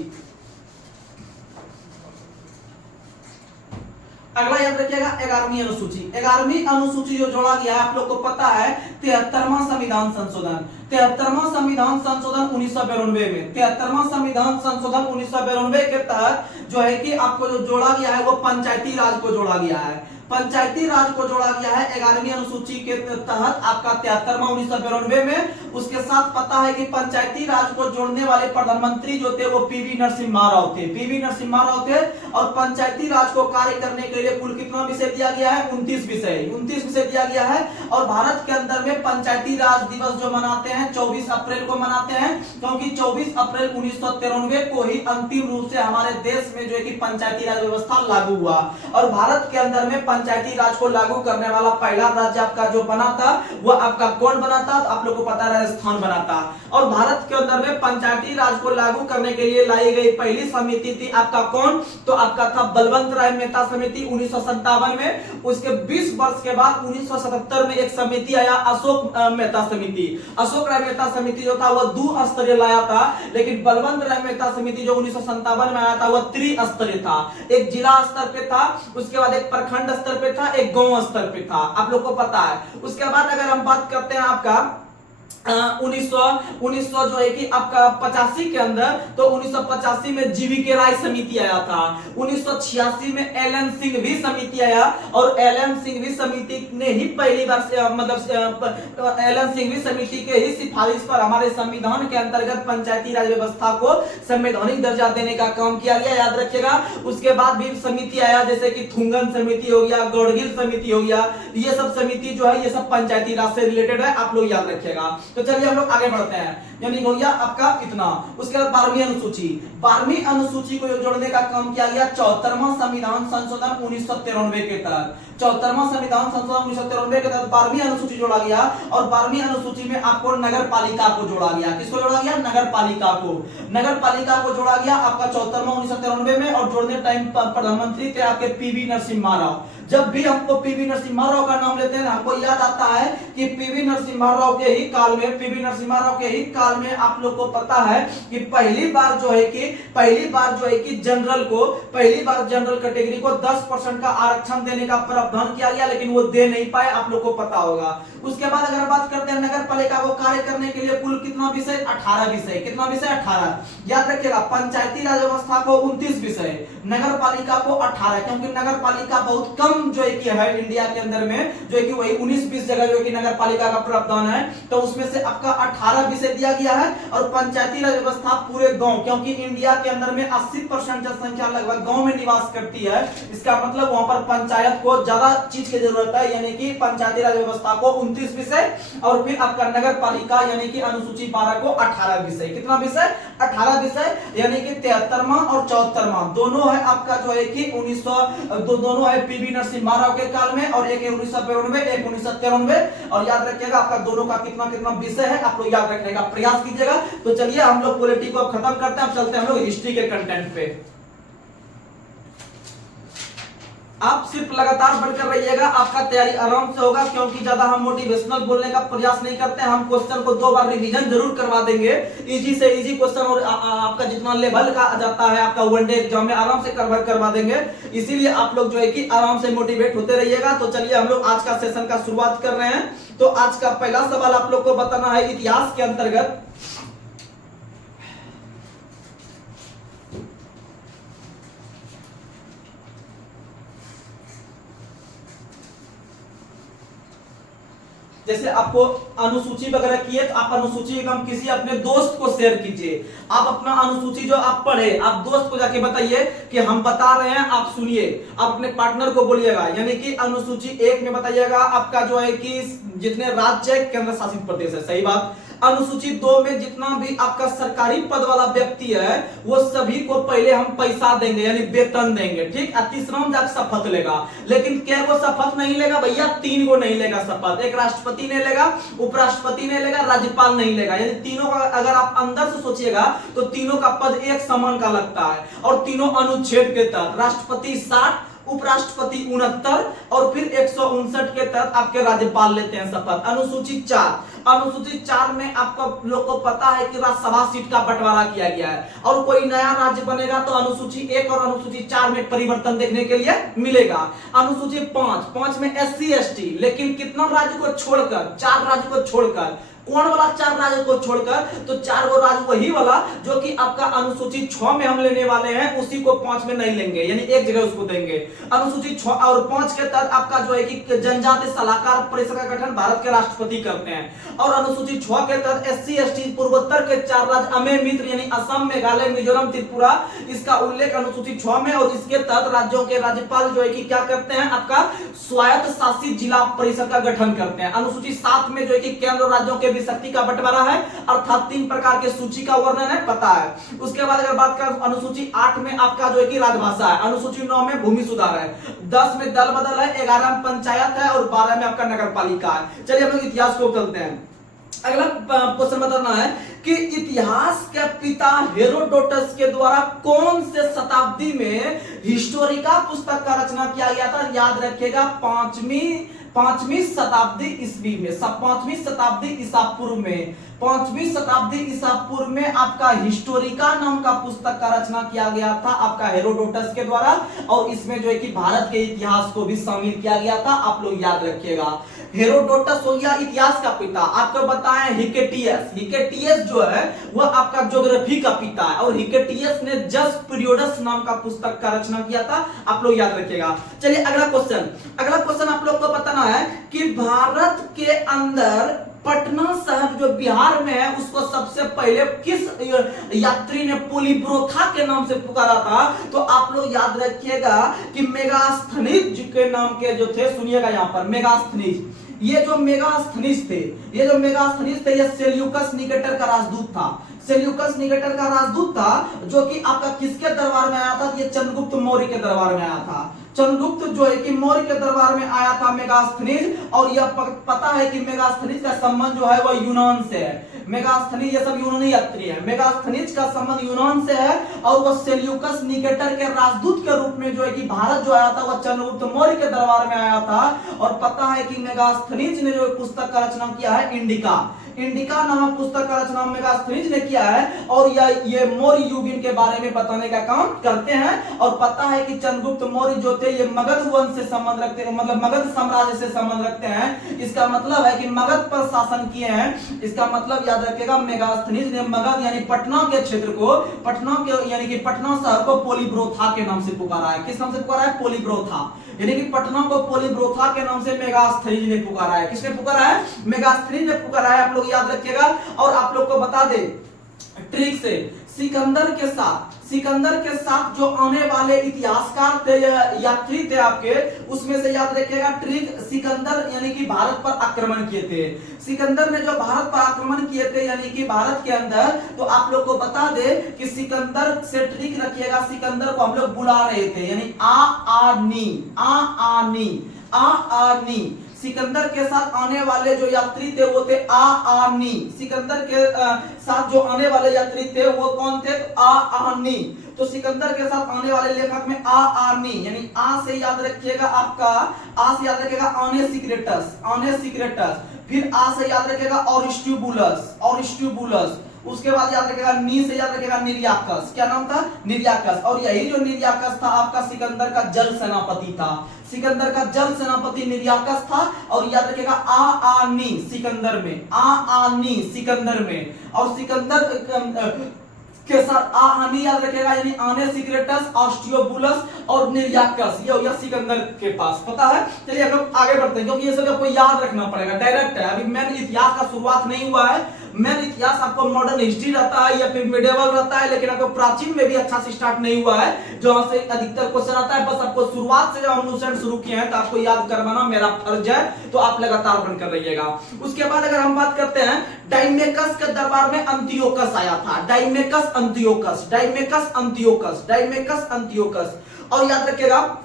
अगला याद रखिएगा 11वीं अनुसूची। 11वीं अनुसूची जो जोड़ा गया है आप लोग को पता है 73वां संविधान संशोधन। 73वां संविधान संशोधन 1992 में, 73वां संविधान संशोधन 1992 के तहत जो है कि आपको जो जोड़ा गया है वो पंचायती राज को जोड़ा गया है। पंचायती राज को जोड़ा गया है 11वीं अनुसूची के तहत आपका 73वां 1992 में। उसके साथ पता है कि पंचायती राज को जोड़ने वाले प्रधानमंत्री जो थे वो पीवी नरसिम्हा राव थे, पीवी नरसिम्हा राव थे। और पंचायती राज को कार्य करने के लिए कुल कितना विषय दिया गया है? 29 विषय दिया गया है। और भारत के अंदर में पंचायती राज दिवस जो मनाते हैं 24 अप्रैल को मनाते हैं, क्योंकि 24 अप्रैल 1993 को ही अंतिम रूप से हमारे देश में जो है कि पंचायती राज व्यवस्था लागू हुआ। और भारत के अंदर में पंचायती राज को लागू करने वाला पहला राज्य आपका जो बना था वो आपका कौन बना था? तो आप लोगों को पता है राजस्थान बना था। और भारत के अंदर में पंचायती राज को लागू करने के लिए लाई गई पहली समिति थी आपका कौन? तो आपका था बलवंत राय मेहता समिति 1957 में। उसके 20 वर्ष के बाद 1977 में एक समिति आया अशोक मेहता समिति। अशोक राय मेहता समिति जो था वो 2 स्तरीय लाया था, लेकिन बलवंत राय मेहता समिति जो 1957 में आया था वो 3 स्तरीय था। एक जिला स्तर पे था, उसके बाद एक प्रखंड स्तर पे था, एक गांव स्तर पे था, आप लोग को पता है। उसके बाद अगर हम बात करते हैं आपका 1900 जो है कि आपका 85 के अंदर, तो 1985 में जीवीके राय समिति आया था। 1986 में एलएन सिंघवी समिति आया और एलएन सिंघवी समिति ने ही पहली बार मतलब एलएन सिंघवी समिति के ही सिफारिश पर हमारे संविधान के अंतर्गत पंचायती राज व्यवस्था को संवैधानिक दर्जा देने का काम किया गया, याद रखिएगा। उसके बाद भी समिति आया जैसे कि थुंगन समिति हो गया, गौड़गिल समिति हो गया, ये सब समिति जो है ये सब पंचायती राज से रिलेटेड है, आप लोग याद रखिएगा। तो चलिए हम लोग आगे बढ़ते हैं, यानी हो गया आपका इतना। उसके बाद 12वीं अनुसूची। 12वीं अनुसूची को जोड़ने का काम किया गया 74वां संविधान संशोधन 1993 के तहत। 74वां संविधान संशोधन 1993 के तहत 12वीं अनुसूची जोड़ा गया। और 12वीं अनुसूची में आपको नगर पालिका को जोड़ा गया। किसको जोड़ा गया? नगर पालिका को। नगर पालिका को जोड़ा गया आपका 74वां 1993 में। और जोड़ने टाइम प्रधानमंत्री थे आपके पीवी नरसिम्हा राव। जब भी हमको पीवी नरसिम्हा राव का नाम लेते हैं हमको याद आता है कि पीवी नरसिम्हा राव के ही काल में आप लोग को पता है कि पहली बार जो है कि जनरल कैटेगरी को 10% का आरक्षण देने का प्रावधान किया गया, लेकिन वो दे नहीं पाए, आप लोग को पता होगा। उसके बाद अगर बात करते हैं नगर पालिका को कार्य करने के लिए कुल कितना विषय? 18 विषय। कितना विषय? 18। याद रखिएगा पंचायती राज व्यवस्था को 29 विषय, नगर पालिका को 18, क्योंकि नगर पालिका बहुत कम कम जो है कि है इंडिया के अंदर में, जो है कि वही 19-20 जगह जो है कि नगर पालिका का प्रावधान है, तो उसमें से आपका 18 विषय दिया गया है। और पंचायती राज व्यवस्था पूरे गांव, क्योंकि इंडिया के अंदर में 80% जनसंख्या लगभग गांव में निवास करती है, इसका मतलब वहां पर पंचायत को ज्यादा चीज की जरूरत है, यानी कि पंचायती राज व्यवस्था को 29 विषय और फिर आपका नगर पालिका यानी कि अनुसूची 12 को 18 विषय। कितना विषय? 18 विषय, यानी कि 73वां और 74वां दोनों है आपका जो है कि 1900 दोनों है पीवी नरसिम्हा राव के काल में, और एक 1992 एक 1993। और याद रखिएगा आपका दोनों का कितना कितना विषय है, आप लोग याद रखने का प्रयास कीजिएगा। तो चलिए हम लोग पॉलिटी को अब खत्म करते हैं, अब चलते हैं हम लोग हिस्ट्री के कंटेंट पे। आप सिर्फ लगातार बढ़कर रहिएगा, आपका तैयारी आराम से होगा, क्योंकि ज्यादा हम मोटिवेशनल बोलने का प्रयास नहीं करते हैं। हम क्वेश्चन को 2 बार रिवीजन जरूर करवा देंगे, इजी से इजी क्वेश्चन, और आपका जितना लेवल का जाता है आपका वनडे एग्जाम में आराम से कवर करवा देंगे। इसीलिए आप लोग जो है कि आराम से मोटिवेट होते रहिएगा। तो चलिए हम लोग आज का सेशन का शुरुआत कर रहे हैं। तो आज का पहला सवाल आप लोग को बताना है इतिहास के अंतर्गत। जैसे आपको अनुसूची वगैरह की है, तो आप अनुसूची काम किसी अपने दोस्त को शेयर कीजिए। आप अपना अनुसूची जो आप पढ़े, आप दोस्त को जाके बताइए कि हम बता रहे हैं, आप सुनिए। आप अपने पार्टनर को बोलिएगा, यानी कि अनुसूची 1 में बताइएगा आपका जो है कि जितने राज्य केंद्र शासित प्रदेश है, सही बात। अनुसूची 2 में जितना भी आपका सरकारी पद वाला व्यक्ति है वो सभी को पहले हम पैसा देंगे, यानी वेतन देंगे, ठीक। और तीसरा में जाकर शपथ लेगा, लेकिन क्या वो शपथ नहीं लेगा भैया? 3 को नहीं लेगा शपथ। एक राष्ट्रपति नहीं लेगा, उपराष्ट्रपति नहीं लेगा, राज्यपाल नहीं लेगा, यानी तीनों का अगर आप अंदर से सोचिएगा तो तीनों का पद एक समान का लगता है। और तीनों अनुच्छेद के तहत, राष्ट्रपति 60, उपराष्ट्रपति 69 और फिर 159 के तहत आपके राज्यपाल लेते हैं शपथ। अनुसूची 4 में आपको लोग को पता है कि राज्यसभा सीट का बंटवारा किया गया है, और कोई नया राज्य बनेगा तो अनुसूची 1 और अनुसूची 4 में परिवर्तन देखने के लिए मिलेगा। अनुसूची 5 में SC ST, लेकिन कितना राज्य को छोड़कर? 4 राज्य को छोड़कर। कौन वाला 4 राज्य को छोड़कर? तो 4 गो राज्य वही वाला जो कि आपका अनुसूची 6 में हम लेने वाले हैं, उसी को 5 में नहीं लेंगे, यानी एक जगह उसको देंगे। अनुसूची 6 और 5 के तहत आपका जो है कि जनजातीय सलाहकार परिषद का गठन भारत के राष्ट्रपति करते हैं। और अनुसूची 6 के तहत SC ST पूर्वोत्तर के 4 राज्य अमेय मित्र यानी असम, मेघालय, मिजोरम, त्रिपुरा, इसका उल्लेख अनुसूची 6 में। और इसके तहत राज्यों के राज्यपाल जो है कि क्या करते हैं? आपका स्वायत्त शासित जिला परिषद का गठन करते हैं। अनुसूची 7 में जो है कि केंद्र राज्यों के शक्ति का बंटवारा है, अर्थात 3 प्रकार के सूची का वर्णन है, पता है। उसके बाद अगर बात करें अनुसूची 8 में आपका जो है कि राजभाषा है, अनुसूची 9 में भूमि सुधार है, 10 में दल बदल है, 11 में पंचायत है और 12 में आपका नगर पालिका है। चलिए हम लोग इतिहास को चलते हैं। अगला क्वेश्चन बताना है कि इतिहास के पिता हेरोडोटस के द्वारा कौन से शताब्दी में हिस्टोरिका पुस्तक का रचना किया गया था? याद रखिएगा 5वीं शताब्दी ईस्वी में, 5वीं शताब्दी ईसा पूर्व में, 5वीं शताब्दी ईसा पूर्व में आपका हिस्टोरिका नाम का पुस्तक का रचना किया गया था आपका हेरोडोटस के द्वारा। और इसमें जो है कि भारत के इतिहास को भी शामिल किया गया था, आप लोग याद रखिएगा। हेरोडोटस हो गया इतिहास का पिता। आपको बताएं हिकेटियस जो है वह आपका ज्योग्राफी का पिता है, और हिकेटियस ने जस्ट पीरियड्स नाम का पुस्तक का रचना किया था, आप लोग याद रखिएगा। चलिए अगला क्वेश्चन आप लोग को बताना है कि भारत के अंदर पटना शहर जो बिहार में है उसको सबसे पहले किस यात्री ने पोलीब्रोथा के नाम से पुकारा था? तो आप लोग याद रखिएगा कि मेगास्थनीज के नाम के जो थे, सुनिएगा यहाँ पर मेगास्थनीज। ये जो मेगास्थनीज थे ये सेल्यूकस निकेटर का राजदूत था। सेल्यूकस निकेटर का राजदूत था जो कि आपका किसके दरबार में आया था? ये चंद्रगुप्त मौर्य के दरबार में आया था। चंद्रगुप्त जो है कि मौर्य के दरबार में आया था मेगास्थनीज। और यह पता है कि मेगास्थनीज का संबंध जो है वह यूनान से है। मेगास्थनीज ये सब यूनानी यात्री है। मेगास्थनीज का संबंध यूनान से है और वह सेल्यूकस निकेटर के राजदूत के रूप में जो है कि भारत जो आया था वह चंद्रगुप्त मौर्य के दरबार में आया था। और पता है कि मेगास्थनीज ने जो पुस्तक का रचना किया है इंडिका। इंडिका नामक पुस्तक का रचना मेगास्थनीज ने किया है और ये मौर्य युगीन के बारे में बताने का काम करते हैं। और पता है कि चंद्रगुप्त मौर्य जो थे ये मगध वंश से संबंध रखते हैं, मतलब मगध साम्राज्य से संबंध रखते हैं। इसका मतलब है कि मगध पर शासन किए हैं। इसका मतलब याद रखिएगा मेगास्थनीज ने मगध यानी पटना के क्षेत्र को, पटना के यानी कि पटना शहर को पोलिब्रोथा के नाम से पुकारा है। किस नाम से पुकारा है? पोलिब्रोथा। यानी कि पटना को पोलिब्रोथा के नाम से मेगास्थनीज ने पुकारा है। किसने पुकारा है? मेगास्थनीज ने पुकारा है। आप लोग याद रखिएगा। और आप लोग को बता दे ट्रिक से, सिकंदर के साथ जो आने वाले इतिहासकार थे, यात्री थे आपके, उसमें से याद रखिएगा ट्रिक, सिकंदर यानी कि भारत पर आक्रमण किए थे। सिकंदर ने जो भारत पर आक्रमण किए थे यानी कि भारत के अंदर, तो आप लोग को बता दे कि सिकंदर से ट्रिक रखिएगा, सिकंदर को हम लोग बुला रहे थे यानी आ सिकंदर के साथ आने वाले जो यात्री थे वो थे आनी। सिकंदर के साथ जो आने वाले यात्री थे वो कौन थे? आनी। तो सिकंदर के साथ आने वाले लेखक में आनी यानी आ से याद रखिएगा आपका, आ से याद रखिएगा आने सिक्रेटस, फिर आ से याद रखिएगा ऑरिस्ट्यूबुलस, उसके बाद याद रखिएगा नी से याद रखिएगा निर्याकस। क्या नाम था? निर्याकस। और यही जो निर्याकस था आपका सिकंदर का जल सेनापति था। सिकंदर का जल सेनापति निर्याकस था। और याद रखिएगा आनी सिकंदर में, और सिकंदर के साथ आनी याद रखेगा यानी आने सिक्रेटस, ऑस्टियोबुलस और निर्याकस, ये हो गया सिकंदर के पास। पता है? चलिए हम लोग आगे बढ़ते हैं क्योंकि ये सब आपको याद रखना पड़ेगा, डायरेक्ट है। अभी मेन इतिहास का शुरुआत नहीं हुआ है। मेन इतिहास आपको मॉडर्न हिस्ट्री रहता है या फिर मिडिवल रहता है, लेकिन आपको प्राचीन में भी अच्छा से स्टार्ट नहीं हुआ है, जहां से अधिकतर क्वेश्चन आता है। बस आपको शुरुआत से जब हम अनुसरण शुरू किए हैं तो आपको याद करवाना मेरा फर्ज है, तो आप लगातार बनकर रहिएगा। उसके बाद अगर हम बात करते हैं, डाइमेकस के दरबार में अंतियोकस आया था। डाइमेकस अंतियोकस। और याद रखिएगा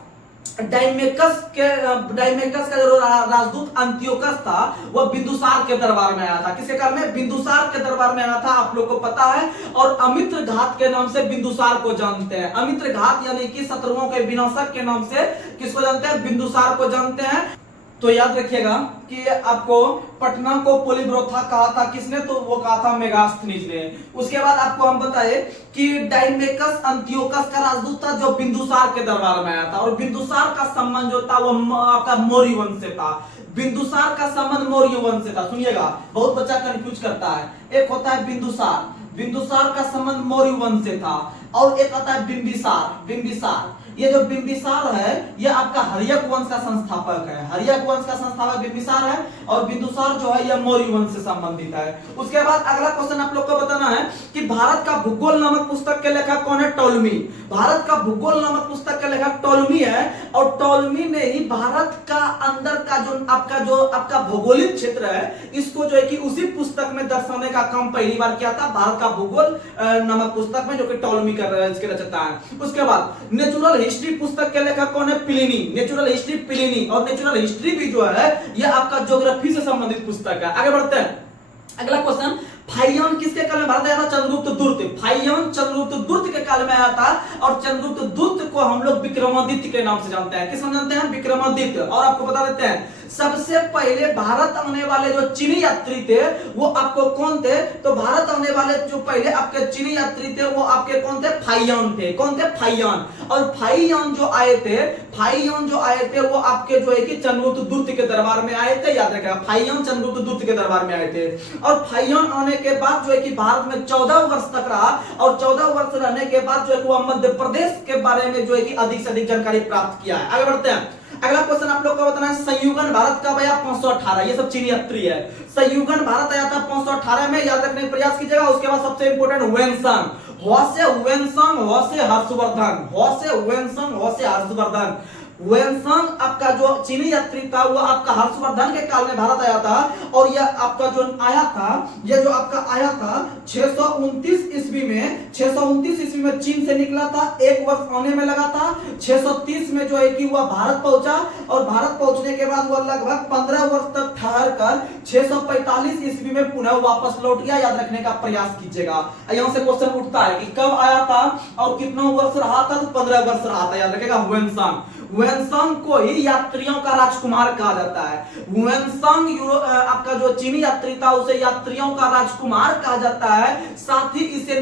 डाइमेकस का जो राजदूत अंतियोकस था वह बिंदुसार के दरबार में आया था। किसके काल में? बिंदुसार के दरबार में आया था, आप लोग को पता है। और अमित्र घात के नाम से बिंदुसार को जानते हैं। अमित्र घात यानी कि शत्रुओं के विनाशक के नाम से किसको जानते हैं? बिंदुसार को जानते हैं। तो याद रखिएगा कि आपको पटना को पोलिब्रोथा कहा था किसने? तो वो कहा था मेगास्थनीज ने। उसके बाद आपको हम बताए कि डाइमेकस अंतियोकस का राजदूत था जो बिंदुसार के दरबार में आया था। और बिंदुसार का संबंध जो था वो आपका मौर्य वंश से था। बिंदुसार का संबंध मौर्य वंश से था। सुनिएगा, बहुत बच्चा कंफ्यूज करता है। एक होता है बिंदुसार का संबंध मौर्य वंश से था, और एक आता है बिंबिसार। ये जो बिंबिसार है ये आपका हर्यक वंश का संस्थापक है। हर्यक वंश का संस्थापक बिंबिसार है, और बिंदुसार जो है ये मौर्य वंश से संबंधित है। उसके बाद अगला क्वेश्चन आप लोग को बताना है कि भारत का भूगोल नामक पुस्तक के लेखक कौन है? टॉलमी। भारत का भूगोल नामक पुस्तक के लेखक टॉलमी है। और टॉलमी ने ही भारत का अंदर का जो आपका भौगोलिक क्षेत्र है इसको जो है कि उसी पुस्तक में दर्शाने का काम पहली बार किया था, भारत का भूगोल नामक पुस्तक में, जो कि टॉलमी कर रहा है, इसके रचयिता है। उसके बाद नेचुरल हिस्ट्री पुस्तक के लेखक कौन है? प्लिनी। Natural history Pliny. और नेचुरल हिस्ट्री भी जो है ये आपका ज्योग्राफी से संबंधित पुस्तक है। आगे बढ़ते हैं। अगला क्वेश्चन, फाइयान किसके काल में भारत आया था? चंद्रगुप्त दूर्त। फाइयान चंद्रगुप्त दूर्त के काल में आया था। और चंद्रगुप्त दूर्त को हम लोग विक्रमादित्य के नाम से जानते हैं। किस नाम जानते हैं? विक्रमादित्य। और आपको बता देते हैं सबसे पहले भारत आने वाले जो चीनी यात्री थे वो आपको कौन थे? तो भारत आने वाले जो पहले आपके चीनी यात्री थे वो आपके कौन थे? फाइयान थे। कौन थे? फाइयान। और फाइयान जो आए थे वो आपके जो है कि चंद्रगुप्त दूर्त के दरबार में आए थे। याद रखिएगा, फाइयान चंद्रगुप्त दूर्त के दरबार में आए थे। और फाइयान आने के बाद जो है कि भारत में 14 वर्ष तक रहा। और 14 वर्ष रहने के बाद जो है वो मध्य प्रदेश के बारे में जो है कि अधिक से अधिक जानकारी प्राप्त किया है। आगे बढ़ते हैं। अगला क्वेश्चन आप लोग को बताना है, संयुगन भारत कब आया? 518। ये सब चीनी यात्री है। संयुगन भारत आया था 518 में, याद रखने का प्रयास कीजिएगा। उसके बाद सबसे इंपोर्टेंट वेनसंग, हर्षवर्धन। वेनसंग आपका जो चीनी यात्री था वो आपका हर्षवर्धन के काल में भारत आया था। और यह आपका जो आया था 629 ईस्वी में चीन से निकला था। एक वर्ष आने में लगा था। 630 में जो है कि वह भारत पहुंचा। और भारत पहुंचने के बाद वह लगभग 15 वर्ष तक ठहर कर 645 ईस्वी में पुनः वापस लौट गया। याद रखने का प्रयास कीजिएगा। यहां से क्वेश्चन उठता है कि कब आया था और कितना वर्ष रहा था? तो 15 वर्ष रहा था। याद रखिएगा, हुएनसांग को ही यात्रियों का राजकुमार कहा जाता है। हुएनसांग आपका जो चीनी यात्री था उसे यात्रियों का राजकुमार कहा जाता है। साथ ही इसे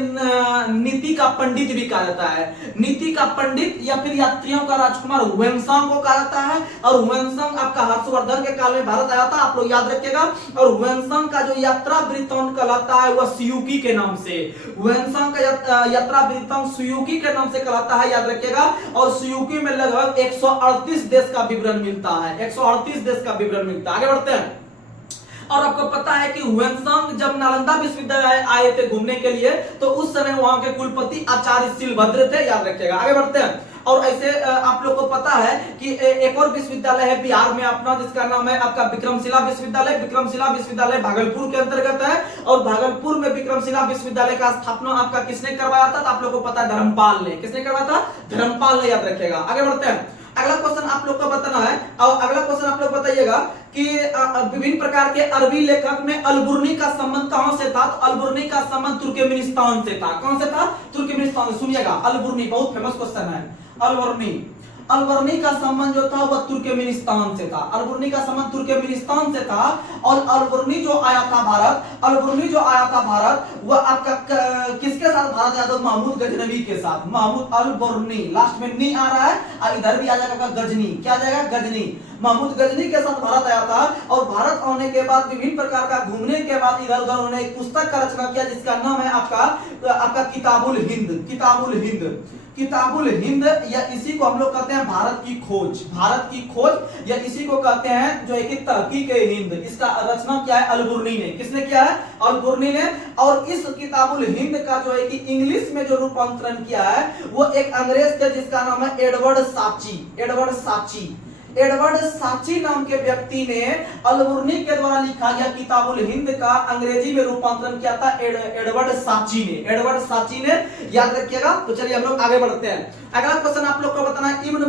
नीति का पंडित भी कहा जाता है। नीति का पंडित या फिर यात्रियों का राजकुमार हुएनसांग को कहा जाता है। और हुएनसांग आपका हर्षवर्धन के काल में भारत आया था, आप लोग याद रखिएगा। और हुएनसांग का जो यात्रा वृत्तांत कहलाता है वह सुयुकी के नाम से, हुएनसांग का यात्रा वृत्तांत सुयुकी के नाम से कहलाता है, याद रखिएगा। और सुयुकी में लगभग 138 देश का विवरण मिलता है, 138 देश का विवरण मिलता है। आगे बढ़ते हैं। और आपको पता है कि हुएनसांग जब नालंदा विश्वविद्यालय आए थे घूमने के लिए, तो उस समय वहां के कुलपति आचार्य शिलभद्र थे, याद रखिएगा। आगे बढ़ते हैं। और ऐसे आप लोग को पता है कि एक और विश्वविद्यालय है बिहार में अपना, जिसका नाम है आपका विक्रमशिला विश्वविद्यालय। विक्रमशिला विश्वविद्यालय भागलपुर के अंतर्गत है। और भागलपुर में विक्रमशिला विश्वविद्यालय का स्थापना आपका किसने करवाया था? तो आप लोग को पता है धर्मपाल ने। किसने करवाया था? धर्मपाल ने, याद रखिएगा। आगे बढ़ते हैं। अगला क्वेश्चन आप लोग को बताना है, और अगला क्वेश्चन आप लोग बताइएगा कि विभिन्न प्रकार के अरबी लेखक में अलबुर्नी का संबंध कहां से था? तो अलबुर्नी का संबंध तुर्कमेनिस्तान से था। कौन से था? तुर्कमेनिस्तान से। सुनिएगा, अलबुर्नी बहुत फेमस क्वेश्चन है। अलबुर्नी का संबंध जो था वह तुर्कमेनिस्तान से था। अलबुर्नी का संबंध तुर्कमेनिस्तान से था। और अलबुर्नी जो आया था भारत, वह आपका किसके साथ भारत आया था? महमूद गजनवी के साथ। महमूद अलबुर्नी, लास्ट में नी आ रहा है और इधर भी आ जाएगा गजनी। क्या आ जाएगा? गजनी। महमूद गजनी के साथ भारत आया था। और भारत आने के बाद विभिन्न प्रकार का घूमने के बाद इधर उधर उन्होंने एक पुस्तक का रचना किया, जिसका नाम है आपका किताबुल हिंद, या इसी को हम लोग कहते हैं भारत की खोज, या इसी को कहते हैं जो है कि तहकीक हिंद। इसका रचना क्या है? अलबुर्नी ने। किसने किया है? अलबुर्नी ने। और इस किताबुल हिंद का जो है कि इंग्लिश में जो रूपांतरण किया है वो एक अंग्रेज थे, जिसका नाम है एडवर्ड साची नाम के व्यक्ति ने अलबुर्नी के द्वारा लिखा गया किताबुल हिंद का अंग्रेजी में रूपांतरण किया था एडवर्ड साची ने, याद रखिएगा। तो चलिए हम लोग आगे बढ़ते हैं। अगला क्वेश्चन आप लोग को बताना है इब्न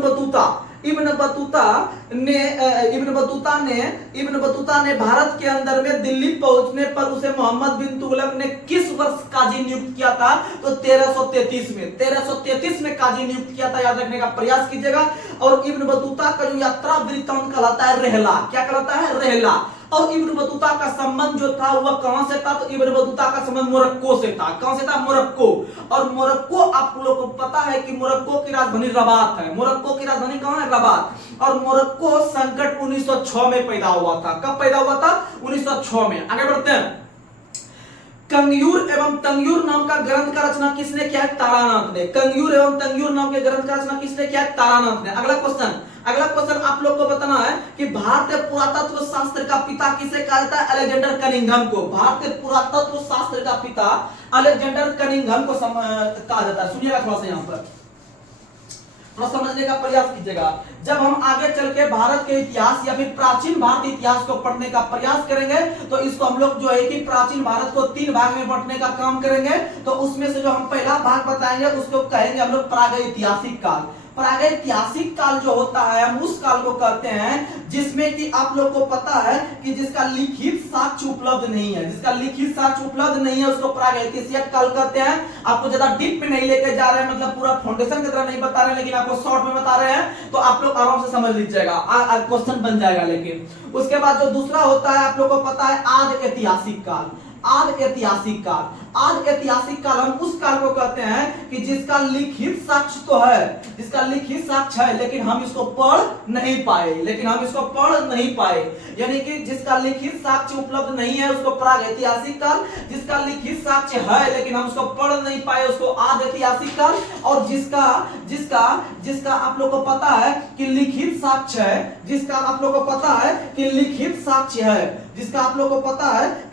बतूता ने भारत के अंदर में दिल्ली पहुंचने पर उसे मोहम्मद बिन तुगलक ने किस वर्ष काजी नियुक्त किया था? तो 1333 में काजी नियुक्त किया था, याद रखने का प्रयास कीजिएगा। और इब्न बतूता का जो यात्रा वृत्तांत कहलाता है रहला। क्या कहलाता है? रहला। और इब्न बतूता का संबंध जो था वह कहां से था? तो इब्न बतूता का संबंध मोरक्को से था। कहां से था? मोरक्को। और मोरक्को आप लोगों को पता है कि मोरक्को की राजधानी रबात है। मोरक्को की राजधानी कहां है? रबात। और मोरक्को संकट 1906 में पैदा हुआ था। कब पैदा हुआ था? 1906 में। आगे बढ़ते हैं। कंग्यूर एवं तंग्यूर नाम का ग्रंथ का रचना किसने किया? तारानाथ ने। कंग्यूर एवं तंग्यूर नाम के ग्रंथ का रचना किसने किया? तारानाथ ने। अगला क्वेश्चन आप लोग को बताना है कि भारतीय पुरातत्व शास्त्र का पिता किसे कहा जाता है? अलेक्जेंडर कनिंघम को। भारतीय पुरातत्व शास्त्र का पिता अलेक्जेंडर कनिंघम को कहा जाता है। सुनिएगा थोड़ा सा, यहाँ पर थोड़ा समझने का प्रयास कीजिएगा। जब हम आगे चल के भारत के इतिहास या फिर प्राचीन भारत इतिहास को पढ़ने का प्रयास करेंगे, तो इसको हम लोग जो है कि प्राचीन भारत को 3 भाग में बांटने का काम करेंगे। तो उसमें से जो हम पहला भाग बताएंगे उसको कहेंगे हम लोग प्रागैतिहासिक काल। प्रागैतिहासिक काल जो होता है हम उस काल को कहते हैं जिसमें कि आप लोग को पता है कि जिसका लिखित साक्ष्य उपलब्ध नहीं है, उसको प्रागैतिहासिक काल कहते हैं। आपको ज्यादा डीप में नहीं लेके जा रहे हैं, मतलब पूरा फाउंडेशन की तरह नहीं बता रहे हैं, लेकिन आपको शॉर्ट में बता रहे हैं, तो आप लोग आराम से समझ लीजिएगा, क्वेश्चन बन जाएगा। लेकिन उसके बाद जो दूसरा होता है आप लोग को पता है आद ऐतिहासिक काल। आद ऐतिहासिक काल हम उस काल को कहते हैं कि जिसका लिखित साक्ष्य तो है, लेकिन हम इसको पढ़ नहीं पाए, यानी कि जिसका लिखित साक्ष्य उपलब्ध नहीं है उसको प्रागैतिहासिक काल, जिसका लिखित साक्ष्य है लेकिन हम उसको पढ़ नहीं पाए उसको आद ऐतिहासिक काल, और जिसका आप लोग को पता है कि लिखित साक्ष्य है, जिसका आप लोग को पता है कि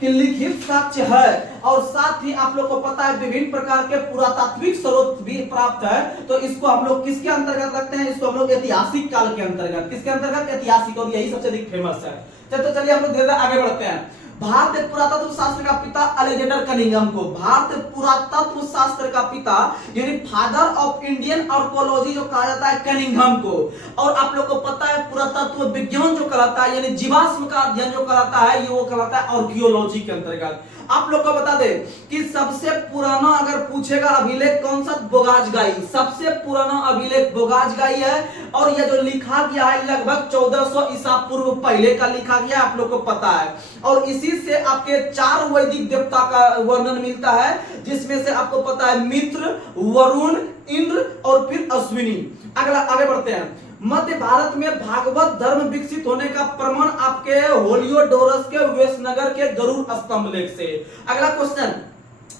लिखित साक्ष्य है, और साथ ही आप लोग को पता है विभिन्न प्रकार के पुरातात्विक स्रोत भी प्राप्त है, तो इसको हम लोग किसके अंतर्गत रखते हैं? इसको हम लोग ऐतिहासिक काल के अंतर्गत। किसके अंतर्गत? ऐतिहासिक, और यही सबसे अधिक फेमस है। तो चलिए हम लोग धीरे धीरे आगे बढ़ते हैं। भारतीय पुरातत्व शास्त्र का पिता अलेक्जेंडर कनिंघम को, भारतीय पुरातत्व शास्त्र का पिता यानी फादर ऑफ इंडियन आर्कोलॉजी जो कहा जाता है कनिंघम को। और आप लोग को पता है पुरातत्व विज्ञान जो कहलाता है यानी जीवाश्म का अध्ययन जो कहलाता है, ये वो कहलाता है आर्कियोलॉजी के अंतर्गत। आप लोग को बता दे कि सबसे पुराना अगर पूछेगा अभिलेख कौन सा, बोगाजगाई, सबसे पुराना अभिलेख बोगाजगाई है। और यह जो लिखा गया है लगभग 1400 ईसा पूर्व पहले का लिखा गया, आप लोग को पता है। और इसी से आपके 4 वैदिक देवता का वर्णन मिलता है, जिसमें से आपको पता है मित्र, वरुण, इंद्र और फिर अश्विनी। अगला आगे बढ़ते हैं। मध्य भारत में भागवत धर्म विकसित होने का प्रमाण आपके होलियोडोरस के वेशनगर के गरुड़ स्तंभ लेख से। अगला क्वेश्चन,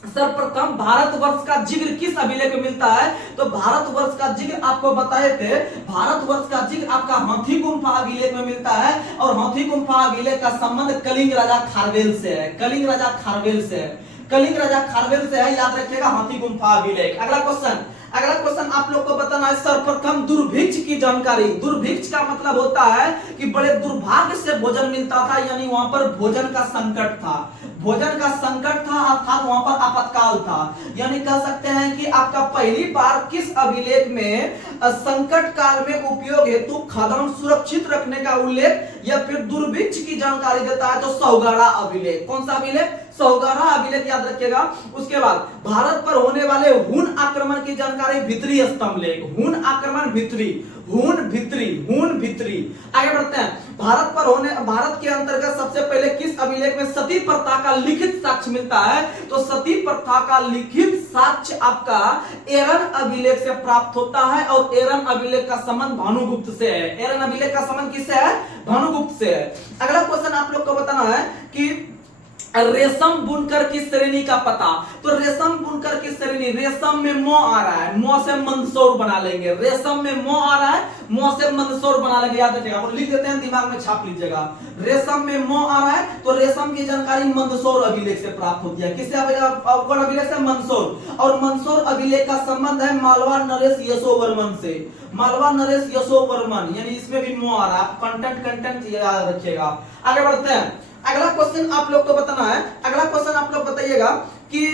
सर्वप्रथम भारतवर्ष का जिक्र किस अभिलेख में मिलता है? तो भारतवर्ष का जिक्र आपको बताए थे, भारतवर्ष का जिक्र आपका हाथी गुम्फा अभिलेख में मिलता है। और हाथी गुम्फा अभिलेख का संबंध कलिंग राजा खारवेल से है, कलिंग राजा खारवेल से है, कलिंग राजा खारवेल से है, याद रखिएगा हाथी गुम्फा अभिलेख। अगला क्वेश्चन, अगला क्वेश्चन आप लोग को बताना है सर्वप्रथम दुर्भिक्ष की जानकारी। दुर्भिक्ष का मतलब होता है कि बड़े दुर्भाग्य से भोजन मिलता था, यानी वहां पर भोजन का संकट था, भोजन का संकट था, अर्थात वहां पर आपातकाल था। यानी कह सकते हैं कि आपका पहली बार किस अभिलेख में संकट काल में उपयोग हेतु खाद्यान्न सुरक्षित रखने का उल्लेख या फिर दुर्भिक्ष की जानकारी देता है, तो सौगाड़ा अभिलेख। कौन सा अभिलेख? सौगाड़ा अभिलेख, याद रखिएगा। उसके बाद भारत पर होने वाले हुन आक्रमण की जानकारी भित्री स्तंभ लेख, हुन आक्रमण भित्री, हुन भित्री, हुन भित्री। आगे बढ़ते हैं। भारत के अंतर्गत सबसे पहले किस अभिलेख में सती प्रथा का लिखित साक्ष्य मिलता है? तो सती प्रथा का लिखित साक्ष्य आपका एरन अभिलेख से प्राप्त होता है। और एरन अभिलेख का संबंध भानुगुप्त से है। एरन अभिलेख का संबंध किससे है? भानुगुप्त से है। अगला क्वेश्चन आप लोग को बताना है कि रेशम बुनकर की श्रेणी का पता। तो रेशम बुनकर की श्रेणी, रेशम में मो आ रहा है, मो से मंदसौर बना लेंगे। रेशम में मो आ रहा है, मो से मंदसौर बना लेंगे, याद रखिएगा। और लिख देते हैं, दिमाग में छाप लीजिएगा। रेशम में मो आ रहा है तो रेशम की जानकारी मंदसौर अभिलेख से प्राप्त होती है। किससे अभिलेख से? मंदसौर। और मंदसौर अभिलेख का संबंध है मालवा नरेश यशोवर्मन से। मालवा नरेश यशोवर्मन, यानी इसमें भी मो आ रहा है। कंटेंट याद रखिएगा। आगे बढ़ते हैं। अगला क्वेश्चन आप लोग को बताना है, अगला क्वेश्चन आप लोग बताइएगा कि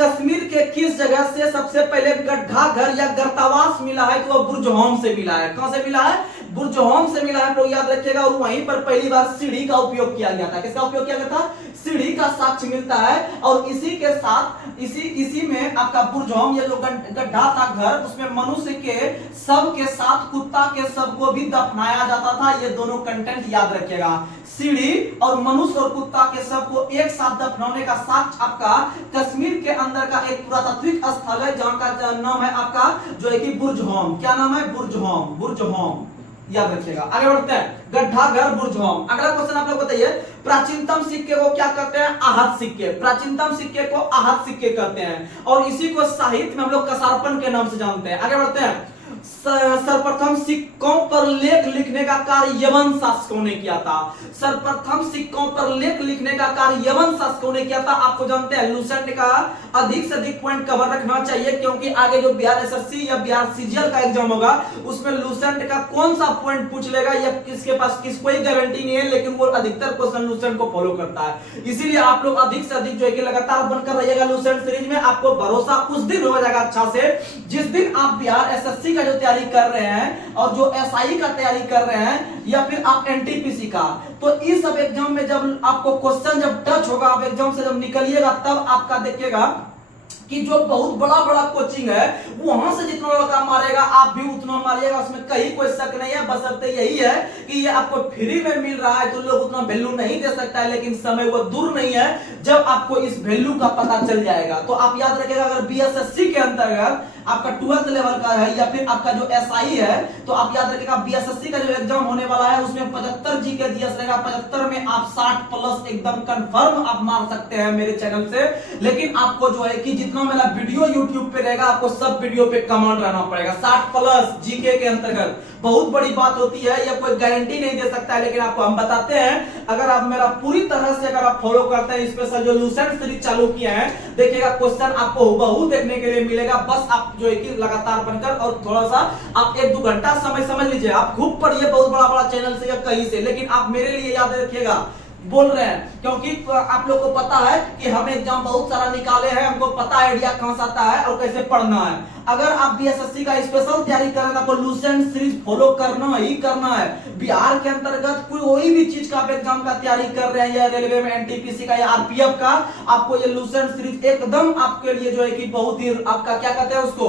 कश्मीर के किस जगह से सबसे पहले गड्ढा घर या गर्तावास मिला है? तो वह बुर्जहोम से मिला है। कहां से मिला है? बुर्जहोम से मिला है, तो याद रखिएगा। और वहीं पर पहली बार सीढ़ी का उपयोग किया गया था। किसका उपयोग किया गया था? सीढ़ी का साक्ष्य मिलता है। और इसी के साथ इसी में आपका बुर्जहोम, या जो गड्ढा था घर, उसमें मनुष्य के शव के साथ कुत्ता के शव को भी दफनाया जाता था। ये दोनों कंटेंट याद रखिएगा। सीढ़ी और मनुष्य और कुत्ता के शव को एक साथ दफनाने का साक्ष्य आपका कश्मीर के अंदर का एक पुरातात्विक स्थल है, जहां का नाम है आपका जो है कि बुर्जहोम। क्या नाम है? बुर्जहोम, बुर्जहोम, याद रखिएगा। आगे बढ़ते हैं। गड्ढा घर, बुर्जहोम। अगला क्वेश्चन आप लोग बताइए, प्राचीनतम सिक्के को क्या कहते हैं? आहत सिक्के। प्राचीनतम सिक्के को आहत सिक्के कहते हैं। और इसी को साहित्य में हम लोग कसारपन के नाम से जानते हैं। आगे बढ़ते हैं। सर्वप्रथम सिक्कों पर लेख लिखने का कार्य यवन शासकों ने किया था। सर्वप्रथम सिक्कों पर लेख लिखने का कार्य यवन शासकों ने किया था। आपको जानते हैं लूसेंट का अधिक से अधिक पॉइंट कवर रखना चाहिए, क्योंकि आगे जो बिहार एसएससी या बिहार सीजीएल का एग्जाम होगा उसमें लूसेंट का कौन सा पॉइंट पूछ लेगा या किसके पास कोई गारंटी नहीं है, लेकिन वो अधिकतर क्वेश्चन लूसेंट को फॉलो करता है। इसीलिए आप लोग अधिक से अधिक जो है कि लगातार बनकर रहिएगा लूसेंट सीरीज में। आपको भरोसा उस दिन हो जाएगा अच्छा से जिस दिन आप बिहार एसएससी का जो तैयारी कर रहे हैं और जो एसआई का तैयारी कर रहे हैं या फिर आप एनटीपीसी का, तो इस सब एग्जाम में जब आपको क्वेश्चन जब टच होगा, आप एग्जाम से जब निकलिएगा, तब आपका देखिएगा कि जो बहुत बड़ा बड़ा कोचिंग है वहां से जितना लड़का मारेगा आप भी उतना मारिएगा, उसमें कहीं कोई शक नहीं है। बशर्ते यही है कि ये आपको फ्री में मिल रहा है तो लोग उतना वैल्यू नहीं दे सकता है, लेकिन समय वो दूर नहीं है जब आपको इस वैल्यू का पता चल जाएगा। तो आप याद रखिएगा, अगर बीएसएससी के अंतर्गत आपका 12th लेवल का है या फिर आपका जो एसआई है, तो आप याद रखिएगा बीएसएससी का जो एग्जाम होने वाला है उसमें 75 जीके जीएस रहेगा। 75 में आप 60 प्लस एकदम कंफर्म आप मार सकते हैं मेरे चैनल से। लेकिन आपको जो है कि जितना मेरा वीडियो यूट्यूब पे रहेगा आपको सब वीडियो पे कमांड रहना पड़ेगा। 60 प्लस जीके के अंतर्गत बहुत बड़ी बात होती है, यह कोई गारंटी नहीं दे सकता है, लेकिन आपको हम बताते हैं। अगर आप मेरा पूरी तरह से अगर आप फॉलो करते हैं, स्पेशल जो लूसेंट सीरीज चालू किया है, देखिएगा क्वेश्चन आपको हुबहू देखने के लिए मिलेगा। बस आप जो है कि लगातार बनकर और थोड़ा सा आप 1-2 घंटा समय समझ लीजिए। आप खूब पढ़िए बहुत बड़ा बड़ा चैनल से या कहीं से, लेकिन आप मेरे लिए याद रखिएगा बोल रहे हैं, क्योंकि आप लोग को पता है कि हम एग्जाम बहुत सारा निकाले हैं, हमको पता है आइडिया कहां से आता है और कैसे पढ़ना है। अगर आप बीएसएससी का स्पेशल तैयारी कर रहे हैं तो आपको लूसेंट सीरीज फॉलो करना ही करना है। बिहार के अंतर्गत कोई भी चीज का आप एग्जाम का तैयारी कर रहे हैं, या रेलवे में एनटीपीसी का या आरपीएफ का, आपको ये लूसेंट सीरीज एकदम आपके लिए जो है कि बहुत ही आपका क्या कहते हैं उसको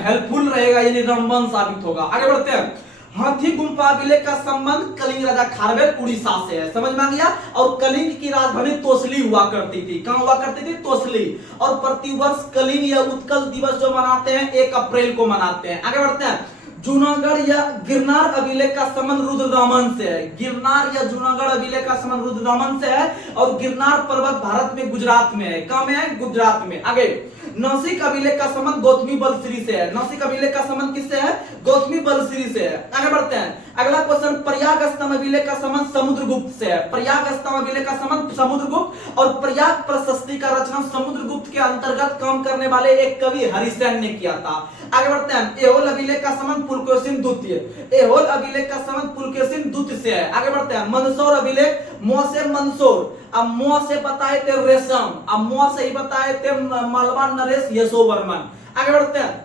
हेल्पफुल रहेगा, यानी रामबाण साबित होगा। आगे बढ़ते हैं। हाथी गुम्फा अभिलेख का संबंध कलिंग राजा खारवेल उड़ीसा से है, समझ में आ गया। और कलिंग की राजधानी तोसली हुआ करती थी। कहां हुआ करती थी? तोसली। और प्रतिवर्ष कलिंग या उत्कल दिवस जो मनाते हैं 1 अप्रैल को मनाते हैं। आगे बढ़ते हैं। जूनागढ़ या गिरनार अभिलेख का संबंध रुद्रदामन से है। गिरनार या जूनागढ़ अभिलेख का संबंध रुद्रदामन से है। और गिरनार पर्वत भारत में गुजरात में है। कहां में है? गुजरात में। आगे, नासिक अभिलेख का संबंध गौतमी बलश्री से है। नासिक अभिलेख का संबंध किससे है? गौतमी बलश्री से है। आगे बढ़ते हैं। अगला क्वेश्चन, प्रयाग स्तंभ अभिलेख का संबंध समुद्रगुप्त से है। प्रयाग स्तंभ अभिलेख का संबंध समुद्रगुप्त। और प्रयाग प्रशस्ति का रचना समुद्रगुप्त के अंतर्गत काम करने वाले एक कवि हरिसेन ने किया था। आगे बढ़ते हैं। एहोल अभिलेख का संबंध पुलकेशिन द्वितीय। एहोल अभिलेख का संबंध पुलकेशिन द्वितीय से है। आगे बढ़ते हैं। मंदसौर अभिलेख, मुआ से मंदसौर, अब मुआ से बताए थे रेशम, अब मुआ से ही बताए थे मालवा नरेश यशोवर्मन। आगे बढ़ते हैं।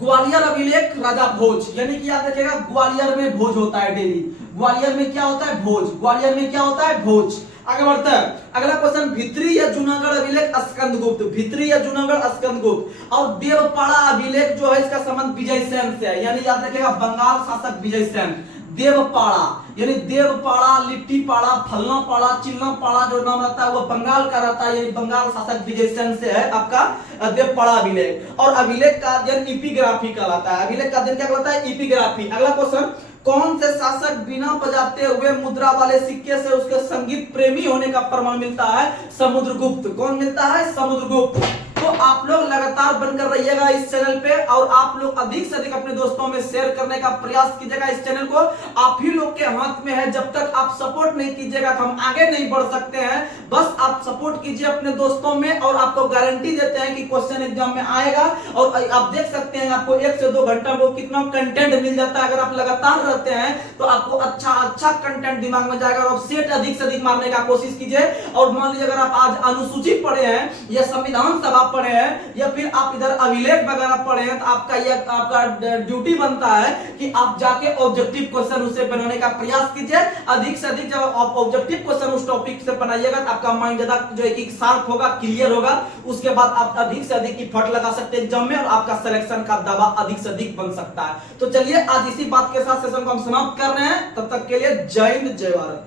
ग्वालियर अभिलेख राजा भोज, यानी कि याद रखिएगा ग्वालियर में भोज होता है डेली। ग्वालियर में क्या होता है? भोज। ग्वालियर में क्या होता है? भोज। आगे बढ़ते हैं। अगला क्वेश्चन, भित्री या जूनागढ़ अभिलेख स्कंदगुप्त। भित्री या जूनागढ़ स्कंदगुप्त। और देवपाड़ा अभिलेख जो है इसका संबंध विजय सेन से है, यानी याद रखिएगा बंगाल शासक विजय सेन। देवपाड़ा यानी देवपाड़ा, लिट्टीपाड़ा, फलनापाड़ा, चिल्लापाड़ा जो नाम रहता है वो बंगाल का रहता है, यानी बंगाल शासक विजय सेन से है आपका देवपाड़ा अभिलेख। और अभिलेख का अध्ययन इपिग्राफी कहलाता है। अभिलेख का अध्ययन क्या कहलाता है? इपिग्राफी। अगला क्वेश्चन, कौन से शासक बिना बजाते हुए मुद्रा वाले सिक्के से उसके संगीत प्रेमी होने का प्रमाण मिलता है? समुद्रगुप्त। कौन मिलता है? समुद्रगुप्त। तो आप लोग लगातार बनकर रहिएगा इस चैनल पे, और आप लोग अधिक से अधिक अपने दोस्तों में शेयर करने का प्रयास कीजिएगा। इस चैनल को आप ही लोग के हाथ में है। जब तक आप सपोर्ट नहीं कीजिएगा तो हम आगे नहीं बढ़ सकते हैं। बस आप सपोर्ट कीजिए अपने दोस्तों में, और आपको गारंटी देते हैं कि क्वेश्चन एग्जाम में आएगा। और आप देख सकते हैं आपको 1 से 2 घंटा को कितना कंटेंट मिल जाता है। अगर आप लगातार रहते हैं तो आपको अच्छा कंटेंट दिमाग में जाएगा, और सेट अधिक से अधिक मारने का कोशिश कीजिए। और मान लीजिए अगर आप आज अनुसूची पढ़े हैं या संविधान सभा पढ़े हैं या फिर आप इधर अभिलेख वगैरह पढ़े हैं, तो आपका ड्यूटी बनता है कि आप जाके ऑब्जेक्टिव क्वेश्चन उससे बनाने का प्रयास कीजिए। अधिक से अधिक जब आप ऑब्जेक्टिव क्वेश्चन उस टॉपिक से बनाइएगा तो आपका माइंड ज्यादा जो है कि शार्प होगा, क्लियर होगा। उसके बाद आप अधिक से अधिक एफर्ट लगा सकते हैं एग्जाम में, और आपका सिलेक्शन का दावा अधिक से अधिक बन सकता है। तो चलिए आज इसी बात के साथ सेशन को हम समाप्त कर रहे हैं। तब तक के लिए जय हिंद, जय भारत।